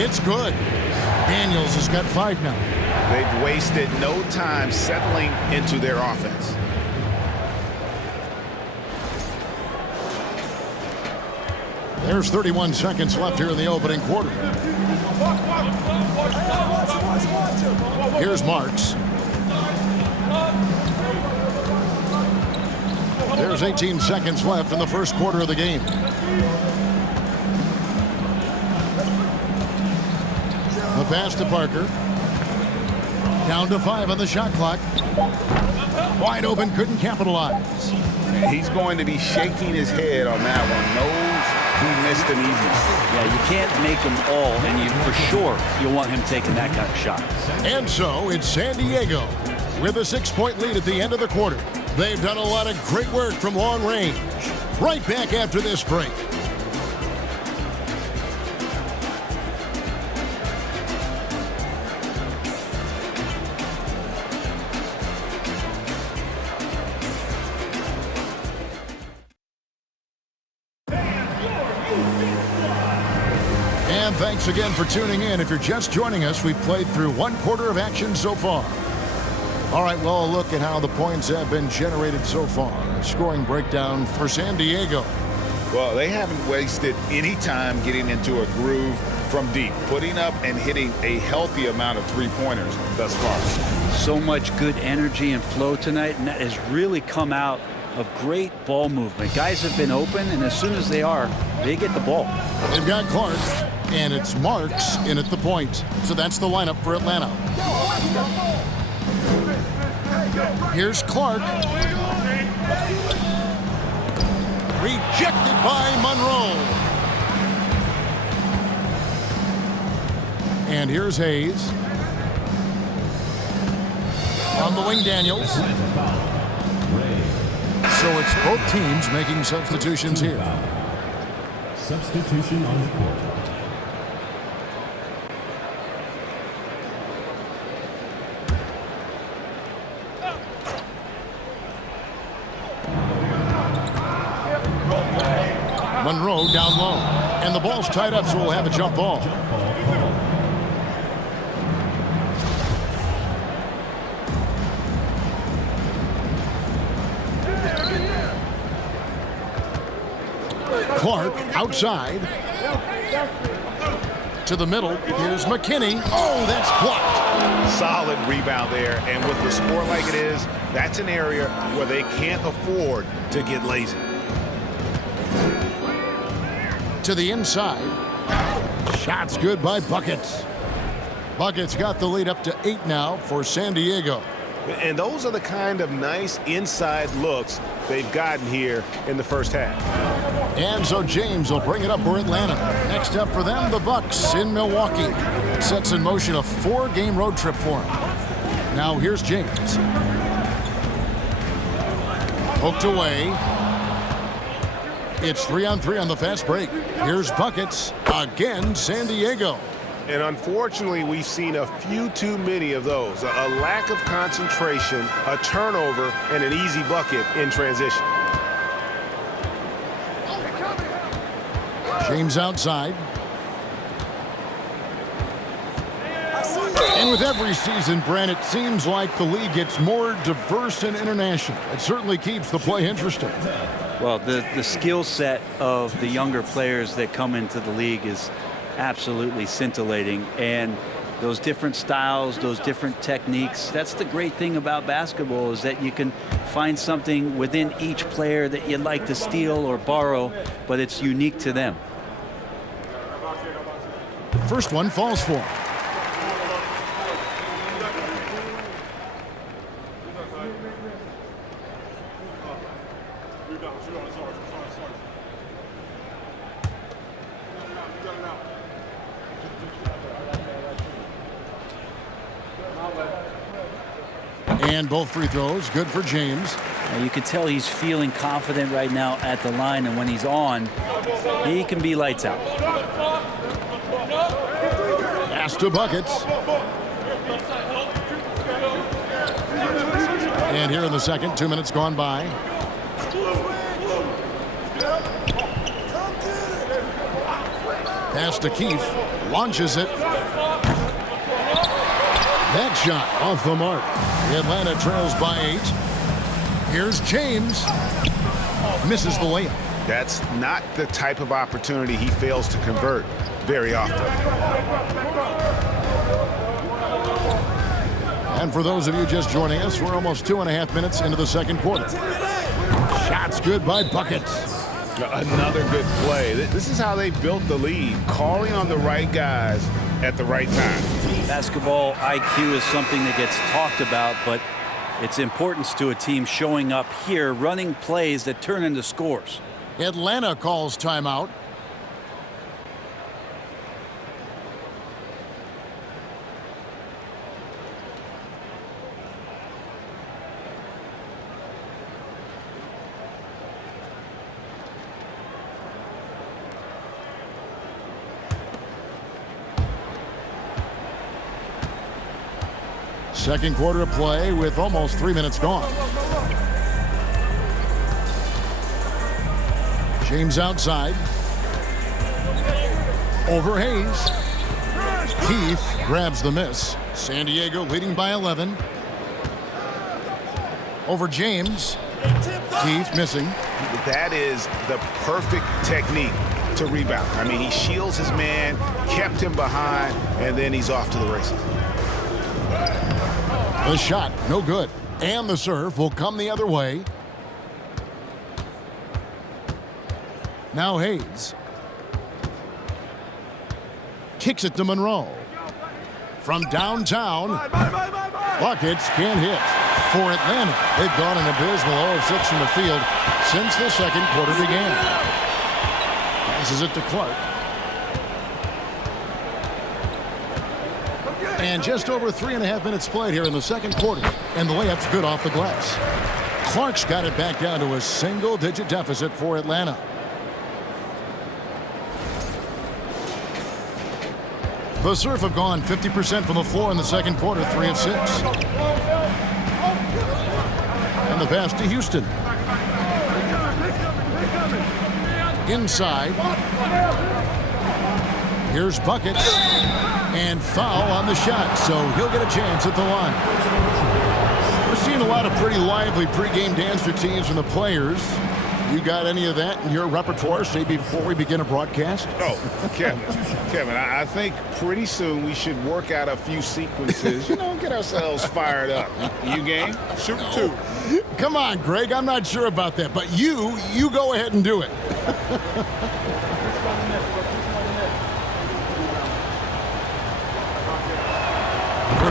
It's good. Daniels has got 5 now. They've wasted no time settling into their offense. There's 31 seconds left here in the opening quarter. Here's Marks. There's 18 seconds left in the first quarter of the game. The pass to Parker. Down to 5 on the shot clock. Wide open, couldn't capitalize. He's going to be shaking his head on that one. Knows he missed an easy. Yeah, you can't make them all, and you for sure you'll want him taking that kind of shot. And so it's San Diego with a 6-point lead at the end of the quarter. They've done a lot of great work from long range. Right back after this break. And thanks again for tuning in. If you're just joining us, we've played through 1 quarter of action so far. All right, well, a look at how the points have been generated so far. A scoring breakdown for San Diego. Well, they haven't wasted any time getting into a groove from deep, putting up and hitting a healthy amount of 3-pointers thus far. So much good energy and flow tonight, and that has really come out of great ball movement. Guys have been open, and as soon as they are, they get the ball. They've got Clark, and it's Marks in at the point. So that's the lineup for Atlanta. Here's Clark. Rejected by Monroe. And here's Hayes. On the wing, Daniels. So it's both teams making substitutions here. Substitution on the court. Monroe down low. And the ball's tied up, so we'll have a jump ball. Clark outside. To the middle. Here's McKinney. Oh, that's blocked. Solid rebound there. And with the score like it is, that's an area where they can't afford to get lazy. To the inside. Shots good by Buckets. Buckets got the lead up to 8 now for San Diego. And those are the kind of nice inside looks they've gotten here in the first half. And so James will bring it up for Atlanta. Next up for them, the Bucks in Milwaukee. It sets in motion a 4-game road trip for them. Now here's James. Poked away. It's 3-on-3 on the fast break. Here's Buckets. Again, San Diego. And unfortunately, we've seen a few too many of those. A lack of concentration, a turnover, and an easy bucket in transition. James outside. And with every season, Brent, it seems like the league gets more diverse and international. It certainly keeps the play interesting. Well, the skill set of the younger players that come into the league is absolutely scintillating, and those different styles, those different techniques, that's the great thing about basketball, is that you can find something within each player that you'd like to steal or borrow, but it's unique to them. First one falls for him. And both free throws good for James. You can tell he's feeling confident right now at the line, and when he's on, he can be lights out. Pass to Buckets. And here in the second, 2 minutes gone by. Pass to Keith, launches it. That shot off the mark. Atlanta trails by 8. Here's James. Misses the layup. That's not the type of opportunity he fails to convert very often. And for those of you just joining us, we're almost 2.5 minutes into the second quarter. Shots good by Buckets. Another good play. This is how they built the lead, calling on the right guys at the right time. Basketball IQ is something that gets talked about, but its importance to a team showing up here, running plays that turn into scores. Atlanta calls timeout. Second quarter of play with almost 3 minutes gone. James outside. Over Hayes. Keith grabs the miss. San Diego leading by 11. Over James. Keith missing. That is the perfect technique to rebound. I mean, he shields his man, kept him behind, and then he's off to the races. The shot, no good. And the serve will come the other way. Now Hayes. Kicks it to Monroe. From downtown, Buckets can't hit. For Atlanta, they've gone an abysmal 0 of 6 from the field since the second quarter began. Passes it to Clark. And just over 3.5 minutes played here in the second quarter, and the layup's good off the glass. Clark's got it back down to a single-digit deficit for Atlanta. The Surf have gone 50% from the floor in the second quarter, 3 of 6. And the pass to Houston. Inside. Here's Buckets. And foul on the shot, so he'll get a chance at the line. We're seeing a lot of pretty lively pregame dance routines from the players. You got any of that in your repertoire, say, before we begin a broadcast? Oh, Kevin, I think pretty soon we should work out a few sequences, get ourselves fired up. You game? Shoot 2. Come on, Greg, I'm not sure about that, but you go ahead and do it.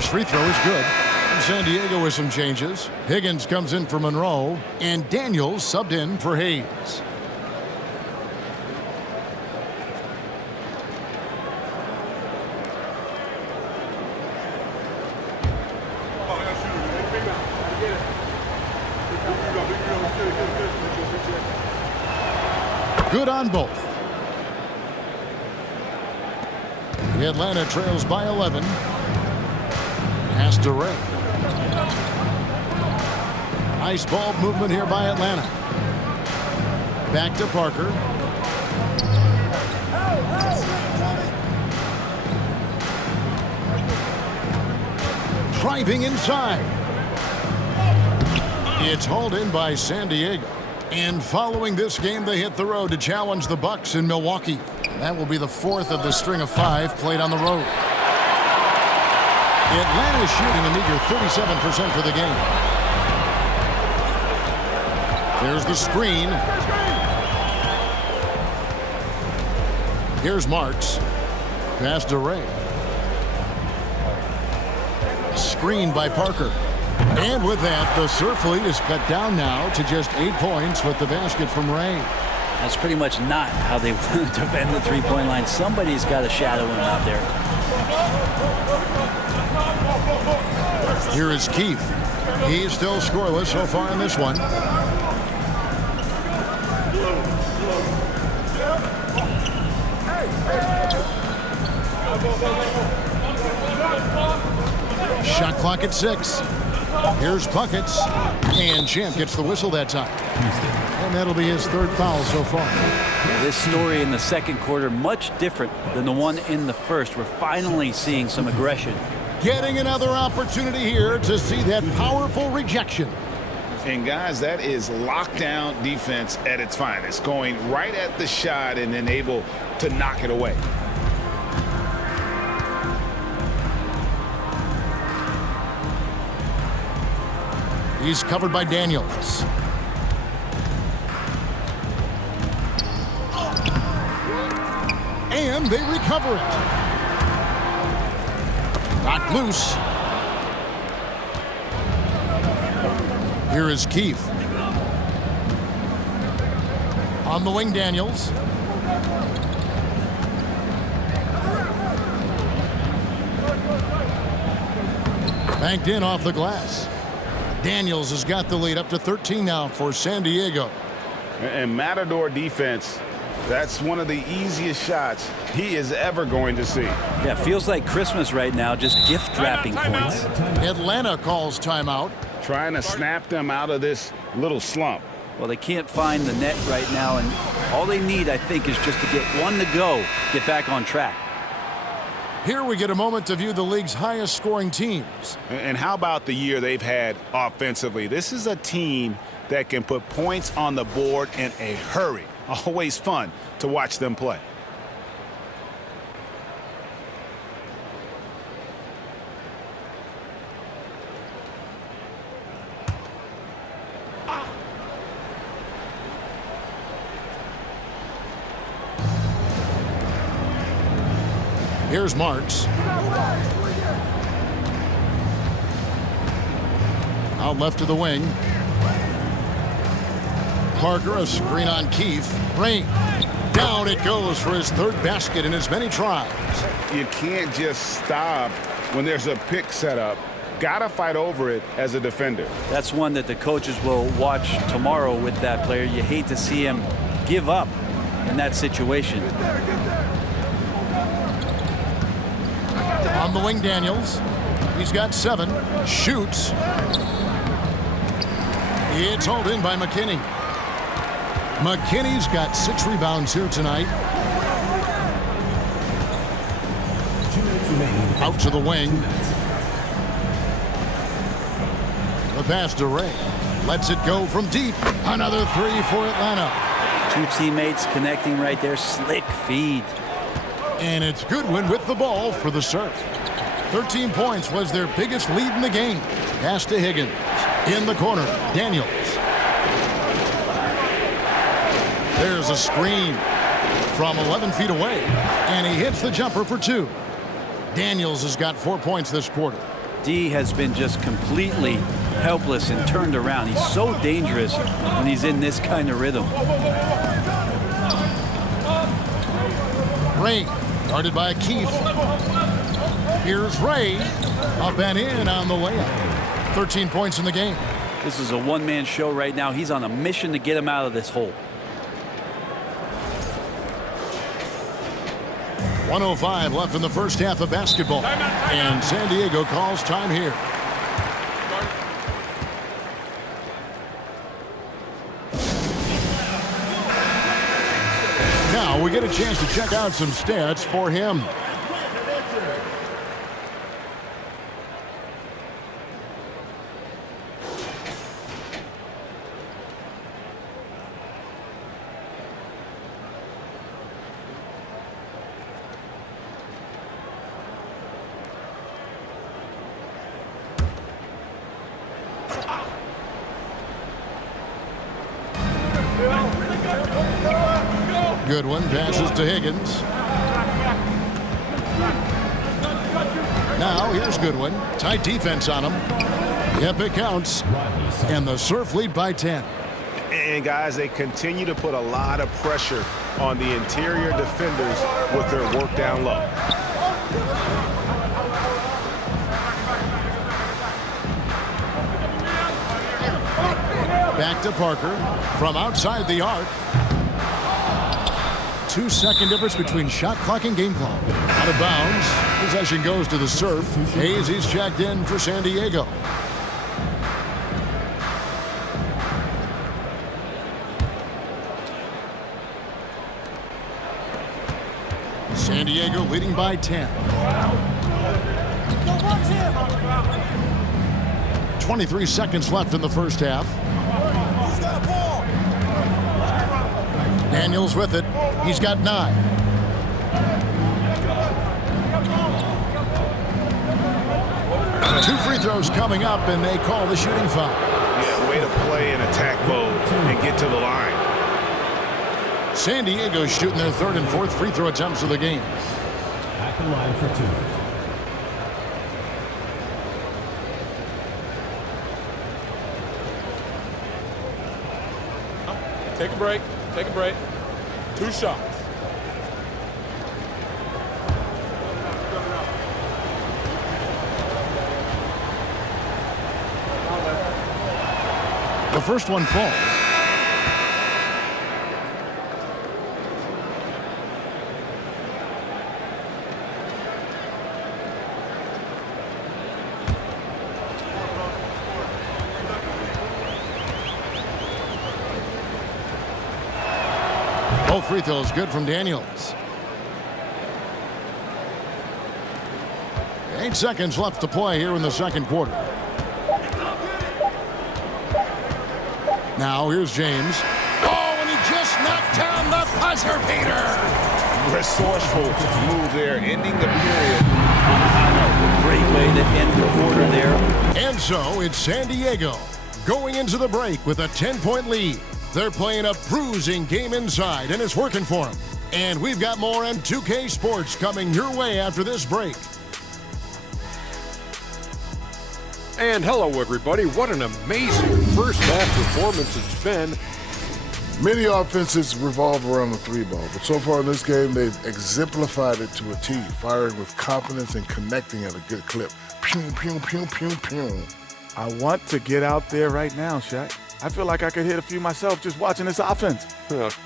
First free throw is good. And San Diego with some changes. Higgins comes in for Monroe, and Daniels subbed in for Hayes. Good on both. Atlanta trails by 11. Pass to Ray. Nice ball movement here by Atlanta. Back to Parker. Driving inside. It's hauled in by San Diego. And following this game, they hit the road to challenge the Bucks in Milwaukee. That will be the fourth of the string of 5 played on the road. Atlanta is shooting a meager 37% for the game. There's the screen. Here's Marks. Pass to Ray. Screened by Parker. And with that, the Surf lead is cut down now to just 8 points with the basket from Ray. That's pretty much not how they defend the three-point line. Somebody's got to shadow him out there. Here is Keith. He's still scoreless so far in this one. Shot clock at 6. Here's Buckets, and Champ gets the whistle that time. And that'll be his 3rd foul so far. This story in the second quarter, much different than the one in the first. We're finally seeing some aggression. Getting another opportunity here to see that powerful rejection. And guys, that is lockdown defense at its finest, going right at the shot and then able to knock it away. He's covered by Daniels. And they recover it. Knocked loose. Here is Keith. On the wing, Daniels. Banked in off the glass. Daniels has got the lead up to 13 now for San Diego. And Matador defense, that's one of the easiest shots he is ever going to see. Yeah, feels like Christmas right now, just gift wrapping points. Atlanta calls timeout. Trying to snap them out of this little slump. Well, they can't find the net right now, and all they need, I think, is just to get one to go, get back on track. Here we get a moment to view the league's highest scoring teams. And how about the year they've had offensively? This is a team that can put points on the board in a hurry. Always fun to watch them play. Here's Marks. Out left to the wing. Parker, a screen on Keith. Ray. Down it goes for his 3rd basket in as many tries. You can't just stop when there's a pick set up. Gotta fight over it as a defender. That's one that the coaches will watch tomorrow with that player. You hate to see him give up in that situation. On the wing, Daniels. He's got 7. Shoots. It's hauled in by McKinney. McKinney's got 6 rebounds here tonight. Out to the wing. The pass to Ray. Lets it go from deep. Another 3 for Atlanta. 2 teammates connecting right there. Slick feed. And it's Goodwin with the ball for the Surf. 13 points was their biggest lead in the game. Pass to Higgins. In the corner, Daniels. There's a screen from 11 feet away. And he hits the jumper for 2. Daniels has got 4 points this quarter. D has been just completely helpless and turned around. He's so dangerous when he's in this kind of rhythm. Ray, guarded by Keith. Here's Ray, up and in on the layup. 13 points in the game. This is a one-man show right now. He's on a mission to get him out of this hole. 1:05 left in the first half of basketball. And San Diego calls time here. Now we get a chance to check out some stats for him. Goodwin passes to Higgins. Now here's Goodwin. Tight defense on him. Yep, it counts. And the Surf lead by 10. And guys, they continue to put a lot of pressure on the interior defenders with their work down low. Back to Parker from outside the arc. 2-second difference between shot clock and game clock. Out of bounds. Possession goes to the Surf. Hayes, he's checked in for San Diego. San Diego leading by 10. 23 seconds left in the first half. Daniels with it. He's got 9. Two free throws coming up, and they call the shooting foul. Yeah, way to play in attack mode and get to the line. San Diego shooting their third and fourth free throw attempts of the game. At the line for 2. Take a break. Take a break. 2 shots. The first one falls. Both free throws good from Daniels. 8 seconds left to play here in the second quarter. Now here's James. Oh, and he just knocked down the buzzer beater. Resourceful move there, ending the period. Great way to end the quarter there. And so it's San Diego going into the break with a 10-point lead. They're playing a bruising game inside, and it's working for them. And we've got more on 2K Sports coming your way after this break. And hello, everybody. What an amazing first half performance it's been. Many offenses revolve around the 3-ball, but so far in this game, they've exemplified it to a T, firing with confidence and connecting at a good clip. Pew, pew, pew, pew, pew. I want to get out there right now, Shaq. I feel like I could hit a few myself just watching this offense.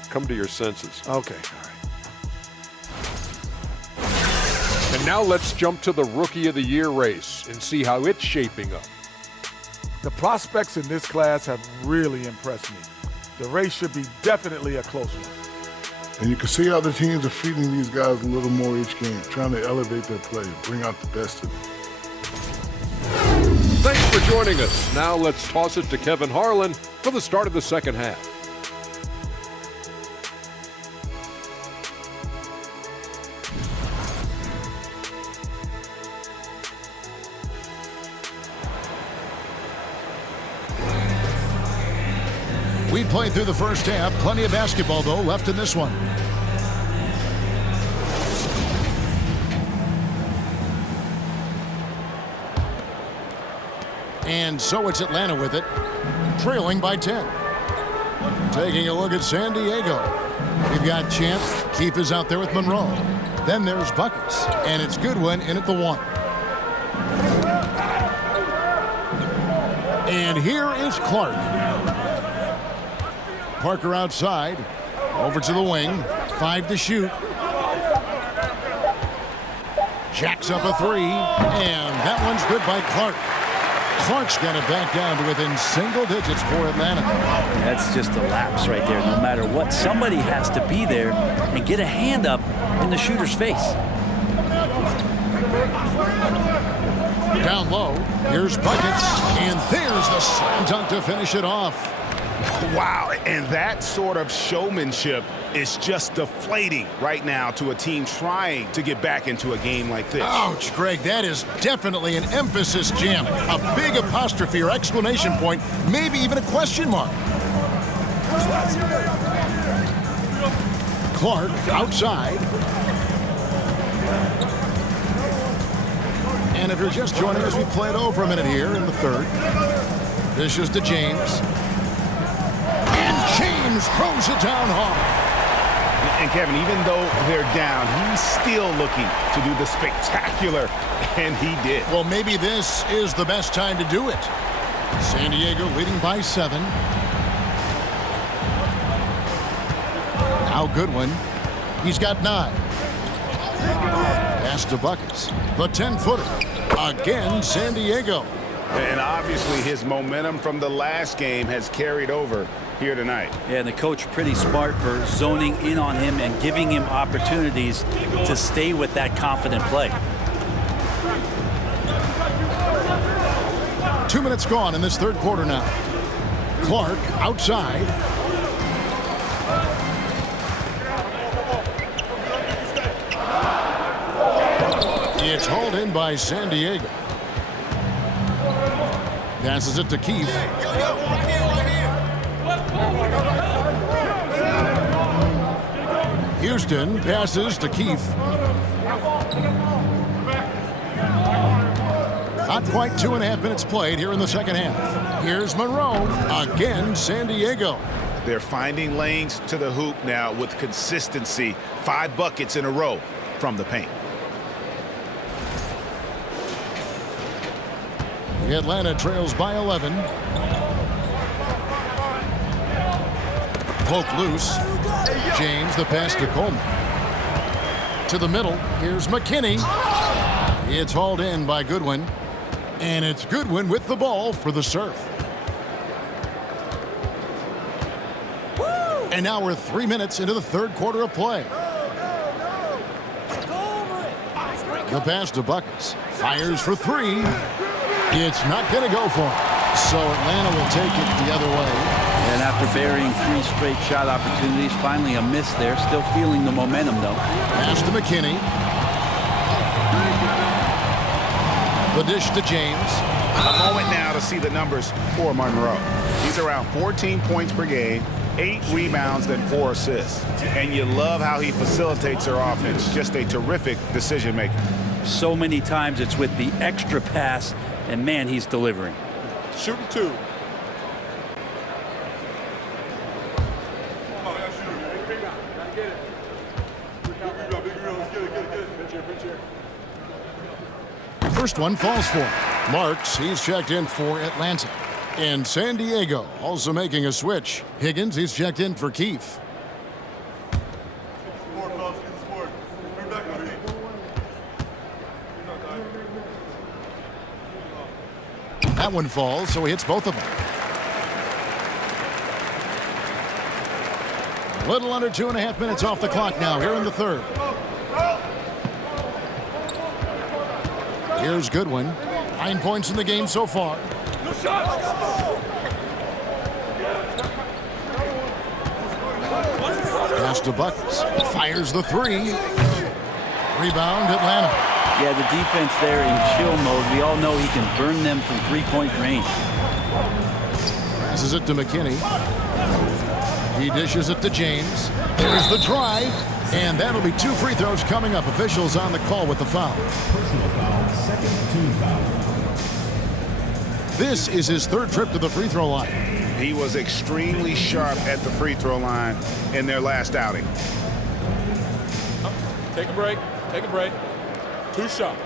Come to your senses. Okay, all right. And now let's jump to the Rookie of the Year race and see how it's shaping up. The prospects in this class have really impressed me. The race should be definitely a close one. And you can see how the teams are feeding these guys a little more each game, trying to elevate their play, bring out the best in them. Thanks for joining us. Now let's toss it to Kevin Harlan for the start of the second half. We played through the first half. Plenty of basketball, though, left in this one. And so it's Atlanta with it, trailing by 10. Taking a look at San Diego. We've got Champ. Keefe is out there with Monroe. Then there's Buckets, and it's Goodwin in at the 1. And here is Clark. Parker outside, over to the wing, 5 to shoot. Jacks up a 3, and that one's good by Clark. Clark's got it back down to within single digits for Atlanta. That's just a lapse right there. No matter what, somebody has to be there and get a hand up in the shooter's face. Down low, here's Buckets, and there's the slam dunk to finish it off. Wow, and that sort of showmanship is just deflating right now to a team trying to get back into a game like this. Ouch, Greg, that is definitely an emphasis jam. A big apostrophe or exclamation point, maybe even a question mark. Clark outside. And if you're just joining us, we played over a minute here in the third. Dishes to James. And James throws it down hard. And Kevin, even though they're down, he's still looking to do the spectacular, and he did. Well, maybe this is the best time to do it. San Diego leading by 7. Now Goodwin. He's got 9. Pass to Buckets. The 10-footer. Again, San Diego. And obviously his momentum from the last game has carried over here tonight. Yeah, and the coach pretty smart for zoning in on him and giving him opportunities to stay with that confident play. 2 minutes gone in this third quarter now. Clark outside. It's hauled in by San Diego. Passes it to Keefe. Houston passes to Keefe. Not quite 2.5 minutes played here in the second half. Here's Monroe. Again, San Diego. They're finding lanes to the hoop now with consistency. 5 buckets in a row from the paint. Atlanta trails by 11. Poke loose. James, the pass to Coleman. To the middle, here's McKinney. It's hauled in by Goodwin. And it's Goodwin with the ball for the serve. And now we're 3 minutes into the third quarter of play. The pass to Buckets. Fires for 3. It's not going to go for him. So Atlanta will take it the other way. And after burying 3 straight shot opportunities, finally a miss there. Still feeling the momentum, though. Pass to McKinney. The dish to James. A moment now to see the numbers for Monroe. He's around 14 points per game, 8 rebounds, and 4 assists. And you love how he facilitates their offense. Just a terrific decision maker. So many times it's with the extra pass, and man, he's delivering. Shooting 2. First one falls for him. Marks, he's checked in for Atlanta. And San Diego also making a switch. Higgins, he's checked in for Keefe. That one falls, so he hits both of them. A little under 2.5 minutes off the clock now here in the third. Here's Goodwin. 9 points in the game so far. Pass to Buckets. Fires the 3. Rebound Atlanta. Yeah, the defense there in chill mode. We all know he can burn them from 3-point range. Passes it to McKinney. He dishes it to James. There's the drive. And that'll be 2 free throws coming up. Officials on the call with the foul. Personal foul, second team foul. This is his third trip to the free throw line. He was extremely sharp at the free throw line in their last outing. Take a break. Take a break. 2 shots.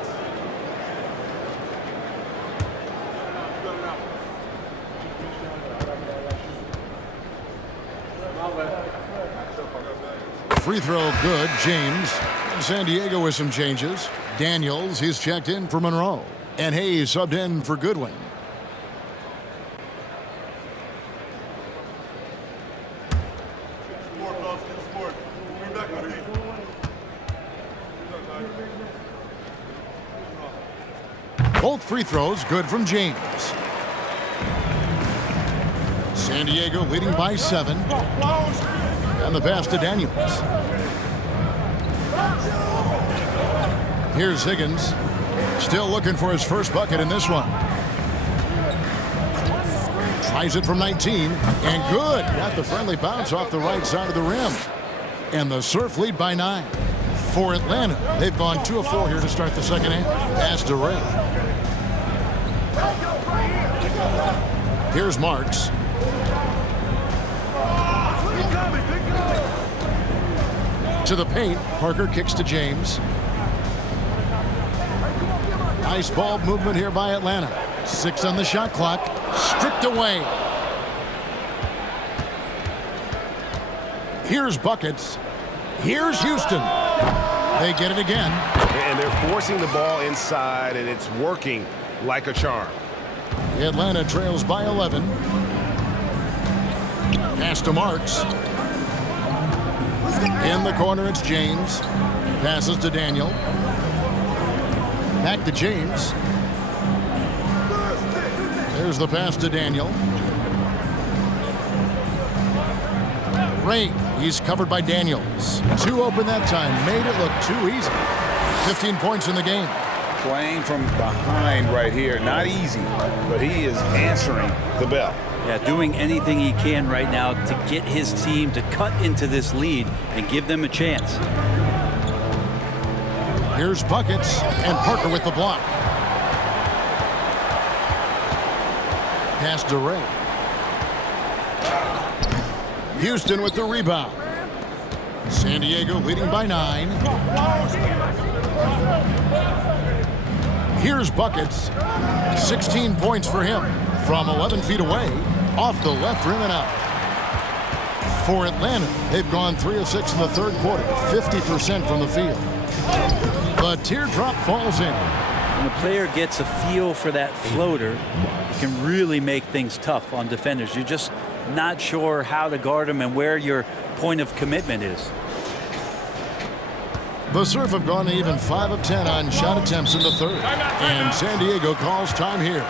Free throw good, James. And San Diego with some changes. Daniels, he's checked in for Monroe. And Hayes subbed in for Goodwin. Both free throws good from James. San Diego leading by 7. And the pass to Daniels. Here's Higgins. Still looking for his first bucket in this one. Tries it from 19. And good. Got the friendly bounce off the right side of the rim. And the Surf lead by 9. For Atlanta, they've gone 2 of 4 here to start the second half. Pass to Ray. Here's Marks. To the paint. Parker kicks to James. Nice ball movement here by Atlanta. 6 on the shot clock. Stripped away. Here's buckets. Here's Houston. They get it again. And they're forcing the ball inside, and it's working like a charm. Atlanta trails by 11. Pass to Marks. In the corner, it's James. Passes to Daniel. Back to James. There's the pass to Daniel. Ray, he's covered by Daniels. 2 open that time. Made it look too easy. 15 points in the game. Playing from behind right here. Not easy, but he is answering the bell. Yeah, doing anything he can right now to get his team to cut into this lead and give them a chance. Here's buckets and Parker with the block. Pass to Ray. Houston with the rebound. San Diego leading by 9. Here's buckets. 16 points for him from 11 feet away, off the left rim and out. For Atlanta, they've gone 3 of 6 in the third quarter, 50% from the field. The teardrop falls in. When a player gets a feel for that floater, it can really make things tough on defenders. You're just not sure how to guard them and where your point of commitment is. The Surf have gone even 5 of 10 on shot attempts in the third. And San Diego calls time here.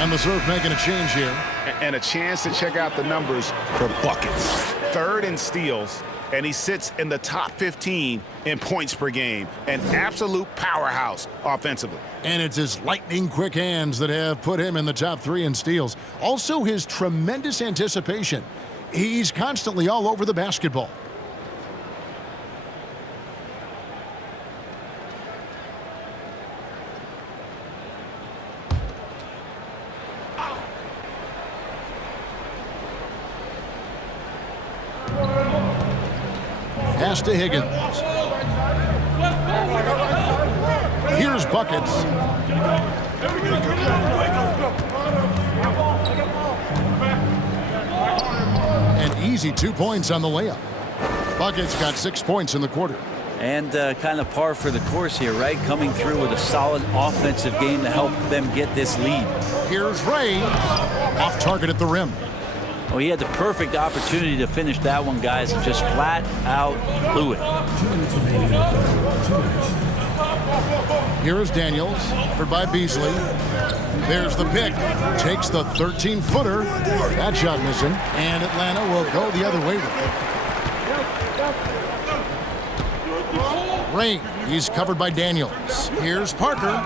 And the Surf making a change here. And a chance to check out the numbers for buckets. 3rd in steals, and he sits in the top 15 in points per game. An absolute powerhouse offensively. And it's his lightning quick hands that have put him in the top 3 in steals. Also his tremendous anticipation. He's constantly all over the basketball. Pass to Higgins. Here's buckets. An easy 2 points on the layup. Buckets got 6 points in the quarter. And kind of par for the course here, right? Coming through with a solid offensive game to help them get this lead. Here's Ray. Off target at the rim. Well, he had the perfect opportunity to finish that one, guys, and just flat out blew it. Here is Daniels, covered by Beasley. There's the pick. Takes the 13-footer. That shot missing. And Atlanta will go the other way with it. Ray, he's covered by Daniels. Here's Parker.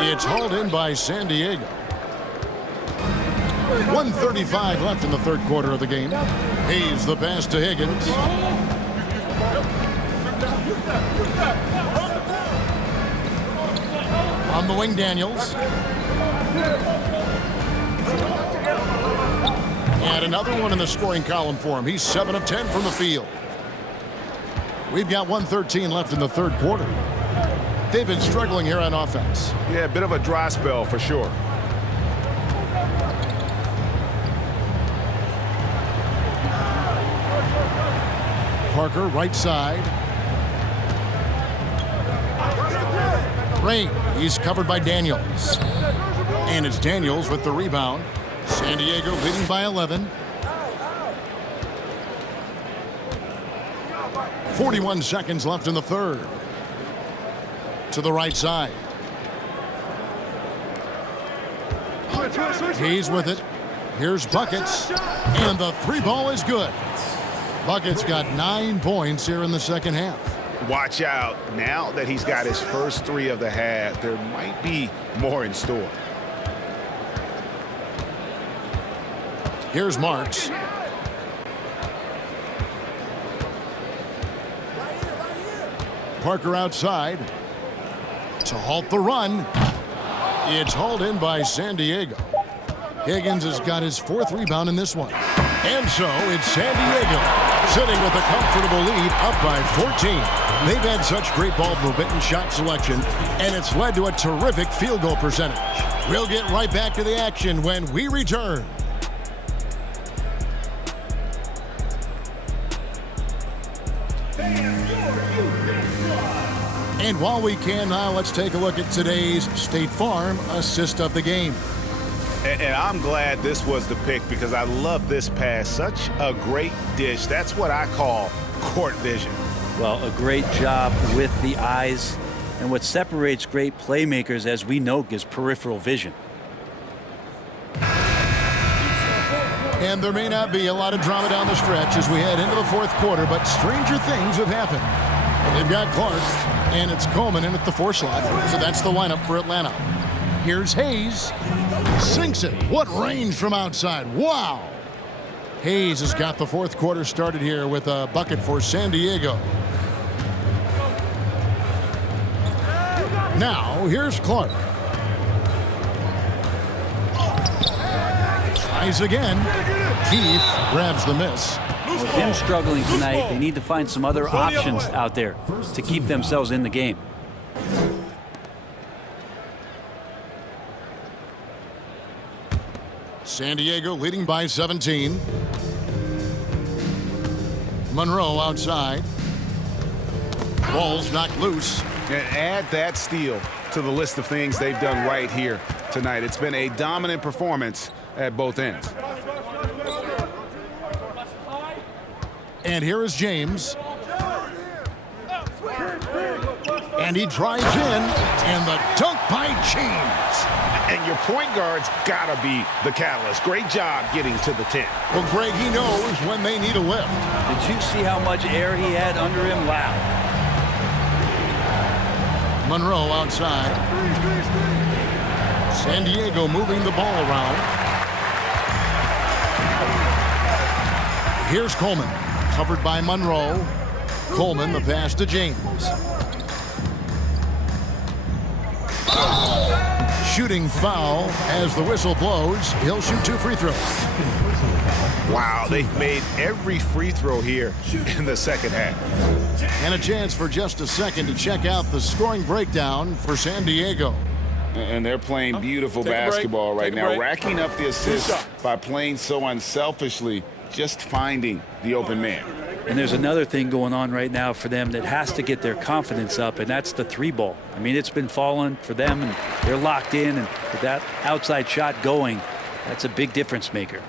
It's hauled in by San Diego. 1:35 left in the third quarter of the game. Hayes the pass to Higgins. On the wing, Daniels. And another one in the scoring column for him. He's 7 of 10 from the field. We've got 1:13 left in the third quarter. They've been struggling here on offense. Yeah, a bit of a dry spell for sure. Parker, right side. Rain, he's covered by Daniels. And it's Daniels with the rebound. San Diego leading by 11. 41 seconds left in the third. To the right side. Hayes with it. Here's Buckets. And the three ball is good. Buckets got 9 points here in the second half. Watch out. Now that he's got his first 3 of the half, there might be more in store. Here's Marks. Parker outside to halt the run. It's hauled in by San Diego. Higgins has got his 4th rebound in this one. And so it's San Diego sitting with a comfortable lead up by 14. They've had such great ball movement and shot selection, and it's led to a terrific field goal percentage. We'll get right back to the action when we return. And while we can now, let's take a look at today's State Farm assist of the game. And I'm glad this was the pick because I love this pass. Such a great dish. That's what I call court vision. Well, a great job with the eyes. And what separates great playmakers, as we know, is peripheral vision. And there may not be a lot of drama down the stretch as we head into the fourth quarter, but stranger things have happened. They've got Clark, and it's Coleman in at the 4 slot. So that's the lineup for Atlanta. Here's Hayes. Sinks it. What range from outside. Wow. Hayes has got the fourth quarter started here with a bucket for San Diego. Now, here's Clark. Tries again. Keith grabs the miss. With him struggling tonight, they need to find some other options out there to keep themselves in the game. San Diego leading by 17. Monroe outside. Ball's knocked loose. And add that steal to the list of things they've done right here tonight. It's been a dominant performance at both ends. And here is James. And he drives in, and the dunk by James. And your point guard's got to be the catalyst. Great job getting to the 10. Well, Greg, he knows when they need a lift. Did you see how much air he had under him? Wow. Monroe outside. San Diego moving the ball around. Here's Coleman, covered by Monroe. Coleman, the pass to James. Shooting foul as the whistle blows. He'll shoot 2 free throws. Wow, they've made every free throw here in the second half. And a chance for just a second to check out the scoring breakdown for San Diego. And they're playing beautiful basketball right now, racking up the assists by playing so unselfishly, just finding the open man. And there's another thing going on right now for them that has to get their confidence up, and that's the 3 ball. I mean, it's been falling for them, and they're locked in, and with that outside shot going, that's a big difference maker.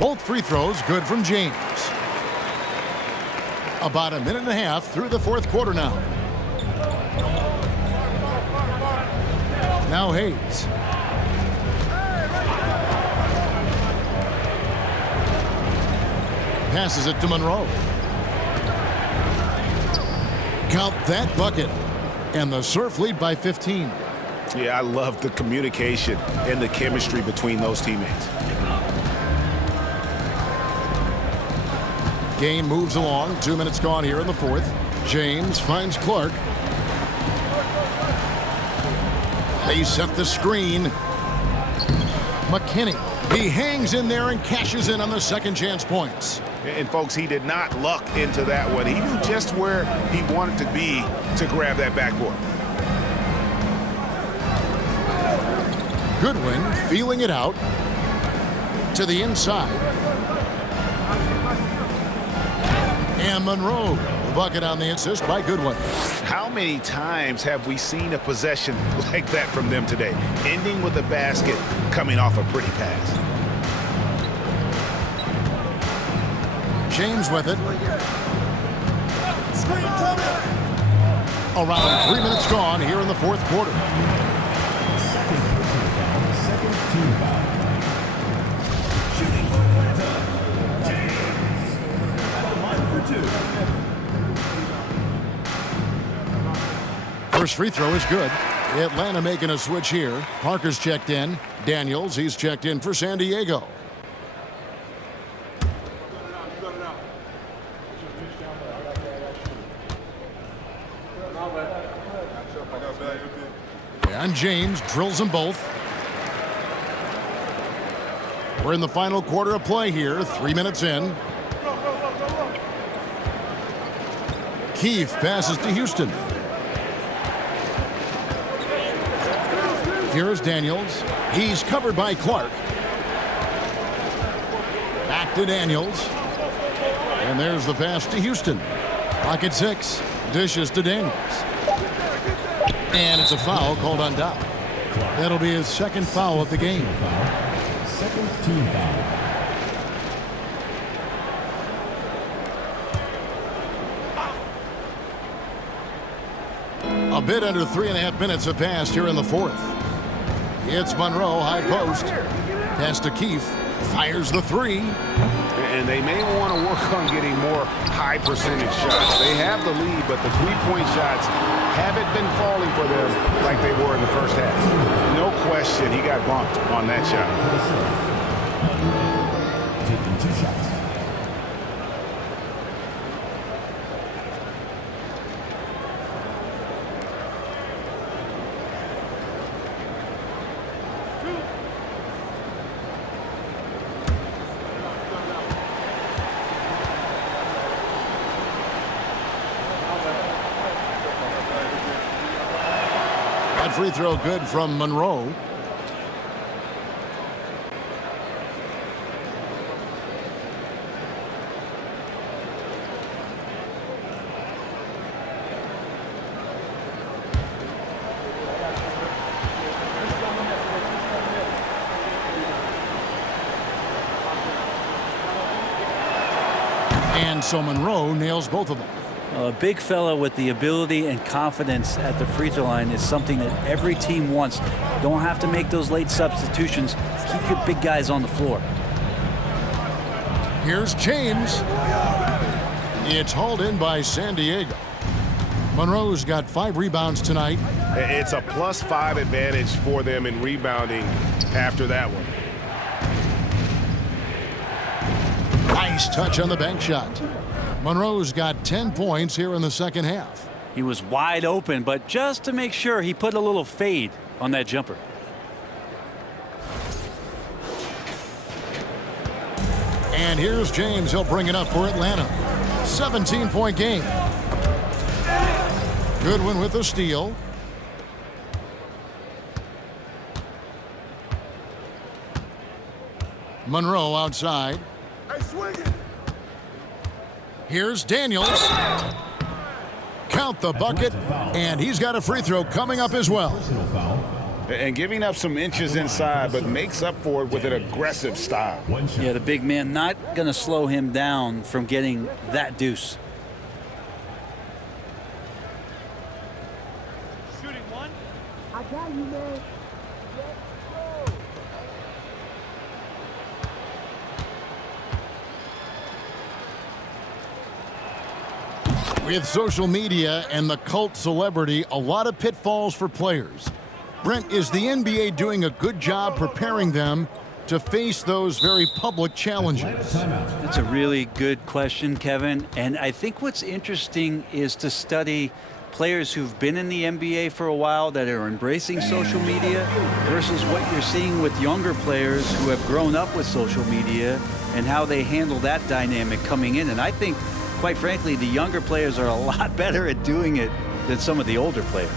Both free throws good from James. About a minute and a half through the fourth quarter now. Now Hayes. passes it to Monroe. Count that bucket. And the Surf lead by 15. Yeah, I love the communication and the chemistry between those teammates. Game moves along. 2 minutes gone here in the fourth. James finds Clark. They set the screen. McKinney. He hangs in there and cashes in on the second chance points. And folks, he did not luck into that one. He knew just where he wanted to be to grab that backboard. Goodwin feeling it out to the inside. And Monroe, the bucket on the assist by Goodwin. How many times have we seen a possession like that from them today, ending with a basket coming off a pretty pass? James with it. Around 3 minutes gone here in the fourth quarter. Second team foul. Shooting for Atlanta, James. At the line for 2. First free throw is good. Atlanta making a switch here. Parker's checked in. Daniels, he's checked in for San Diego. And James drills them both. We're in the final quarter of play here. 3 minutes in. Keefe passes to Houston. Here's Daniels. He's covered by Clark. Back to Daniels. And there's the pass to Houston. Pocket 6. Dishes to Daniels. And it's a foul called on Dow. That'll be his second foul of the game. Second team foul. A bit under 3.5 minutes have passed here in the fourth. It's Monroe, high post. Pass to Keefe. Fires the three. And they may want to work on getting more high percentage shots. They have the lead, but the three-point shots haven't been falling for them like they were in the first half. No question he got bumped on that shot. Taking 2 shots. That free throw good from Monroe. And so Monroe nails both of them. A big fella with the ability and confidence at the free throw line is something that every team wants. Don't have to make those late substitutions. Keep your big guys on the floor. Here's James. It's hauled in by San Diego. Monroe's got 5 rebounds tonight. It's a +5 advantage for them in rebounding after that one. Nice touch on the bank shot. Monroe's got 10 points here in the second half. He was wide open, but just to make sure, he put a little fade on that jumper. And here's James. He'll bring it up for Atlanta. 17-point game. Goodwin with the steal. Monroe outside. Here's Daniels. Count the bucket, and he's got a free throw coming up as well. And giving up some inches inside, but makes up for it with an aggressive style. Yeah, the big man not going to slow him down from getting that deuce. Shooting one. I got you, man. Let's go. With social media and the cult celebrity, a lot of pitfalls for players. Brent, is the NBA doing a good job preparing them to face those very public challenges? That's a really good question, Kevin. And I think what's interesting is to study players who've been in the NBA for a while that are embracing social media versus what you're seeing with younger players who have grown up with social media and how they handle that dynamic coming in. And I think, quite frankly, the younger players are a lot better at doing it than some of the older players.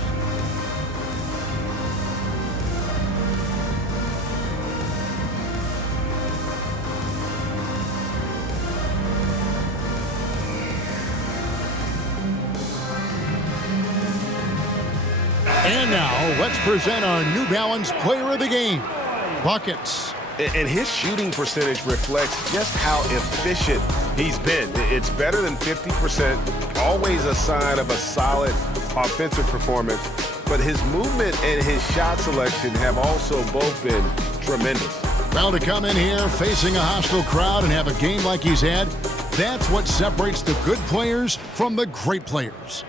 And now, let's present our New Balance Player of the Game, Buckets. And his shooting percentage reflects just how efficient he's been. It's better than 50%, always a sign of a solid offensive performance. But his movement and his shot selection have also both been tremendous. Well, to come in here facing a hostile crowd and have a game like he's had, that's what separates the good players from the great players.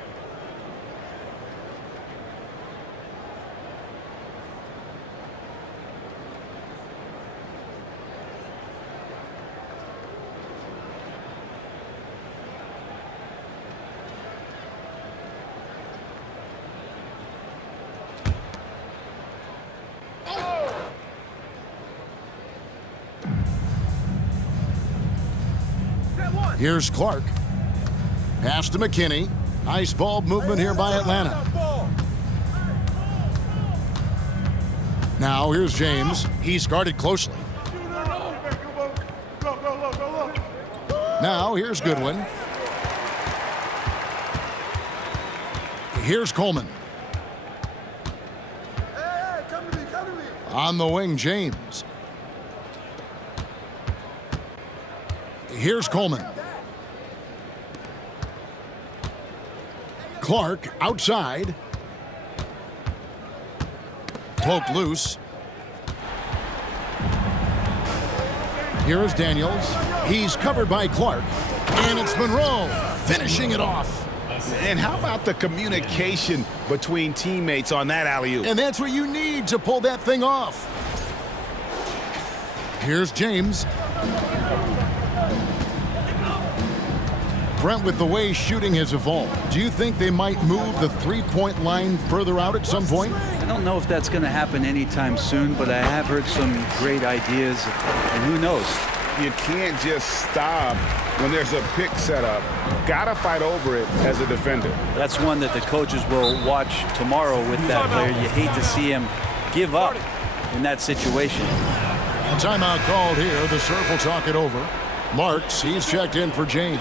Here's Clark. Pass to McKinney. Nice ball movement here by Atlanta. Now here's James. He's guarded closely. Now here's Goodwin. Here's Coleman. On the wing, James. Here's Coleman. Clark outside. Poked loose. Here's Daniels. He's covered by Clark. And it's Monroe finishing it off. And how about the communication between teammates on that alley-oop? And that's what you need to pull that thing off. Here's James. Brent, with the way shooting has evolved, do you think they might move the three-point line further out at some point? I don't know if that's going to happen anytime soon, but I have heard some great ideas, and who knows? You can't just stop when there's a pick set up. Gotta fight over it as a defender. That's one that the coaches will watch tomorrow with that player. You hate to see him give up in that situation. A timeout called here. The Surf will talk it over. Marks, he's checked in for James.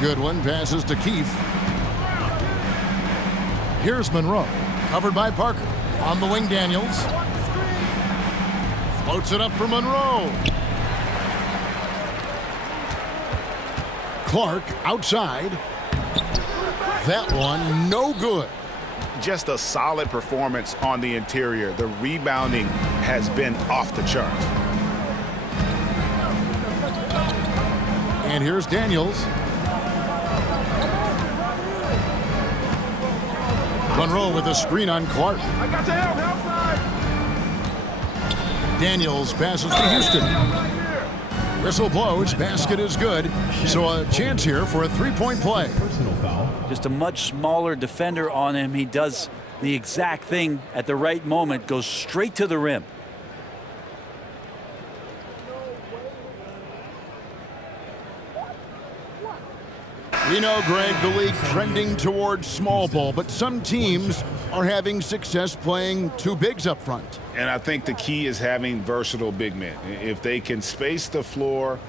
Goodwin passes to Keefe. Here's Monroe, covered by Parker. On the wing, Daniels. Floats it up for Monroe. Clark outside. That one, no good. Just a solid performance on the interior. The rebounding has been off the charts. And here's Daniels. Monroe with a screen on Clark. I got your help outside. Daniels passes to Houston. Whistle blows, basket is good. So a chance here for a three-point play. Just a much smaller defender on him. He does the exact thing at the right moment, goes straight to the rim. We know, Greg, the league trending towards small ball, but some teams are having success playing two bigs up front. And I think the key is having versatile big men. If they can space the floor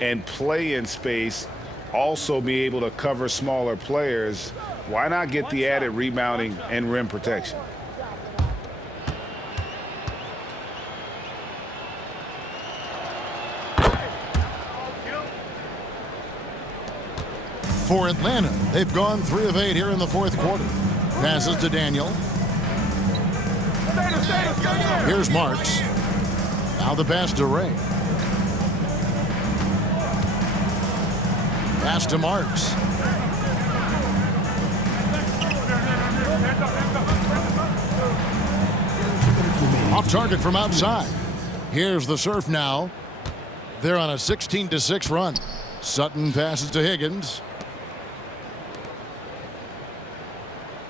and play in space, also be able to cover smaller players, why not get the added rebounding and rim protection? For Atlanta, they've gone 3 of 8 here in the fourth quarter. Passes to Daniel. Here's Marks. Now the pass to Ray. Pass to Marks. Off target from outside. Here's the Surf now. They're on a 16-6 run. Sutton passes to Higgins.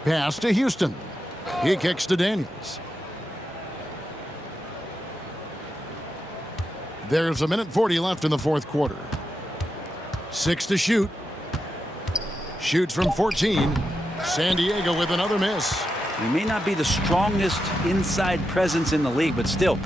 Pass to Houston. He kicks to Daniels. There's 1:40 left in the fourth quarter. 6 to shoot. Shoots from 14. San Diego with another miss. He may not be the strongest inside presence in the league, but still,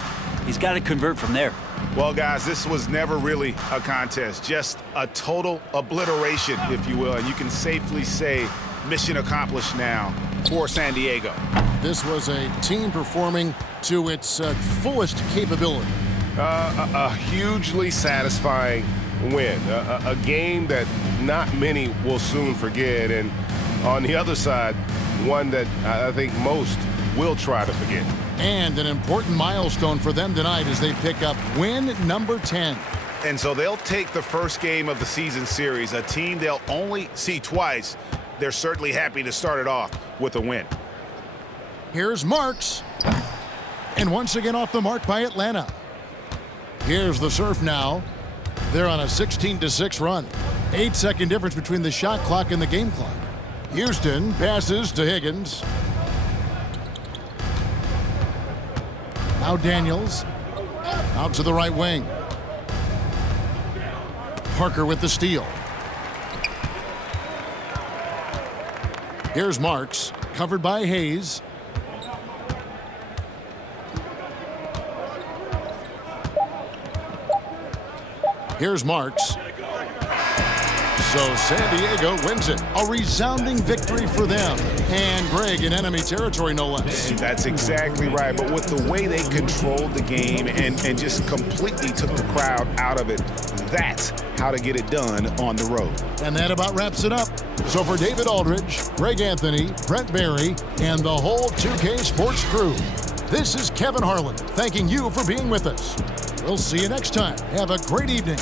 he's got to convert from there. Well, guys, this was never really a contest, just a total obliteration, if you will. And you can safely say mission accomplished now for San Diego. This was a team performing to its fullest capability. A hugely satisfying win. A game that not many will soon forget. And on the other side, one that I think most will try to forget. And an important milestone for them tonight as they pick up win number 10. And so they'll take the first game of the season series, a team they'll only see twice. They're certainly happy to start it off with a win. Here's Marks. And once again off the mark by Atlanta. Here's the Surf now. They're on a 16-6 run. 8-second difference between the shot clock and the game clock. Houston passes to Higgins. Now Daniels. Out to the right wing. Parker with the steal. Here's Marks, covered by Hayes. Here's Marks. So San Diego wins it. A resounding victory for them. And Greg in enemy territory, no less. That's exactly right. But with the way they controlled the game and just completely took the crowd out of it, that's how to get it done on the road. And that about wraps it up. So for David Aldridge, Greg Anthony, Brent Barry, and the whole 2K Sports crew, this is Kevin Harlan thanking you for being with us. We'll see you next time. Have a great evening.